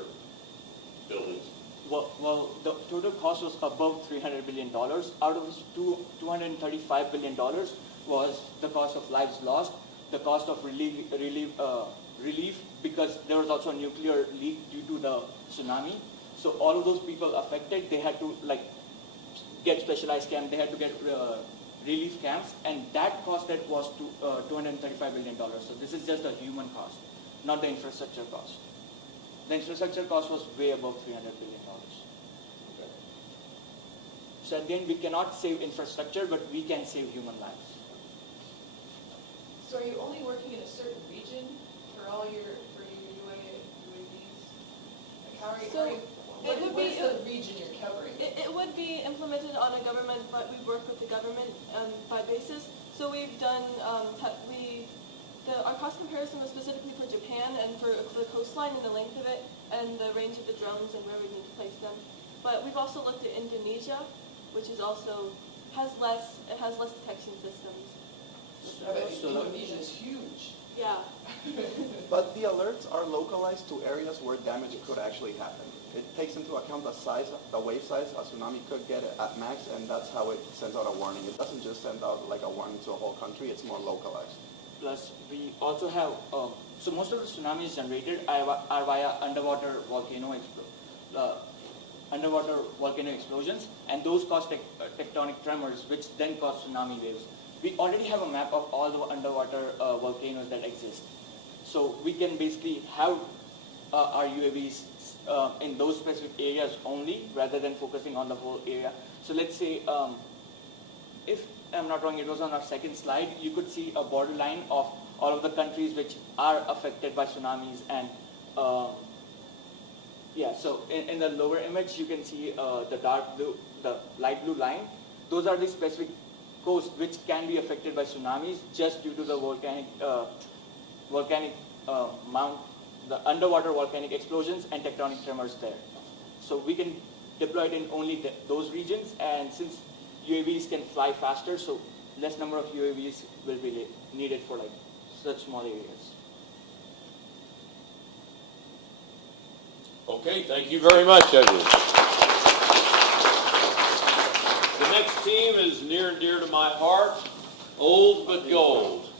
buildings? Well, the total cost was above $300 billion. Out of this, $235 billion was the cost of lives lost, the cost of relief, because there was also a nuclear leak due to the tsunami. So all of those people affected, they had to get specialized camps, they had to get relief camps, and that cost that was $235 billion. So this is just the human cost, not the infrastructure cost. The infrastructure cost was way above $300 billion. Okay. So at the end, we cannot save infrastructure, but we can save human lives. So are you only working in a certain region for your UAVs? Like how are you, what's the region you're covering? It would be implemented on a government, but we work with the government by basis. So we've done, our cost comparison was specifically for Japan and for the coastline and the length of it and the range of the drones and where we need to place them. But we've also looked at Indonesia, which is also has less detection systems. Indonesia is huge. Yeah. But the alerts are localized to areas where damage could actually happen. It takes into account the wave size a tsunami could get at max, and that's how it sends out a warning. It doesn't just send out like a warning to a whole country, it's more localized. Plus, we also have, so most of the tsunamis generated are via underwater volcano explosions, and those cause tectonic tremors, which then cause tsunami waves. We already have a map of all the underwater volcanoes that exist. So we can basically have our UAVs in those specific areas only, rather than focusing on the whole area. So let's say, if I'm not wrong, it was on our second slide, you could see a borderline of all of the countries which are affected by tsunamis. And so in the lower image, you can see the dark blue, the light blue line. Those are the specific coasts which can be affected by tsunamis just due to the the underwater volcanic explosions and tectonic tremors there. So we can deploy it in only those regions, and since UAVs can fly faster, so less number of UAVs will be needed for such small areas. Okay, thank you very much, judges. next team is near and dear to my heart, Old But Gold.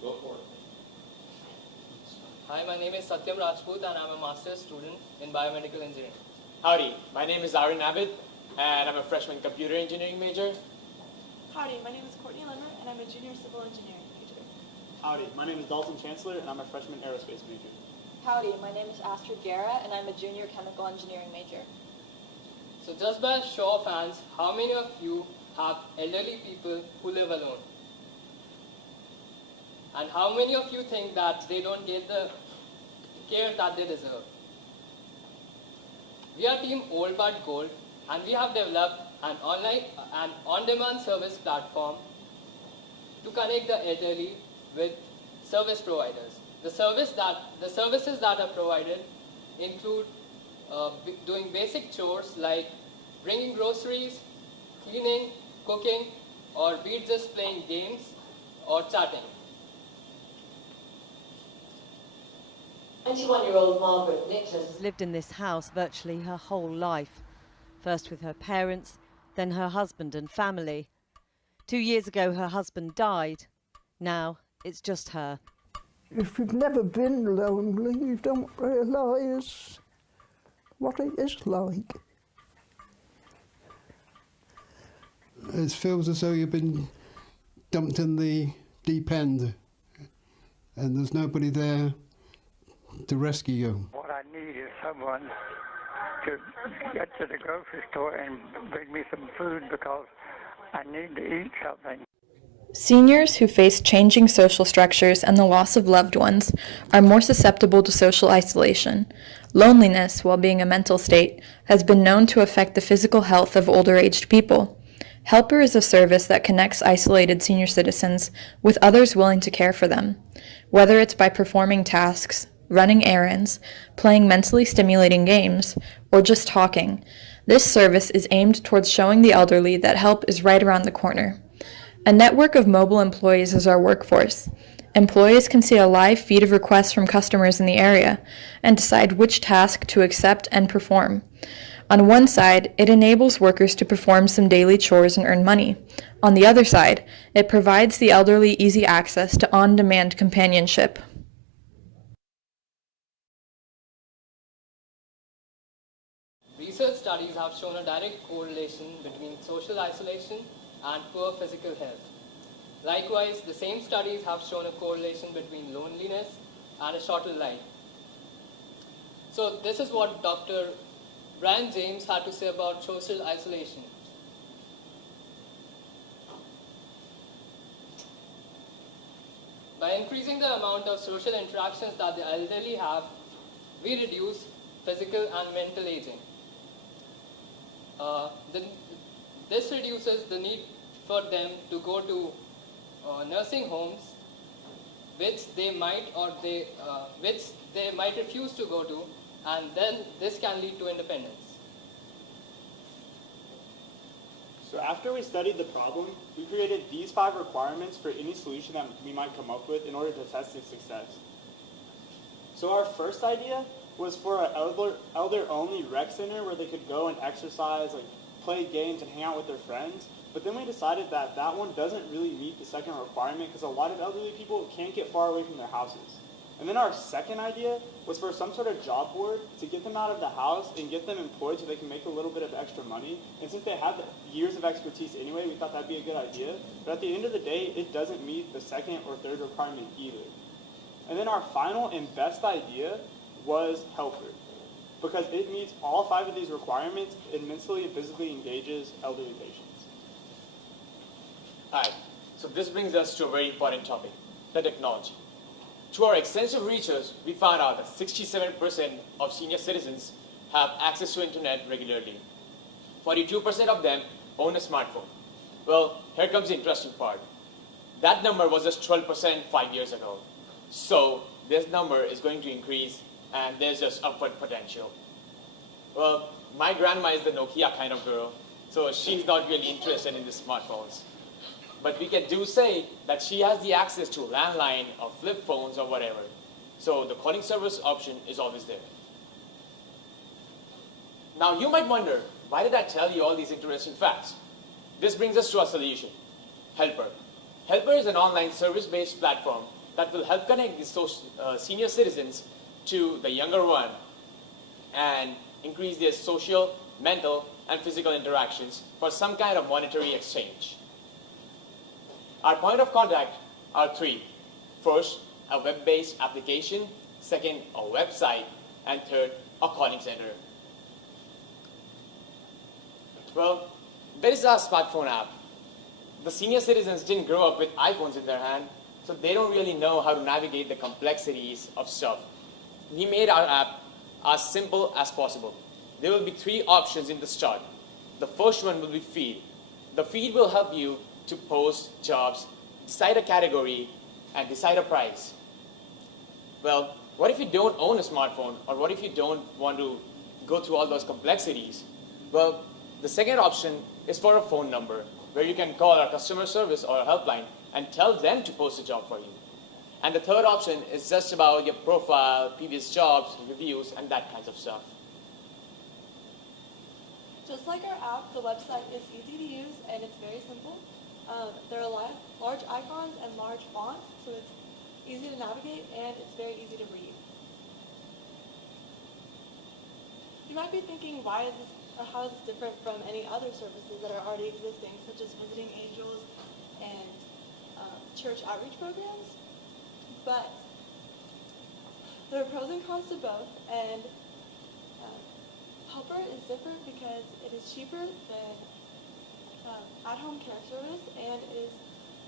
Go for it. Hi, my name is Satyam Rajput and I'm a master's student in biomedical engineering. Howdy, my name is Arun Abid and I'm a freshman computer engineering major. Howdy, my name is Courtney Lemmer and I'm a junior civil engineering major. Howdy, my name is Dalton Chancellor and I'm a freshman aerospace major. Howdy, my name is Astrid Guerra and I'm a junior chemical engineering major. So just by a show of hands, how many of you have elderly people who live alone? And how many of you think that they don't get the care that they deserve? We are Team Old But Gold and we have developed an online and on-demand service platform to connect the elderly with service providers. The services that are provided include doing basic chores like bringing groceries, cleaning, cooking, or be it just playing games or chatting. 21-year-old Margaret Nicholas has lived in this house virtually her whole life. First with her parents, then her husband and family. 2 years ago her husband died. Now it's just her. If you've never been lonely, you don't realise what it is like. It feels as though you've been dumped in the deep end and there's nobody there to rescue you. What I need is someone to get to the grocery store and bring me some food because I need to eat something. Seniors who face changing social structures and the loss of loved ones are more susceptible to social isolation. Loneliness, while being a mental state, has been known to affect the physical health of older-aged people. Helper is a service that connects isolated senior citizens with others willing to care for them, whether it's by performing tasks, running errands, playing mentally stimulating games, or just talking. This service is aimed towards showing the elderly that help is right around the corner. A network of mobile employees is our workforce. Employees can see a live feed of requests from customers in the area and decide which task to accept and perform. On one side, it enables workers to perform some daily chores and earn money. On the other side, it provides the elderly easy access to on-demand companionship. Research studies have shown a direct correlation between social isolation and poor physical health. Likewise, the same studies have shown a correlation between loneliness and a shorter life. So this is what Dr. Brian James had to say about social isolation. By increasing the amount of social interactions that the elderly have, we reduce physical and mental aging. This reduces the need for them to go to nursing homes, which they might refuse to go to, and then this can lead to independence. So after we studied the problem, we created these 5 requirements for any solution that we might come up with in order to test its success. So our first idea was for an elder-only rec center where they could go and exercise, like play games and hang out with their friends. But then we decided that that one doesn't really meet the second requirement because a lot of elderly people can't get far away from their houses. And then our second idea was for some sort of job board to get them out of the house and get them employed so they can make a little bit of extra money. And since they have years of expertise anyway, we thought that'd be a good idea. But at the end of the day, it doesn't meet the second or third requirement either. And then our final and best idea was helper, because it meets all 5 of these requirements and mentally and physically engages elderly patients. Alright, so this brings us to a very important topic, the technology. Through our extensive research, we found out that 67% of senior citizens have access to internet regularly. 42% of them own a smartphone. Well, here comes the interesting part. That number was just 12% 5 years ago. So this number is going to increase, and there's just upward potential. Well, my grandma is the Nokia kind of girl, so she's not really interested in the smartphones. But we can do say that she has the access to landline or flip phones or whatever. So the calling service option is always there. Now you might wonder, why did I tell you all these interesting facts? This brings us to our solution, Helper. Helper is an online service-based platform that will help connect the senior citizens to the younger one and increase their social, mental, and physical interactions for some kind of monetary exchange. Our point of contact are 3. First, a web-based application. Second, a website. And third, a calling center. Well, there is our smartphone app. The senior citizens didn't grow up with iPhones in their hand, so they don't really know how to navigate the complexities of stuff. We made our app as simple as possible. There will be 3 options in the start. The first one will be feed. The feed will help you to post jobs, decide a category, and decide a price. Well, what if you don't own a smartphone, or what if you don't want to go through all those complexities? Well, the second option is for a phone number, where you can call our customer service or our helpline and tell them to post a job for you. And the third option is just about your profile, previous jobs, reviews, and that kinds of stuff. Just like our app, the website is easy to use and it's very simple. There are large icons and large fonts, so it's easy to navigate and it's very easy to read. You might be thinking, why is this, or how is this different from any other services that are already existing, such as visiting angels and church outreach programs? But there are pros and cons to both, and Helper is different because it is cheaper than at-home care service, and it is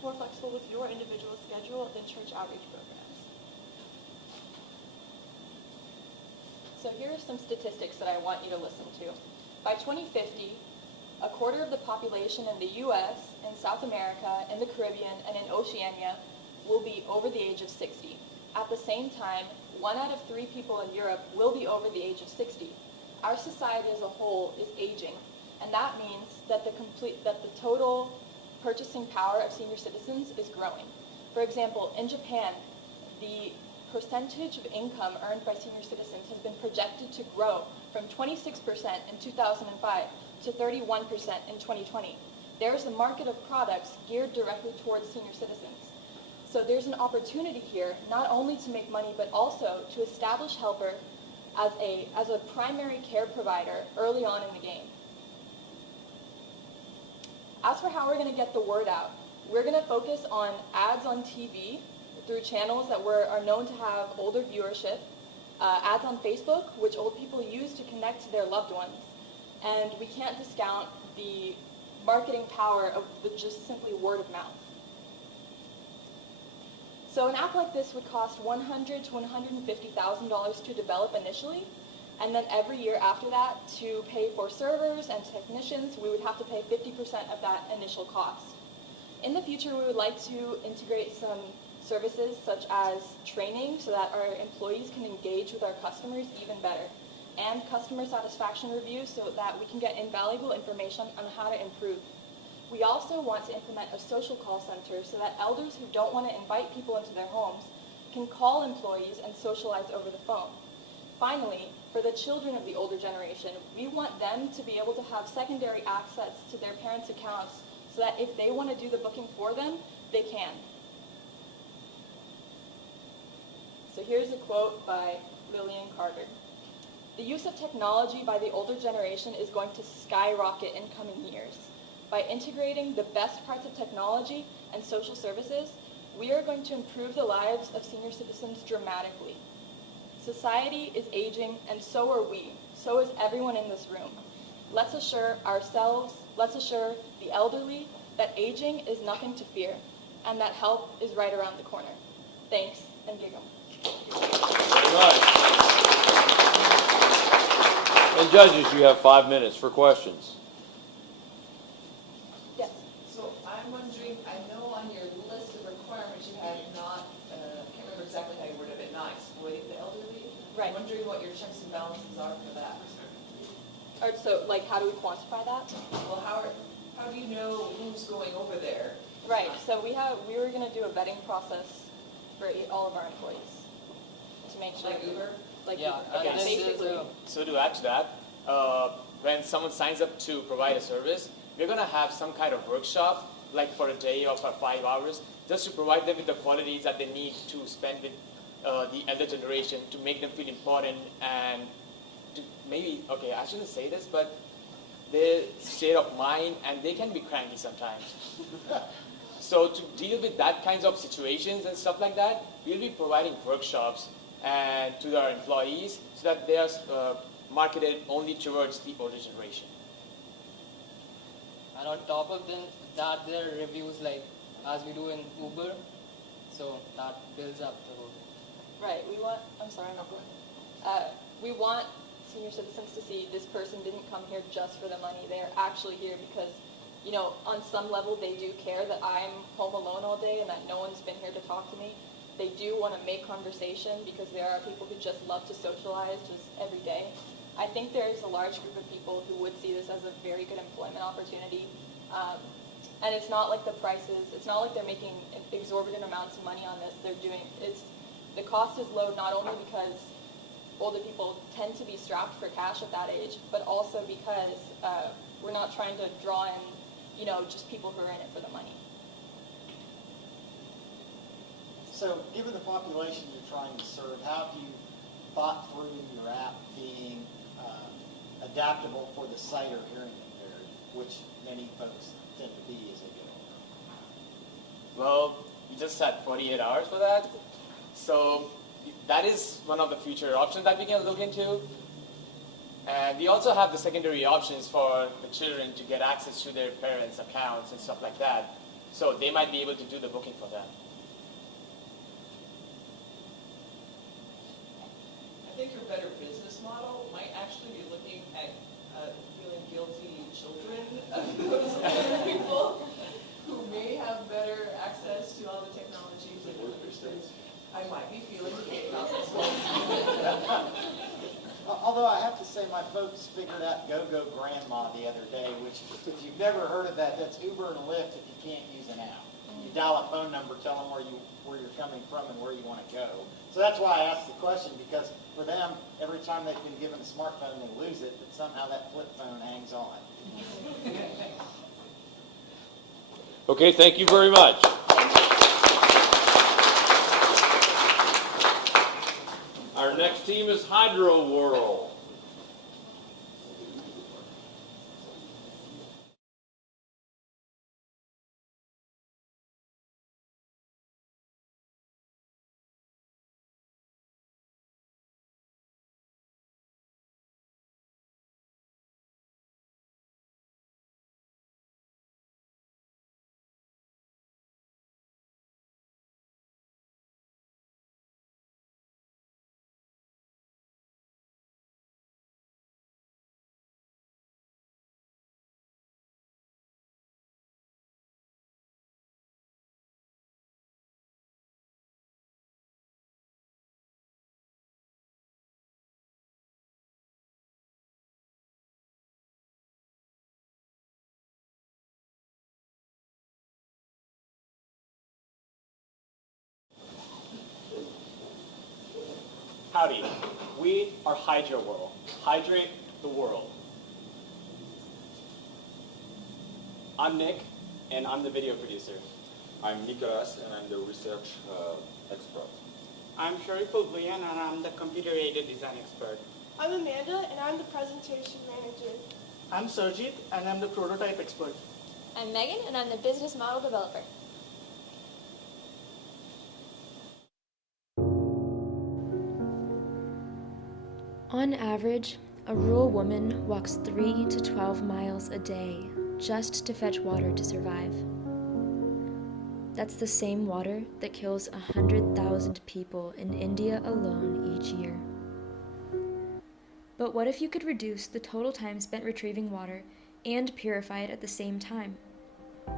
more flexible with your individual schedule than church outreach programs. So here are some statistics that I want you to listen to. By 2050, a quarter of the population in the US, in South America, in the Caribbean, and in Oceania will be over the age of 60. At the same time, 1 out of 3 people in Europe will be over the age of 60. Our society as a whole is aging, and that means that the total purchasing power of senior citizens is growing. For example, in Japan, the percentage of income earned by senior citizens has been projected to grow from 26% in 2005 to 31% in 2020. There's a market of products geared directly towards senior citizens. So there's an opportunity here not only to make money, but also to establish Helper as a primary care provider early on in the game. As for how we're going to get the word out, we're going to focus on ads on TV through channels that are known to have older viewership, ads on Facebook, which old people use to connect to their loved ones, and we can't discount the marketing power of just simply word of mouth. So an app like this would cost $100,000 to $150,000 to develop initially, and then every year after that, to pay for servers and technicians, we would have to pay 50% of that initial cost. In the future, we would like to integrate some services such as training so that our employees can engage with our customers even better, and customer satisfaction reviews so that we can get invaluable information on how to improve. We also want to implement a social call center so that elders who don't want to invite people into their homes can call employees and socialize over the phone. Finally, for the children of the older generation, we want them to be able to have secondary access to their parents' accounts so that if they want to do the booking for them, they can. So here's a quote by Lillian Carter. The use of technology by the older generation is going to skyrocket in coming years. By integrating the best parts of technology and social services, we are going to improve the lives of senior citizens dramatically. Society is aging, and so are we. So is everyone in this room. Let's assure ourselves, let's assure the elderly that aging is nothing to fear, and that help is right around the corner. Thanks, and gig 'em. Very much. And judges, you have 5 minutes for questions. Yes. So I'm wondering, I know on your list of requirements you had not, I can't remember exactly how you worded it, not exploiting the elderly. Right. I'm wondering what your checks and balances are for that. All right, so like, how do we quantify that? Well, how do you know who's going over there? Right, so we were going to do a vetting process for all of our employees to make sure. Like Uber? Like Yeah, Uber. Yeah, basically. So to add to that, when someone signs up to provide a service, we're going to have some kind of workshop, like for a day or for 5 hours, just to provide them with the qualities that they need to spend with the elder generation to make them feel important and to maybe, okay, I shouldn't say this, but their state of mind, and they can be cranky sometimes. So to deal with that kinds of situations and stuff like that, we'll be providing workshops and to our employees so that they are marketed only towards the older generation. And on top of that, there are reviews like as we do in Uber, so that builds up the whole thing. Right, we want senior citizens to see this person didn't come here just for the money. They're actually here because, you know, on some level they do care that I'm home alone all day and that no one's been here to talk to me. They do want to make conversation because there are people who just love to socialize just every day. I think there is a large group of people who would see this as a very good employment opportunity. And it's not like the prices, it's not like they're making exorbitant amounts of money on this. The cost is low not only because older people tend to be strapped for cash at that age, but also because we're not trying to draw in, you know, just people who are in it for the money. So, given the population you're trying to serve, how have you thought through your app being adaptable for the sight or hearing impaired, which many folks tend to be as they get older? Well, we just had 48 hours for that. So that is one of the future options that we can look into. And we also have the secondary options for the children to get access to their parents' accounts and stuff like that. So they might be able to do the booking for them. I think your better business model might actually be looking at feeling guilty children, those other people who may have better access to all the technologies and I might be feeling okay about this one. Although I have to say my folks figured out Go-Go Grandma the other day, which if you've never heard of that, that's Uber and Lyft if you can't use an app. You dial a phone number, tell them where you're coming from and where you want to go. So that's why I asked the question, because for them, every time they've been given a smartphone, they lose it, but somehow that flip phone hangs on. Okay, thank you very much. Our next team is Hydro World. Howdy, we are Hydro World. Hydrate the world. I'm Nick, and I'm the video producer. I'm Nicholas, and I'm the research expert. I'm Shariful Bhuyan, and I'm the computer-aided design expert. I'm Amanda, and I'm the presentation manager. I'm Sarjeet, and I'm the prototype expert. I'm Megan, and I'm the business model developer. On average, a rural woman walks 3 to 12 miles a day just to fetch water to survive. That's the same water that kills 100,000 people in India alone each year. But what if you could reduce the total time spent retrieving water and purify it at the same time?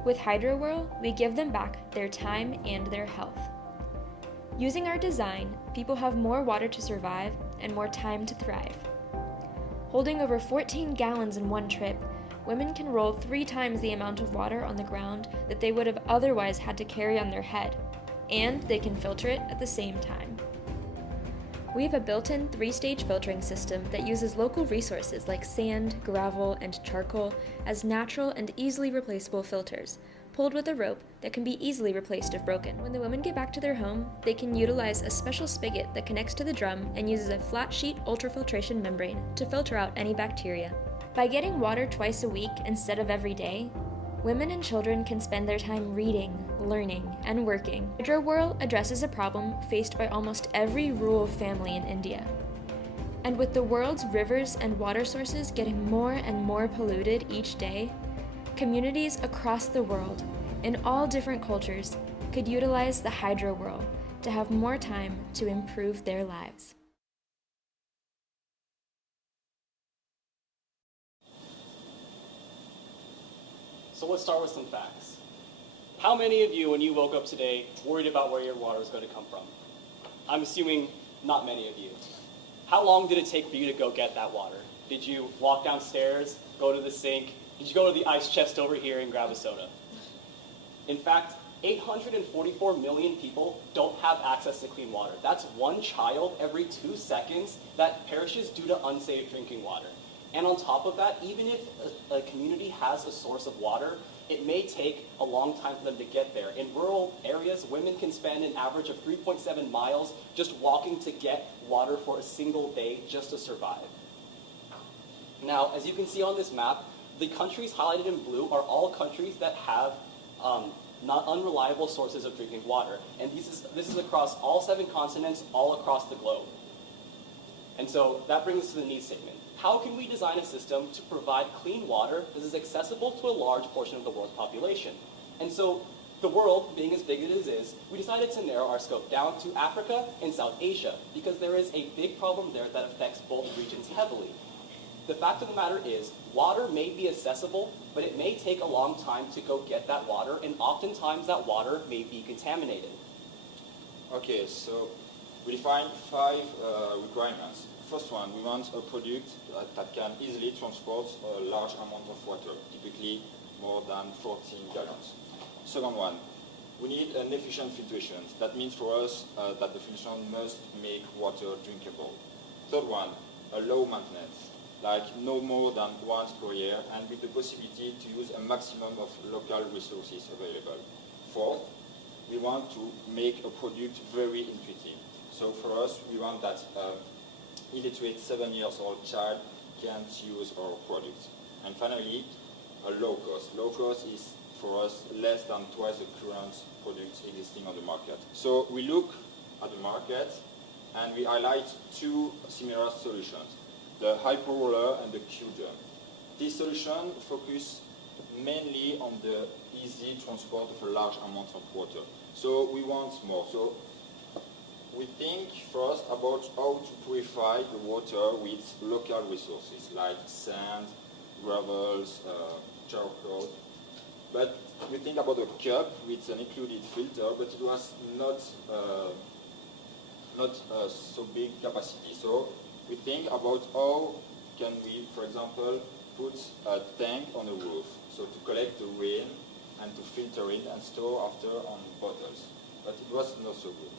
With HydroWhirl, we give them back their time and their health. Using our design, people have more water to survive and more time to thrive. Holding over 14 gallons in one trip, women can roll 3 times the amount of water on the ground that they would have otherwise had to carry on their head, and they can filter it at the same time. We have a built-in 3-stage filtering system that uses local resources like sand, gravel, and charcoal as natural and easily replaceable filters, pulled with a rope that can be easily replaced if broken. When the women get back to their home, they can utilize a special spigot that connects to the drum and uses a flat sheet ultrafiltration membrane to filter out any bacteria. By getting water twice a week instead of every day, women and children can spend their time reading, learning, and working. HydroWhirl addresses a problem faced by almost every rural family in India. And with the world's rivers and water sources getting more and more polluted each day, communities across the world, in all different cultures, could utilize the HydroWhirl to have more time to improve their lives. So let's start with some facts. How many of you, when you woke up today, worried about where your water is going to come from? I'm assuming not many of you. How long did it take for you to go get that water? Did you walk downstairs, go to the sink? Did you go to the ice chest over here and grab a soda? In fact, 844 million people don't have access to clean water. That's 1 child every 2 seconds that perishes due to unsafe drinking water. And on top of that, even if a community has a source of water, it may take a long time for them to get there. In rural areas, women can spend an average of 3.7 miles just walking to get water for a single day just to survive. Now, as you can see on this map, the countries highlighted in blue are all countries that have not unreliable sources of drinking water. And this is across all 7 continents, all across the globe. And so that brings us to the needs statement. How can we design a system to provide clean water that is accessible to a large portion of the world's population? And so the world, being as big as it is, we decided to narrow our scope down to Africa and South Asia because there is a big problem there that affects both regions heavily. The fact of the matter is, water may be accessible, but it may take a long time to go get that water, and oftentimes that water may be contaminated. Okay, so we defined 5 requirements. First one, we want a product that can easily transport a large amount of water, typically more than 14 gallons. Second one, we need an efficient filtration. That means for us that the filtration must make water drinkable. Third one, a low maintenance, like no more than once per year, and with the possibility to use a maximum of local resources available. Fourth, we want to make a product very intuitive. So for us, we want that illiterate 7-year-old child can't use our product. And finally, a low cost. Low cost is for us less than twice the current products existing on the market. So we look at the market and we highlight 2 similar solutions, the HydroWhirl and the Q-Jump. This solution focuses mainly on the easy transport of a large amount of water. So we want more. So we think first about how to purify the water with local resources like sand, gravels, charcoal. But we think about a cup with an included filter, but it was not so big capacity. So we think about how can we, for example, put a tank on the roof, so to collect the rain and to filter it and store after on bottles. But it was not so good.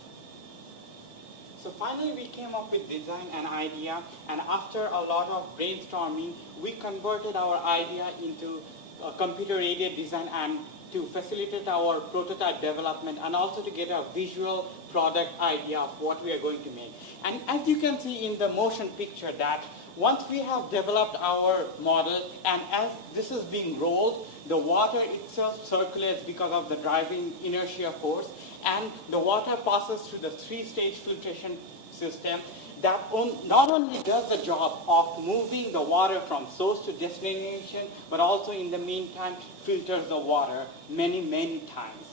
So finally we came up with design and idea, and after a lot of brainstorming, we converted our idea into a computer-aided design and to facilitate our prototype development and also to get a visual product idea of what we are going to make. And as you can see in the motion picture that once we have developed our model and as this is being rolled, the water itself circulates because of the driving inertia force, and the water passes through the three-stage filtration system that not only does the job of moving the water from source to destination, but also in the meantime filters the water many, many times.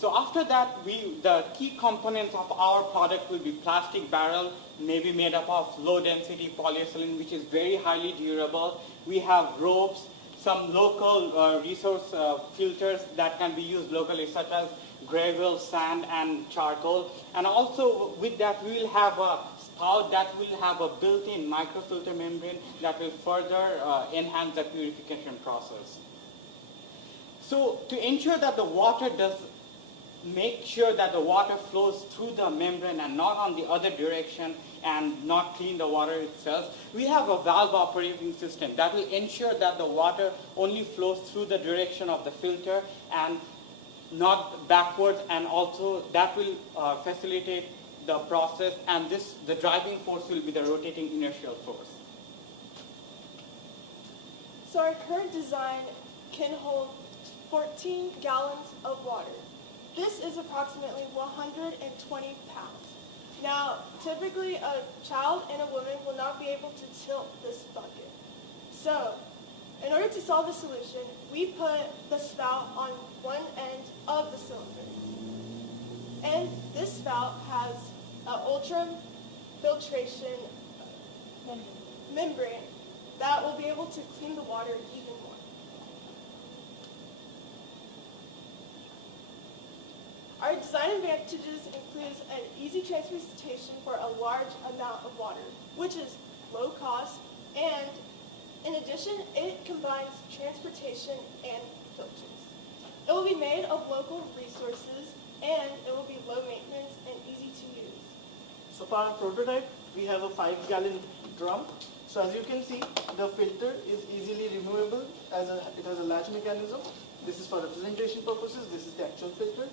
So after that, the key components of our product will be plastic barrel, maybe made up of low-density polyethylene, which is very highly durable. We have ropes, some local resource filters that can be used locally, such as gravel, sand, and charcoal. And also with that, we will have a spout that will have a built-in microfilter membrane that will further enhance the purification process. So to ensure that the water make sure that the water flows through the membrane and not on the other direction and not clean the water itself, we have a valve operating system that will ensure that the water only flows through the direction of the filter and not backwards, and also that will facilitate the process, and the driving force will be the rotating inertial force. So our current design can hold 14 gallons of water. This is approximately 120 pounds. Now, typically a child and a woman will not be able to tilt this bucket. So, in order to solve the solution, we put the spout on one end of the cylinder. And this spout has an ultrafiltration membrane that will be able to clean the water even more. Our design advantages includes an easy transportation for a large amount of water, which is low cost, and in addition, it combines transportation and filters. It will be made of local resources, and it will be low maintenance and easy to use. So for our prototype, we have a 5-gallon drum. So as you can see, the filter is easily removable as it has a latch mechanism. This is for representation purposes. This is the actual filter.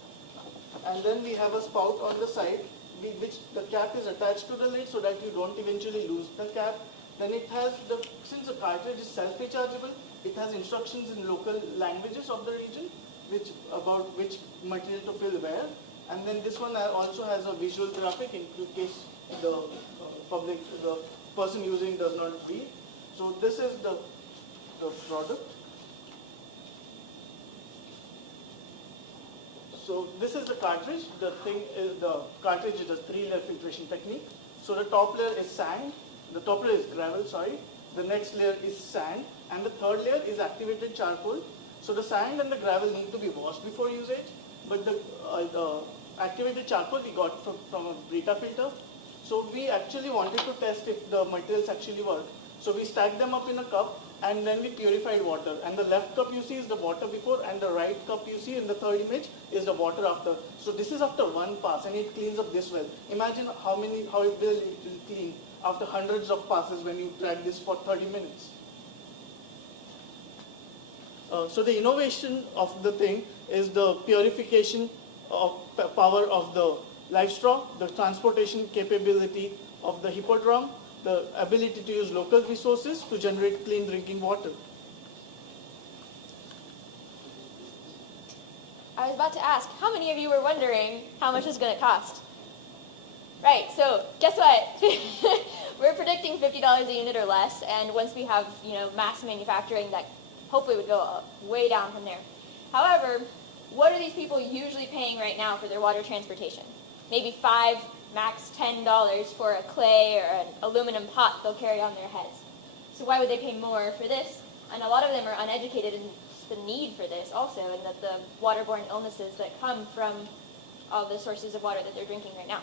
And then we have a spout on the side, which the cap is attached to the lid so that you don't eventually lose the cap. Then it has, since the cartridge is self-rechargeable, it has instructions in local languages of the region, about which material to fill where. And then this one also has a visual graphic in case the person using does not read. So this is the product. So this is the cartridge. The cartridge is a 3-layer filtration technique. So the top layer is sand. The top layer is gravel, sorry. The next layer is sand. And the third layer is activated charcoal. So the sand and the gravel need to be washed before usage. But the activated charcoal we got from a Brita filter. So we actually wanted to test if the materials actually work. So we stacked them up in a cup, and then we purified water. And the left cup you see is the water before, and the right cup you see in the third image is the water after. So this is after one pass, and it cleans up this well. Imagine how it will clean after hundreds of passes when you drag this for 30 minutes. So the innovation of the thing is the purification of power of the live straw, the transportation capability of the hippodrome, the ability to use local resources to generate clean drinking water. I was about to ask, how many of you were wondering how much it's going to cost? Right, so guess what? We're predicting $50 a unit or less, and once we have mass manufacturing, that hopefully would go way down from there. However, what are these people usually paying right now for their water transportation? Maybe $5, max $10 for a clay or an aluminum pot they'll carry on their heads. So why would they pay more for this? And a lot of them are uneducated in the need for this also, and that the waterborne illnesses that come from all the sources of water that they're drinking right now.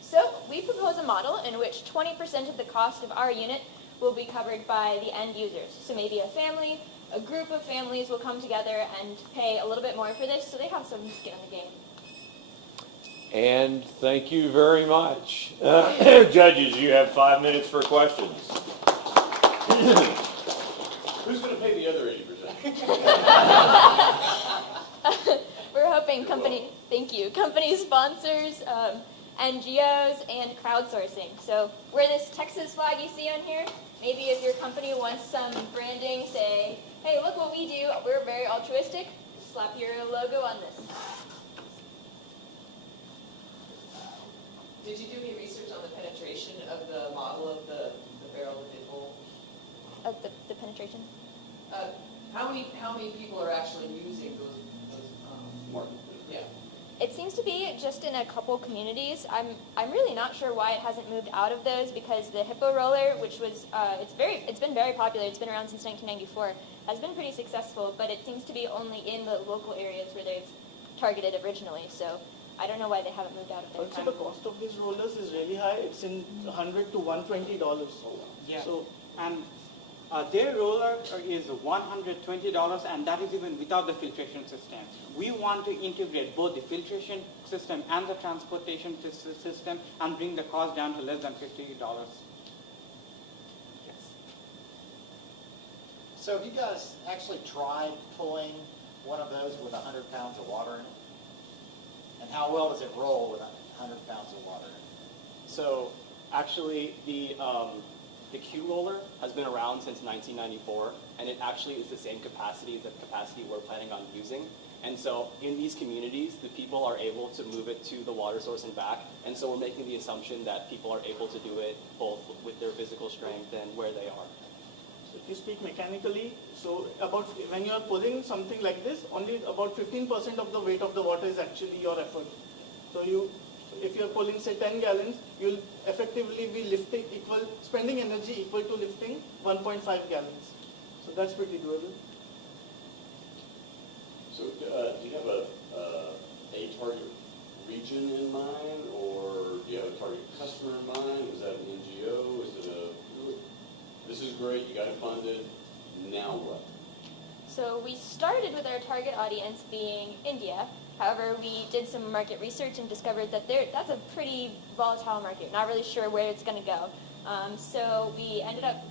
So we propose a model in which 20% of the cost of our unit will be covered by the end users. So maybe a family, a group of families will come together and pay a little bit more for this, so they have some skin in the game. And thank you very much. Judges, you have 5 minutes for questions. Who's going to pay the other 80%? We're hoping scoping, thank you, company sponsors, NGOs, and crowdsourcing. So where this Texas flag you see on here, maybe if your company wants some branding, say, hey, look what we do, we're very altruistic, slap your logo on this. Did you do any research on the penetration of the model of the barrel and nipple? Of the penetration? How many people are actually using those yeah. It seems to be just in a couple communities. I'm really not sure why it hasn't moved out of those, because the hippo roller, which was it's been very popular. It's been around since 1994. Has been pretty successful, but it seems to be only in the local areas where they've targeted originally. So I don't know why they haven't moved out of there. Also, the cost of these rollers is really high. It's in $100 to $120. Yeah. So, and their roller is $120, and that is even without the filtration system. We want to integrate both the filtration system and the transportation system and bring the cost down to less than $50. Yes. So have you guys actually tried pulling one of those with 100 pounds of water in it? And how well does it roll with 100 pounds of water in it? So actually the Q roller has been around since 1994, and it actually is the same capacity as the capacity we're planning on using. And so in these communities, the people are able to move it to the water source and back, and so we're making the assumption that people are able to do it both with their physical strength and where they are. So if you speak mechanically, so about when you are pulling something like this, only about 15% of the weight of the water is actually your effort. So if you are pulling say 10 gallons, you'll effectively be spending energy equal to lifting 1.5 gallons. So that's pretty doable. So do you have a target region in mind, or do you have a target customer in mind? Is that an NGO? Is it this is great, you got it funded, now what? So we started with our target audience being India. However, we did some market research and discovered that that's a pretty volatile market. Not really sure where it's going to go. So we ended up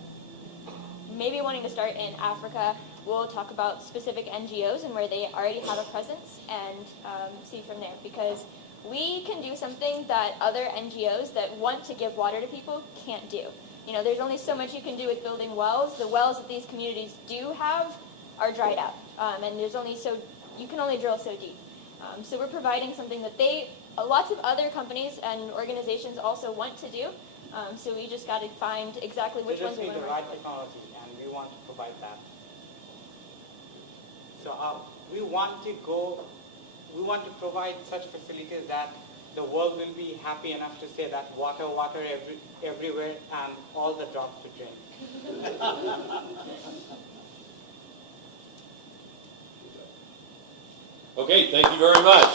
maybe wanting to start in Africa. We'll talk about specific NGOs and where they already have a presence and see from there. Because we can do something that other NGOs that want to give water to people can't do. You know, there's only so much you can do with building wells. The wells that these communities do have are dried up. And there's only you can only drill so deep. So we're providing something that lots of other companies and organizations also want to do. So we just got to find exactly which ones we want to the right technology, and we want to provide that. So we want to provide such facilities that the world will be happy enough to say that water everywhere and all the drops to drink. Okay, thank you very much.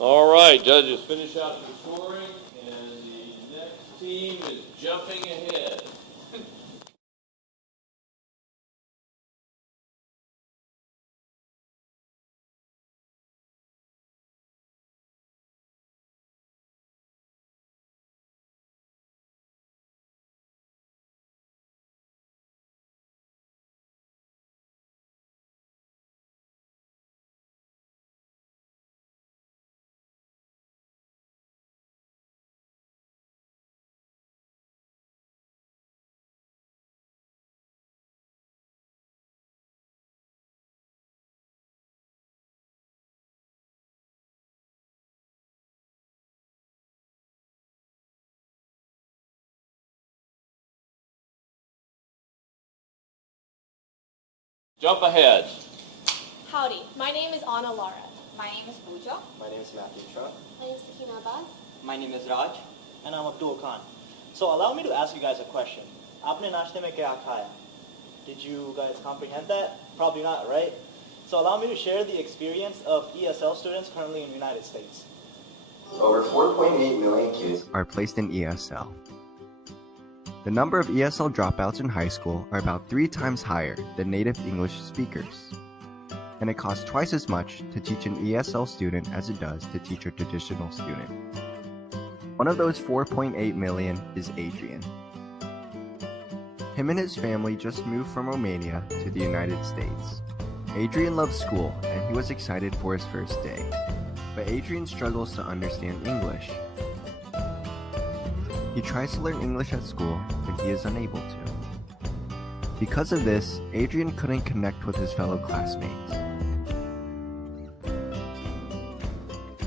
All right, judges, finish out the scoring, and the next team is jumping ahead. Jump ahead. Howdy, my name is Anna Lara. My name is Pooja. My name is Matthew Shah. My name is Sakina Abbas. My name is Raj. And I'm Abdul Khan. So allow me to ask you guys a question. Aapne naashte mein kya khaya? Did you guys comprehend that? Probably not, right? So allow me to share the experience of ESL students currently in the United States. Over 4.8 million kids are placed in ESL. The number of ESL dropouts in high school are about 3 times higher than native English speakers. And it costs twice as much to teach an ESL student as it does to teach a traditional student. One of those 4.8 million is Adrian. Him and his family just moved from Romania to the United States. Adrian loves school, and he was excited for his first day. But Adrian struggles to understand English. He tries to learn English at school, but he is unable to. Because of this, Adrian couldn't connect with his fellow classmates.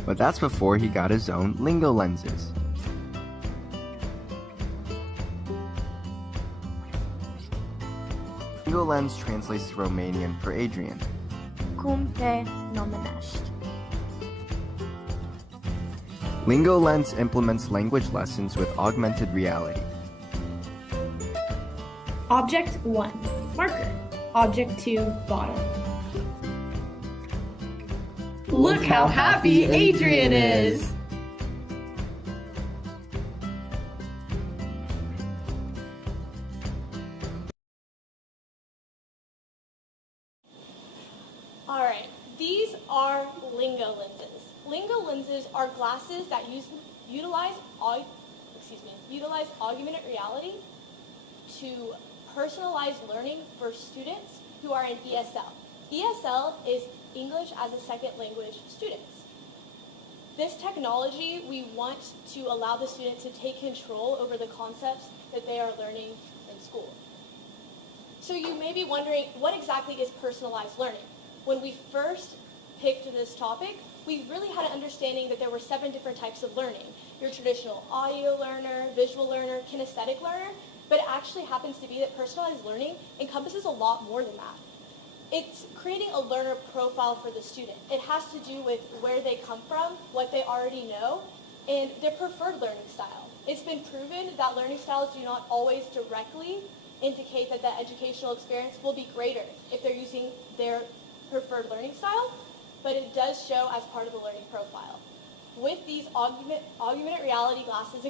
But that's before he got his own Lingo Lenses. Lingo Lens translates to Romanian for Adrian. Cum te numești? Lingo Lens implements language lessons with augmented reality. Object 1, marker. Object 2, bottle. Look how happy Adrian is! Alright, these are Lingo Lenses. Lingo Lenses are glasses that utilize augmented reality to personalize learning for students who are in ESL. ESL is English as a Second Language students. This technology, we want to allow the student to take control over the concepts that they are learning in school. So you may be wondering, what exactly is personalized learning? When we first picked this topic, we really had an understanding that there were 7 different types of learning. Your traditional audio learner, visual learner, kinesthetic learner, but it actually happens to be that personalized learning encompasses a lot more than that. It's creating a learner profile for the student. It has to do with where they come from, what they already know, and their preferred learning style. It's been proven that learning styles do not always directly indicate that the educational experience will be greater if they're using their preferred learning style, but it does show as part of the learning profile. With these augmented reality glasses,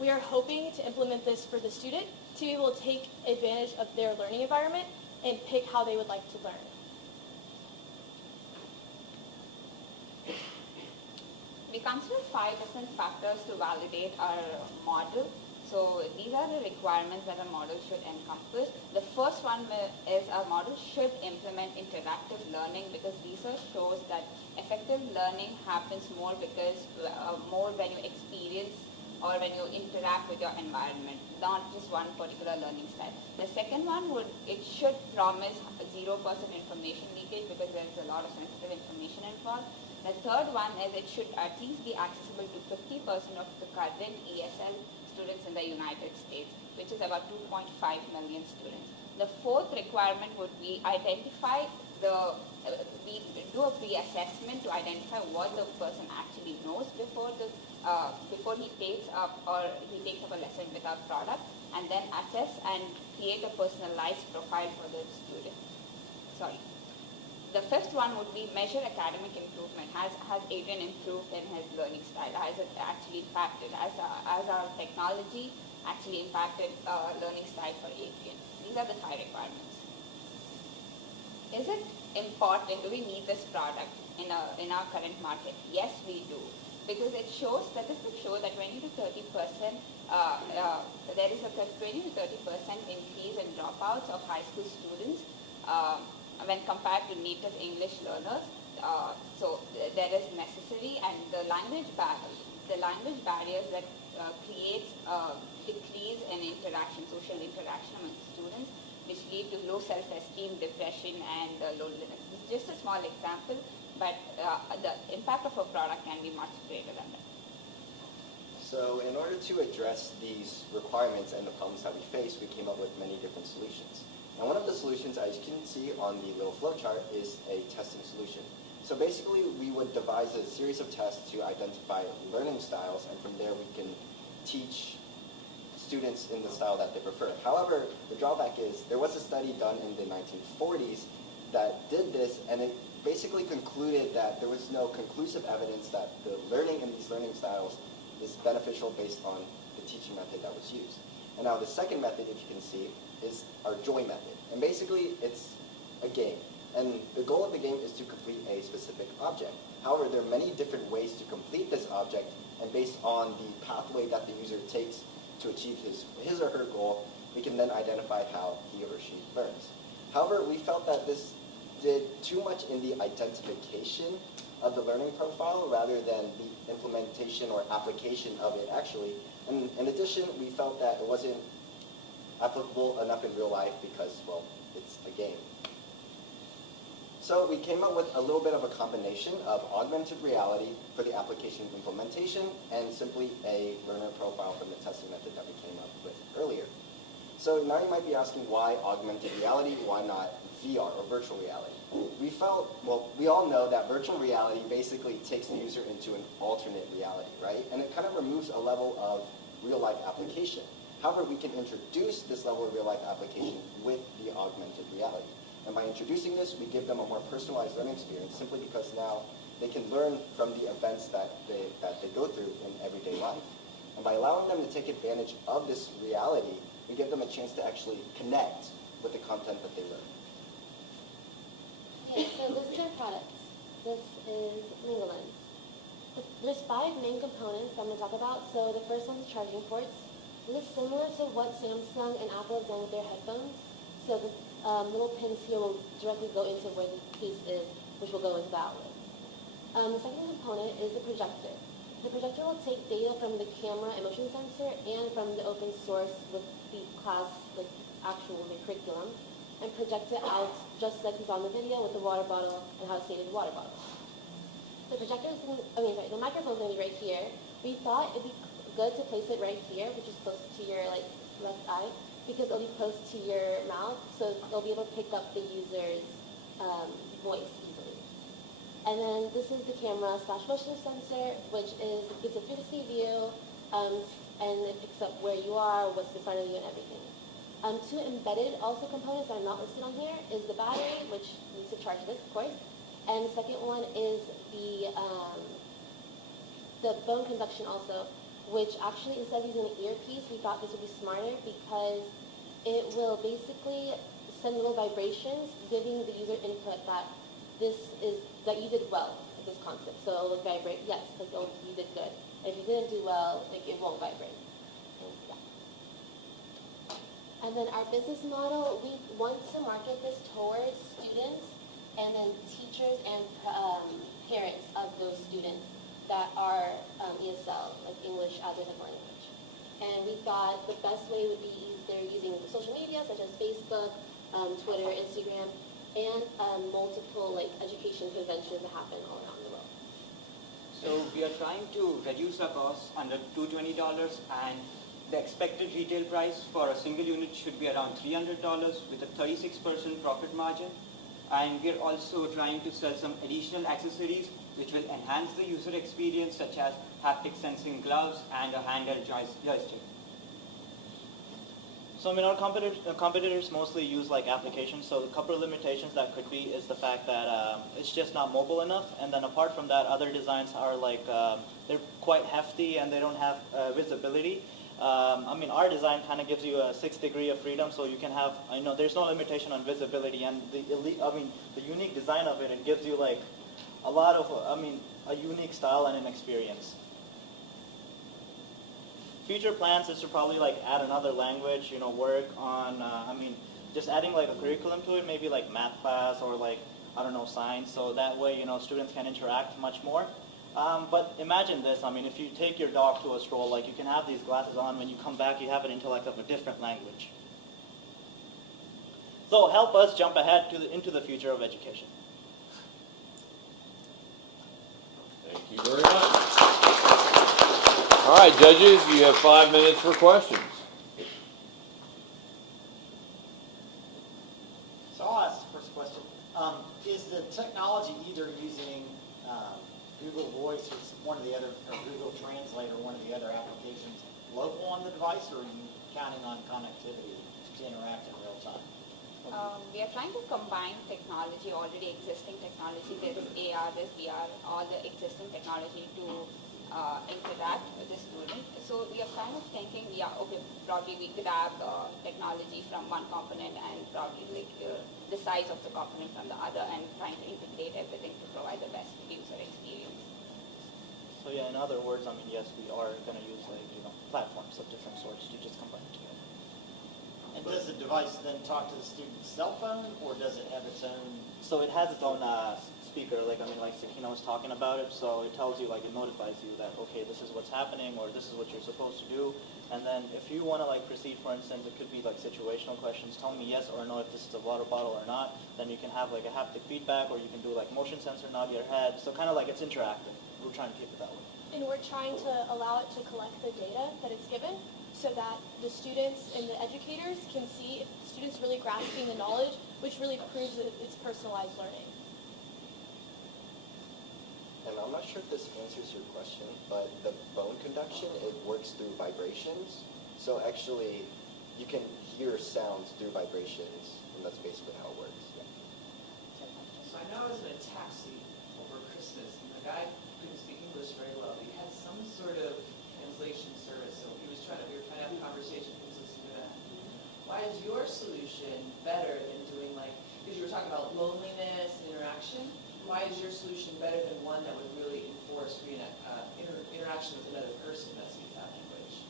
we are hoping to implement this for the student to be able to take advantage of their learning environment and pick how they would like to learn. We consider 5 different factors to validate our model. So these are the requirements that a model should encompass. The first one is a model should implement interactive learning, because research shows that effective learning happens more when you experience or when you interact with your environment, not just one particular learning style. The second one it should promise 0% information leakage, because there is a lot of sensitive information involved. The third one is it should at least be accessible to 50% of the current ESL students in the United States, which is about 2.5 million students. The fourth requirement would be we do a pre-assessment to identify what the person actually knows before he takes up a lesson with our product, and then assess and create a personalized profile for the student. The fifth one would be measure academic improvement. Has Adrian improved in his learning style? Has it actually impacted? Has our technology actually impacted learning style for Adrian? These are the 5 requirements. Is it important? Do we need this product in our current market? Yes, we do. Because statistics show that 20 to 30%, there is a 20 to 30% increase in dropouts of high school students when compared to native English learners. So there is necessary, and the language barriers that creates decrease in social interaction among students, which lead to low self-esteem, depression, and loneliness. This is just a small example, but the impact of a product can be much greater than that. So in order to address these requirements and the problems that we face, we came up with many different solutions. And one of the solutions, as you can see on the little flowchart, is a testing solution. So basically, we would devise a series of tests to identify learning styles, and from there we can teach students in the style that they prefer. However, the drawback is there was a study done in the 1940s that did this, and it basically concluded that there was no conclusive evidence that the learning in these learning styles is beneficial based on the teaching method that was used. And now the second method, if you can see, is our joy method. And basically, it's a game. And the goal of the game is to complete a specific object. However, there are many different ways to complete this object, and based on the pathway that the user takes to achieve his or her goal, we can then identify how he or she learns. However, we felt that this did too much in the identification of the learning profile rather than the implementation or application of it actually. And in addition, we felt that it wasn't applicable enough in real life because, well, it's a game. So we came up with a little bit of a combination of augmented reality for the application implementation and simply a learner profile from the testing method that we came up with earlier. So now you might be asking why augmented reality, why not VR or virtual reality? We felt, well, we all know that virtual reality basically takes the user into an alternate reality, right? And it kind of removes a level of real-life application. However, we can introduce this level of real-life application with the augmented reality. And by introducing this, we give them a more personalized learning experience simply because now they can learn from the events that they go through in everyday life. And by allowing them to take advantage of this reality, we give them a chance to actually connect with the content that they learn. Okay, so this is our product. This is Lingo Lens. There's 5 main components that I'm going to talk about. So the first one is charging ports. This is similar to what Samsung and Apple have done with their headphones. So the little pins here will directly go into where the case is, which will go into the outlet. The second component is the projector. The projector will take data from the camera and motion sensor and from the open source with the class, like actual curriculum, and project it out just like you saw in the video with the water bottle and how to stay with the water bottle. The projector is the microphone is going to be right here. We thought it'd be good to place it right here, which is close to your left eye, because it'll be close to your mouth, so they'll be able to pick up the user's voice easily. And then this is the camera / motion sensor, which gives a 360 view, and it picks up where you are, what's in front of you, and everything. 2 embedded also components that are not listed on here is the battery, which needs to charge this, of course, and the second one is the bone conduction also, which actually instead of using an earpiece, we thought this would be smarter because it will basically send little vibrations, giving the user input that that you did well at this concept. So it will vibrate, yes, like you did good. And if you didn't do well, like it won't vibrate. And then our business model, we want to market this towards students and then teachers and parents of those students that are ESL, like English as a second language. And we thought the best way would be either using social media such as Facebook, Twitter, Instagram, and multiple education conventions that happen all around the world. So we are trying to reduce our costs under $220, and the expected retail price for a single unit should be around $300 with a 36% profit margin. And we're also trying to sell some additional accessories which will enhance the user experience, such as haptic sensing gloves and a handheld joystick. So our competitors mostly use applications. So a couple of limitations that could be is the fact that it's just not mobile enough. And then apart from that, other designs are they're quite hefty and they don't have visibility. Our design kind of gives you a 6th degree of freedom, so you can have, there's no limitation on visibility, and the unique design of it gives you a lot of, a unique style and an experience. Future plans is to probably add another language, work on, just adding a curriculum to it, maybe math class or science, so that way, students can interact much more. But imagine this, if you take your dog to a stroll, you can have these glasses on, when you come back you have an intellect of a different language. So help us jump ahead into the future of education. Thank you very much. All right, judges, you have 5 minutes for questions. So I'll ask the first question. Is the technology either using Google Voice or one of the other, or Google Translate or one of the other applications local on the device, or are you counting on connectivity to interact in real time? We are trying to combine technology, already existing technology. There is AR, there's VR, all the existing technology to interact with the student. So we are kind of thinking, probably we grab technology from one component and probably the size of the component from the other, and trying to integrate everything to provide the best user experience. So yeah, in other words, yes, we are going to use platforms of different sorts to just combine it together. And does the device then talk to the student's cell phone, or does it have its own? So it has its own speaker, like Sakina was talking about it. So it tells you, like, it notifies you that, okay, this is what's happening, or this is what you're supposed to do. And then if you want to like proceed, for instance, it could be like situational questions. Tell me yes or no if this is a water bottle or not. Then you can have like a haptic feedback, or you can do like motion sensor nod your head. So kind of like it's interactive. We're trying to keep it that way. And we're trying to allow it to collect the data that it's given so that the students and the educators can see if the student's really grasping the knowledge, which really proves that it's personalized learning. And I'm not sure if this answers your question, but the bone conduction, it works through vibrations. So actually, you can hear sounds through vibrations, and that's basically how it works. Yeah. So I know I was in a taxi over Christmas, and the guy couldn't speak English very well. He had some sort of translation service, so we were trying to have a conversation. He was listening to that. Why is your solution better than doing because you were talking about loneliness and interaction? Why is your solution better than one that would really enforce interaction with another person that speaks that language?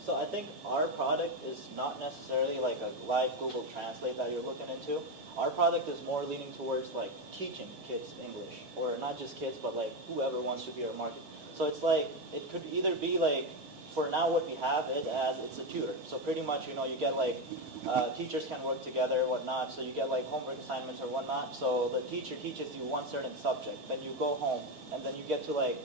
So I think our product is not necessarily like a live Google Translate that you're looking into. Our product is more leaning towards like teaching kids English, or not just kids, but like whoever wants to be our market. So it's like, it could either be like, for now what we have it as, it's a tutor. So pretty much, you get like, teachers can work together, whatnot, so you get like homework assignments or whatnot. So the teacher teaches you one certain subject, then you go home, and then you get to like,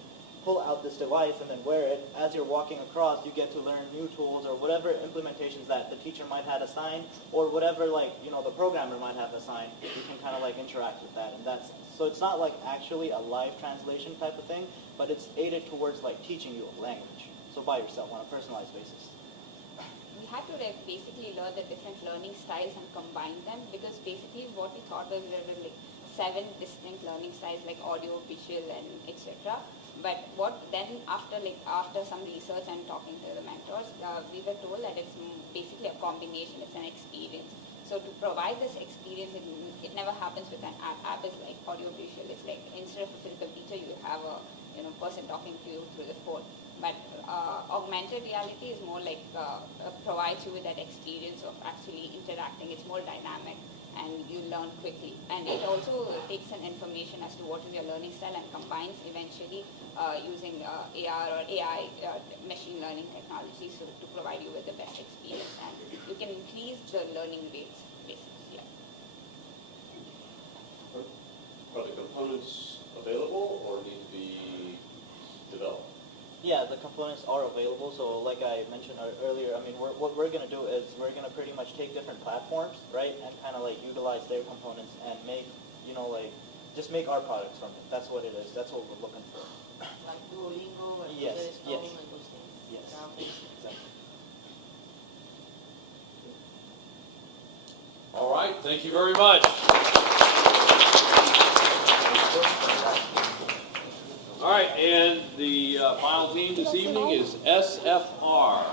pull out this device and then wear it. As you're walking across, you get to learn new tools or whatever implementations that the teacher might have assigned, or whatever the programmer might have assigned. You can kind of like interact with that in that sense. So it's not like actually a live translation type of thing, but it's aided towards like teaching you a language. So by yourself on a personalized basis. We had to basically learn the different learning styles and combine them, because basically what we thought was there were 7 distinct learning styles like audio, visual, and etc. But what then after some research and talking to the mentors, we were told that it's basically a combination, it's an experience. So to provide this experience, it never happens with an app. App is like audio visual. It's like instead of a physical teacher, you have a person talking to you through the phone. But augmented reality is more like provides you with that experience of actually interacting. It's more dynamic and you learn quickly. And it also takes an information as to what is your learning style and combines eventually using AR or AI machine learning technology so to provide you with the best experience. And you can increase the learning rates basically. Yeah. Are the components available or need to be developed? Yeah, the components are available. So like I mentioned earlier, what we're going to do is we're going to pretty much take different platforms, right, and kind of like utilize their components and make, just make our products from it. That's what it is. That's what we're looking for. Like Duolingo and Yes, yes. and those things? Yes, exactly. All right, thank you very much. All right, and the final team this evening is SFR.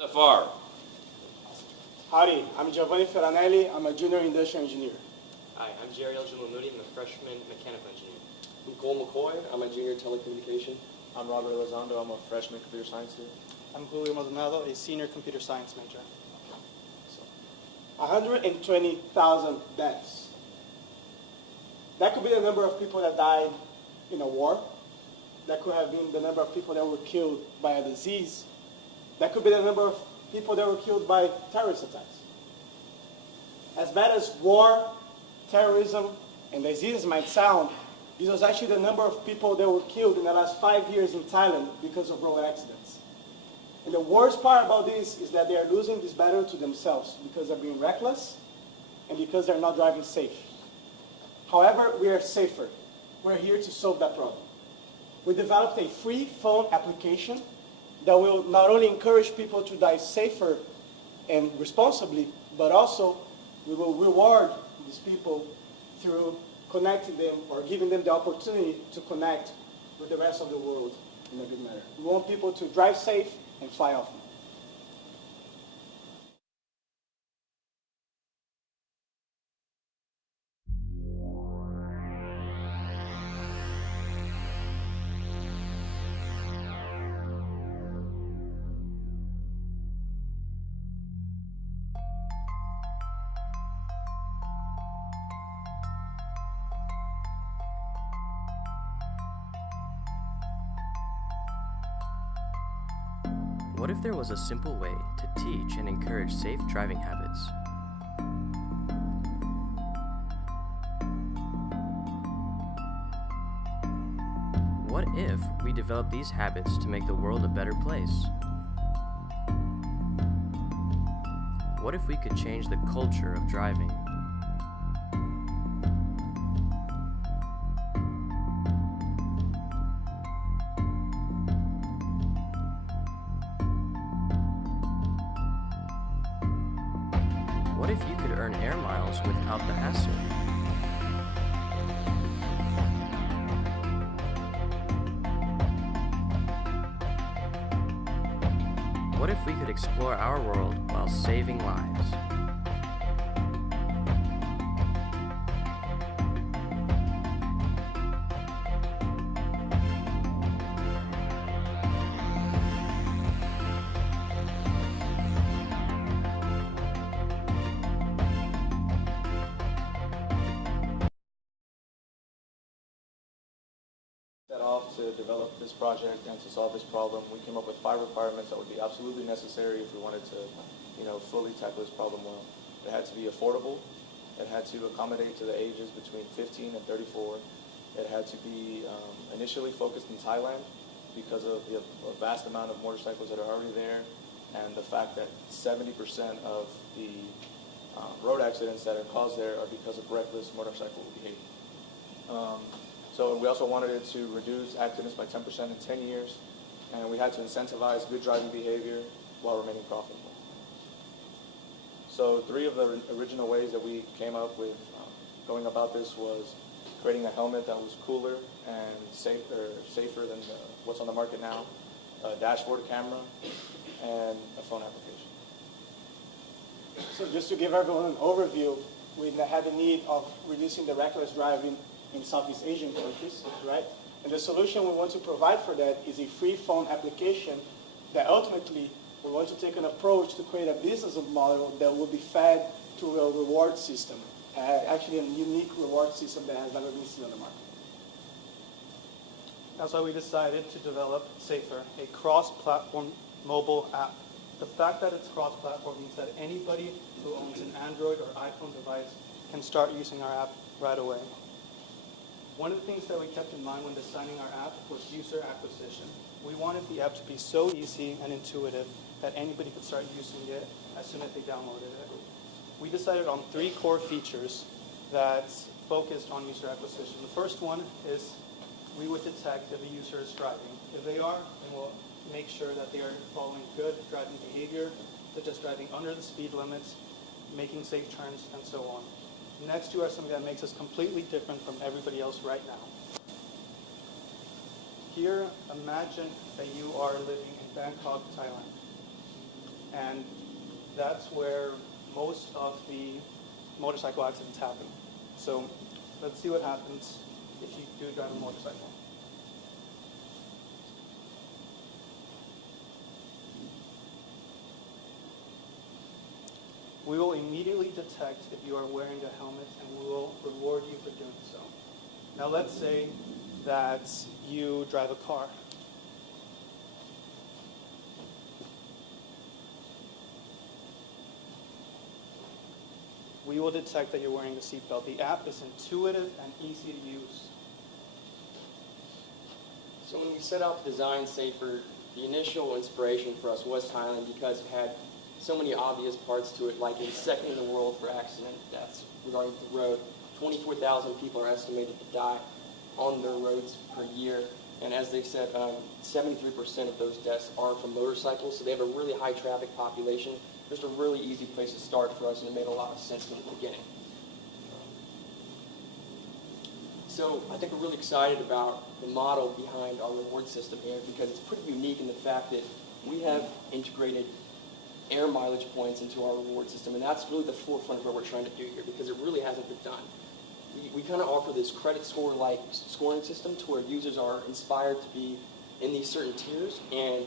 SFR. Howdy, I'm Giovanni Ferranelli. I'm a junior industrial engineer. Hi, I'm Jerry El-Jumamudi. I'm a freshman mechanical engineer. I'm Cole McCoy. I'm a junior telecommunication. I'm Robert Elizondo. I'm a freshman computer science student. I'm Julio Maldonado, a senior computer science major. 120,000 deaths. That could be the number of people that died in a war. that could have been the number of people that were killed by a disease. That could be the number of people that were killed by terrorist attacks. As bad as war, terrorism, and diseases might sound, this was actually the number of people that were killed in the last 5 years in Thailand because of road accidents. And the worst part about this is that they are losing this battle to themselves because they're being reckless and because they're not driving safe. However, we are safer. We're here to solve that problem. We developed a free phone application that will not only encourage people to drive safer and responsibly, but also we will reward these people through connecting them or giving them the opportunity to connect with the rest of the world in a good manner. We want people to drive safe and fly often. What if there was a simple way to teach and encourage safe driving habits? What if we developed these habits to make the world a better place? What if we could change the culture of driving? What if you could earn air miles without the hassle? What if we could explore our world while saving lives? Set off to develop this project and to solve this problem. We came up with 5 requirements that would be absolutely necessary if we wanted to, fully tackle this problem well. It had to be affordable. It had to accommodate to the ages between 15 and 34. It had to be initially focused in Thailand because of the vast amount of motorcycles that are already there and the fact that 70% of the road accidents that are caused there are because of reckless motorcycle behavior. So we also wanted it to reduce accidents by 10% in 10 years, and we had to incentivize good driving behavior while remaining profitable. So 3 of the original ways that we came up with going about this was creating a helmet that was cooler and safer than what's on the market now, a dashboard camera, and a phone application. So just to give everyone an overview, we had the need of reducing the reckless driving in Southeast Asian countries, right? And the solution we want to provide for that is a free phone application that ultimately we want to take an approach to create a business model that will be fed to a reward system, actually a unique reward system that has never been seen on the market. That's why we decided to develop Safer, a cross-platform mobile app. The fact that it's cross-platform means that anybody who owns an Android or iPhone device can start using our app right away. One of the things that we kept in mind when designing our app was user acquisition. We wanted the app to be so easy and intuitive that anybody could start using it as soon as they downloaded it. We decided on 3 core features that focused on user acquisition. The first one is we would detect if a user is driving. If they are, then we'll make sure that they are following good driving behavior, such as driving under the speed limits, making safe turns, and so on. The next 2 are something that makes us completely different from everybody else right now. Here, imagine that you are living in Bangkok, Thailand. And that's where most of the motorcycle accidents happen. So let's see what happens if you do drive a motorcycle. We will immediately detect if you are wearing a helmet and we will reward you for doing so. Now let's say that you drive a car. We will detect that you're wearing a seatbelt. The app is intuitive and easy to use. So when we set out to design Safer, the initial inspiration for us was Thailand because it had so many obvious parts to it, like it's second in the world for accident deaths regarding the road. 24,000 people are estimated to die on their roads per year. And as they said, 73% of those deaths are from motorcycles, so they have a really high traffic population. Just a really easy place to start for us, and it made a lot of sense from the beginning. So I think we're really excited about the model behind our reward system here because it's pretty unique in the fact that we have integrated air mileage points into our reward system, and that's really the forefront of what we're trying to do here because it really hasn't been done. We kind of offer this credit score-like scoring system to where users are inspired to be in these certain tiers, and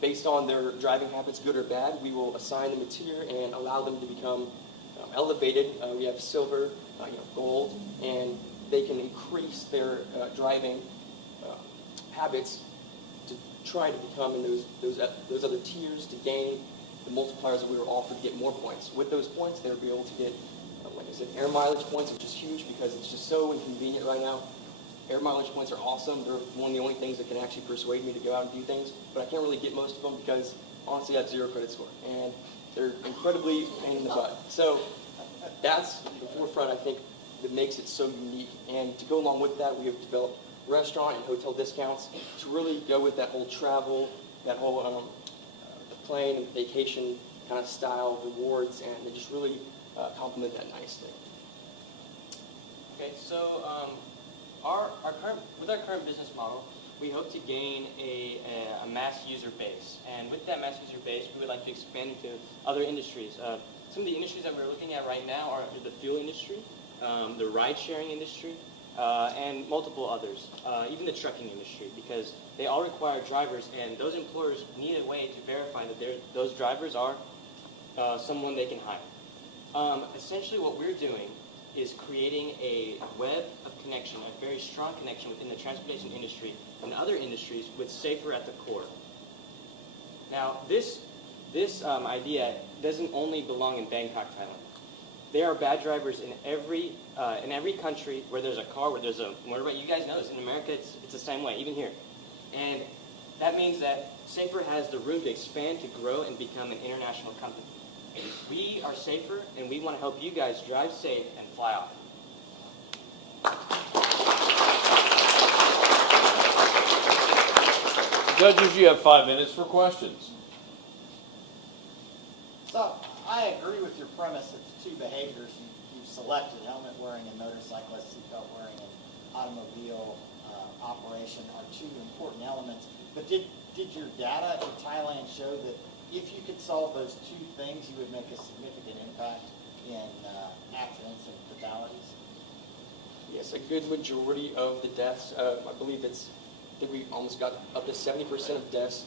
based on their driving habits, good or bad, we will assign them a tier and allow them to become elevated. We have silver, gold, and they can increase their driving habits to try to become in those other tiers to gain the multipliers that we were offered to get more points. With those points, they'll be able to get, like I said, air mileage points, which is huge because it's just so inconvenient right now. Air mileage points are awesome. They're one of the only things that can actually persuade me to go out and do things, but I can't really get most of them because, honestly, I have 0 credit score, and they're incredibly pain in the butt. So that's the forefront, I think, that makes it so unique. And to go along with that, we have developed restaurant and hotel discounts to really go with that whole travel, that whole the plane and vacation kind of style rewards, and they just really complement that nicely. Okay, so with our current business model, we hope to gain a mass user base. And with that mass user base, we would like to expand into other industries. Some of the industries that we're looking at right now are the fuel industry, the ride-sharing industry, and multiple others, even the trucking industry, because they all require drivers, and those employers need a way to verify that those drivers are someone they can hire. Essentially what we're doing is creating a web of connection, a very strong connection within the transportation industry and other industries with Safer at the core. Now, this idea doesn't only belong in Bangkok, Thailand. There are bad drivers in every country where there's a car, where there's a motorbike. You guys know this. In America, it's the same way, even here. And that means that Safer has the room to expand, to grow, and become an international company. We are Safer, and we want to help you guys drive safe and fly off. Judges, you have 5 minutes for questions. So I agree with your premise. It's 2 behaviors you've selected: helmet wearing and motorcyclist, seatbelt wearing and automobile operation are 2 important elements. But did your data in Thailand show that if you could solve those 2 things, you would make a significant impact in accidents and fatalities? Yes, a good majority of the deaths, I believe we almost got up to 70% of deaths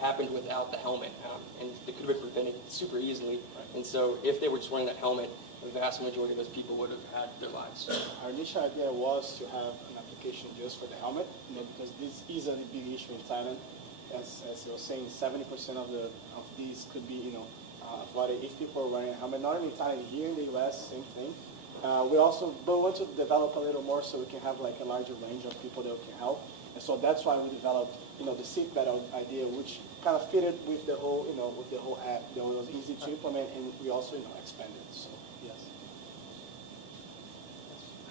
happened without the helmet, and they could have been prevented super easily. And so if they were just wearing that helmet, the vast majority of those people would have had their lives. Our initial idea was to have an application just for the helmet, because this is a big issue in Thailand. As you were saying, 70% of these could be, avoided if people are wearing a helmet. Not only in Thailand, here in the U.S., same thing. We also want to develop a little more so we can have like a larger range of people that we can help. And so that's why we developed, the seat belt idea, which kind of fitted with the whole, app. It was easy to implement, and we also, expanded. So yes.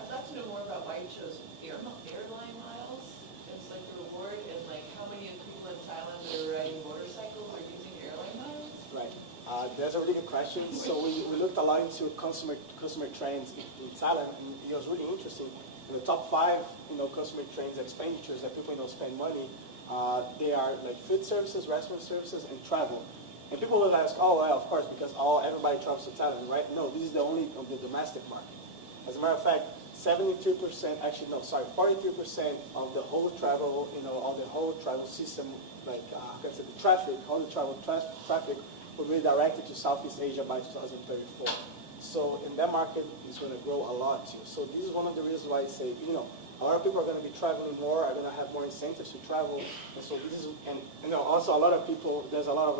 I'd like to know more about why you chose airline miles as like the reward, and like how many of the people in Thailand that are riding motorcycles are using airline miles? Right. That's a really good question. So we looked a lot into consumer trends in Thailand, and it was really interesting. In the top 5, consumer trends expenditures that people, spend money, they are like food services, restaurant services, and travel. And people will ask, oh, well, of course, because everybody travels to Thailand, right? No, this is the only of the domestic market. As a matter of fact, 42%, actually, no, sorry, 43% of the whole travel, of the whole travel system, like, the traffic, all the travel traffic will be directed to Southeast Asia by 2034. So in that market, it's going to grow a lot too. So this is one of the reasons why I say, a lot of people are going to be traveling more, are going to have more incentives to travel. And so this is, and also a lot of people, there's a lot of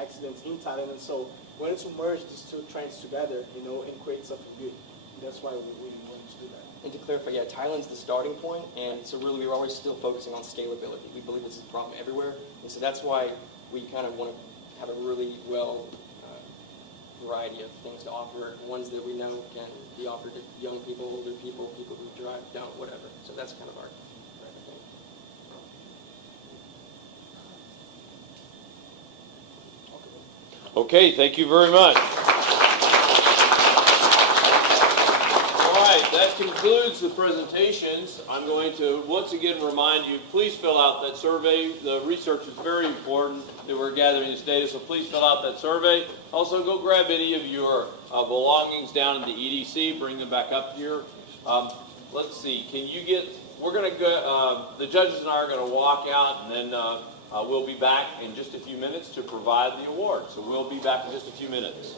accidents in Thailand. And so we wanted to merge these two trends together, and create something good. And that's why we wanted to do that. And to clarify, yeah, Thailand's the starting point, and so really we're always still focusing on scalability. We believe this is a problem everywhere, and so that's why we kind of want to have a really variety of things to offer, ones that we know can be offered to young people, older people, people who drive, don't, whatever. So that's kind of our thing. Okay, thank you very much. All right, that concludes the presentations. I'm going to once again remind you, please fill out that survey. The research is very important that we're gathering this data, so please fill out that survey. Also, go grab any of your belongings down in the EDC, bring them back up here. Let's see, we're going to go, the judges and I are going to walk out, and then we'll be back in just a few minutes to provide the award. So we'll be back in just a few minutes.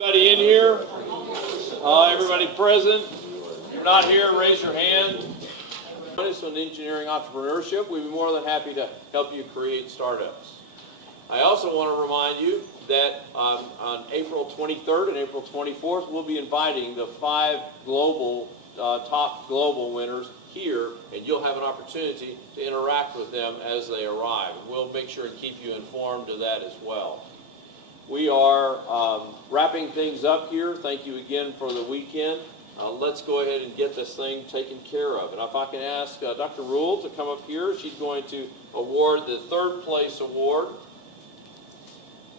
Everybody in here? Everybody present? If you're not here, raise your hand. On engineering entrepreneurship, we'd be more than happy to help you create startups. I also want to remind you that on April 23rd and April 24th, we'll be inviting the 5 global, top global winners here, and you'll have an opportunity to interact with them as they arrive. We'll make sure and keep you informed of that as well. We are wrapping things up here. Thank you again for the weekend. Let's go ahead and get this thing taken care of. And if I can ask Dr. Rule to come up here, she's going to award the 3rd place award.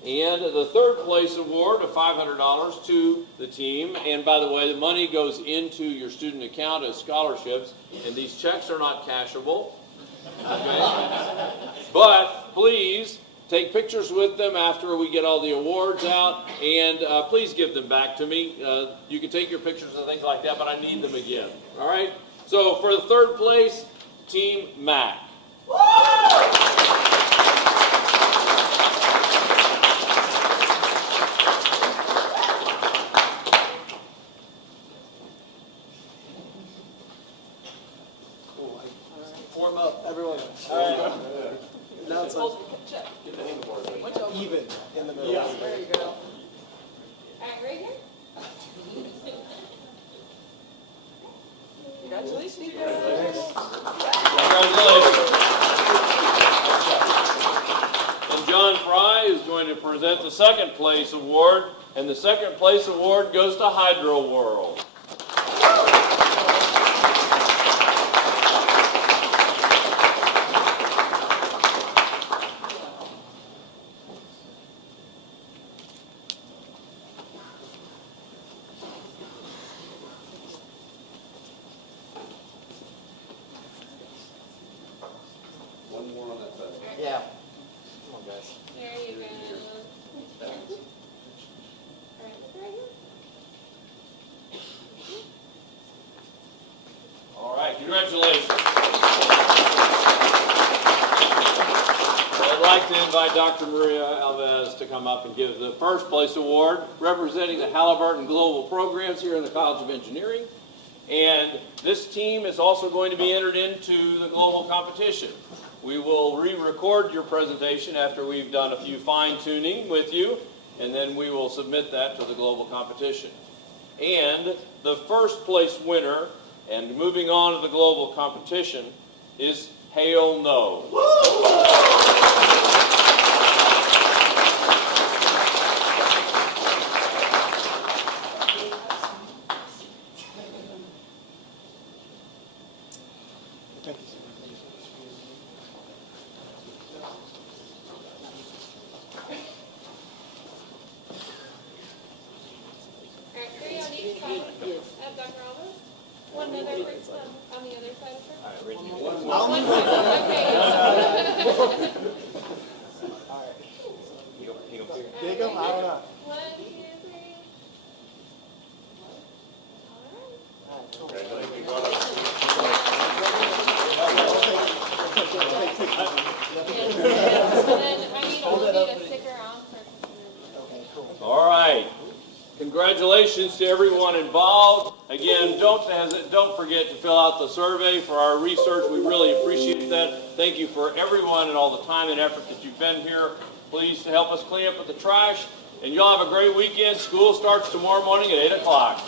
And the 3rd place award of $500 to the team. And by the way, the money goes into your student account as scholarships. And these checks are not cashable. Okay? But please take pictures with them after we get all the awards out, and please give them back to me. You can take your pictures and things like that, but I need them again. All right? So for the 3rd place, Team Mac. Warm up, everyone. All right. Now it's like even in the middle. There you go. All right, right here. Congratulations, you guys. Congratulations. And John Fry is going to present the 2nd place award, and the 2nd place award goes to Hydro World. Congratulations. I'd like to invite Dr. Maria Alves to come up and give the first place award representing the Halliburton Global Programs here in the College of Engineering. And this team is also going to be entered into the global competition. We will re-record your presentation after we've done a few fine-tuning with you, and then we will submit that to the global competition. And the first place winner, and moving on to the global competition, is Hail No. One other person on the other side of her. All right, Reggie. One person, okay. Big him? I don't know. 1, 2, 3. All right. Congratulations to everyone involved. Again, don't forget to fill out the survey for our research. We really appreciate that. Thank you for everyone and all the time and effort that you've been here. Please help us clean up with the trash. And y'all have a great weekend. School starts tomorrow morning at 8 o'clock.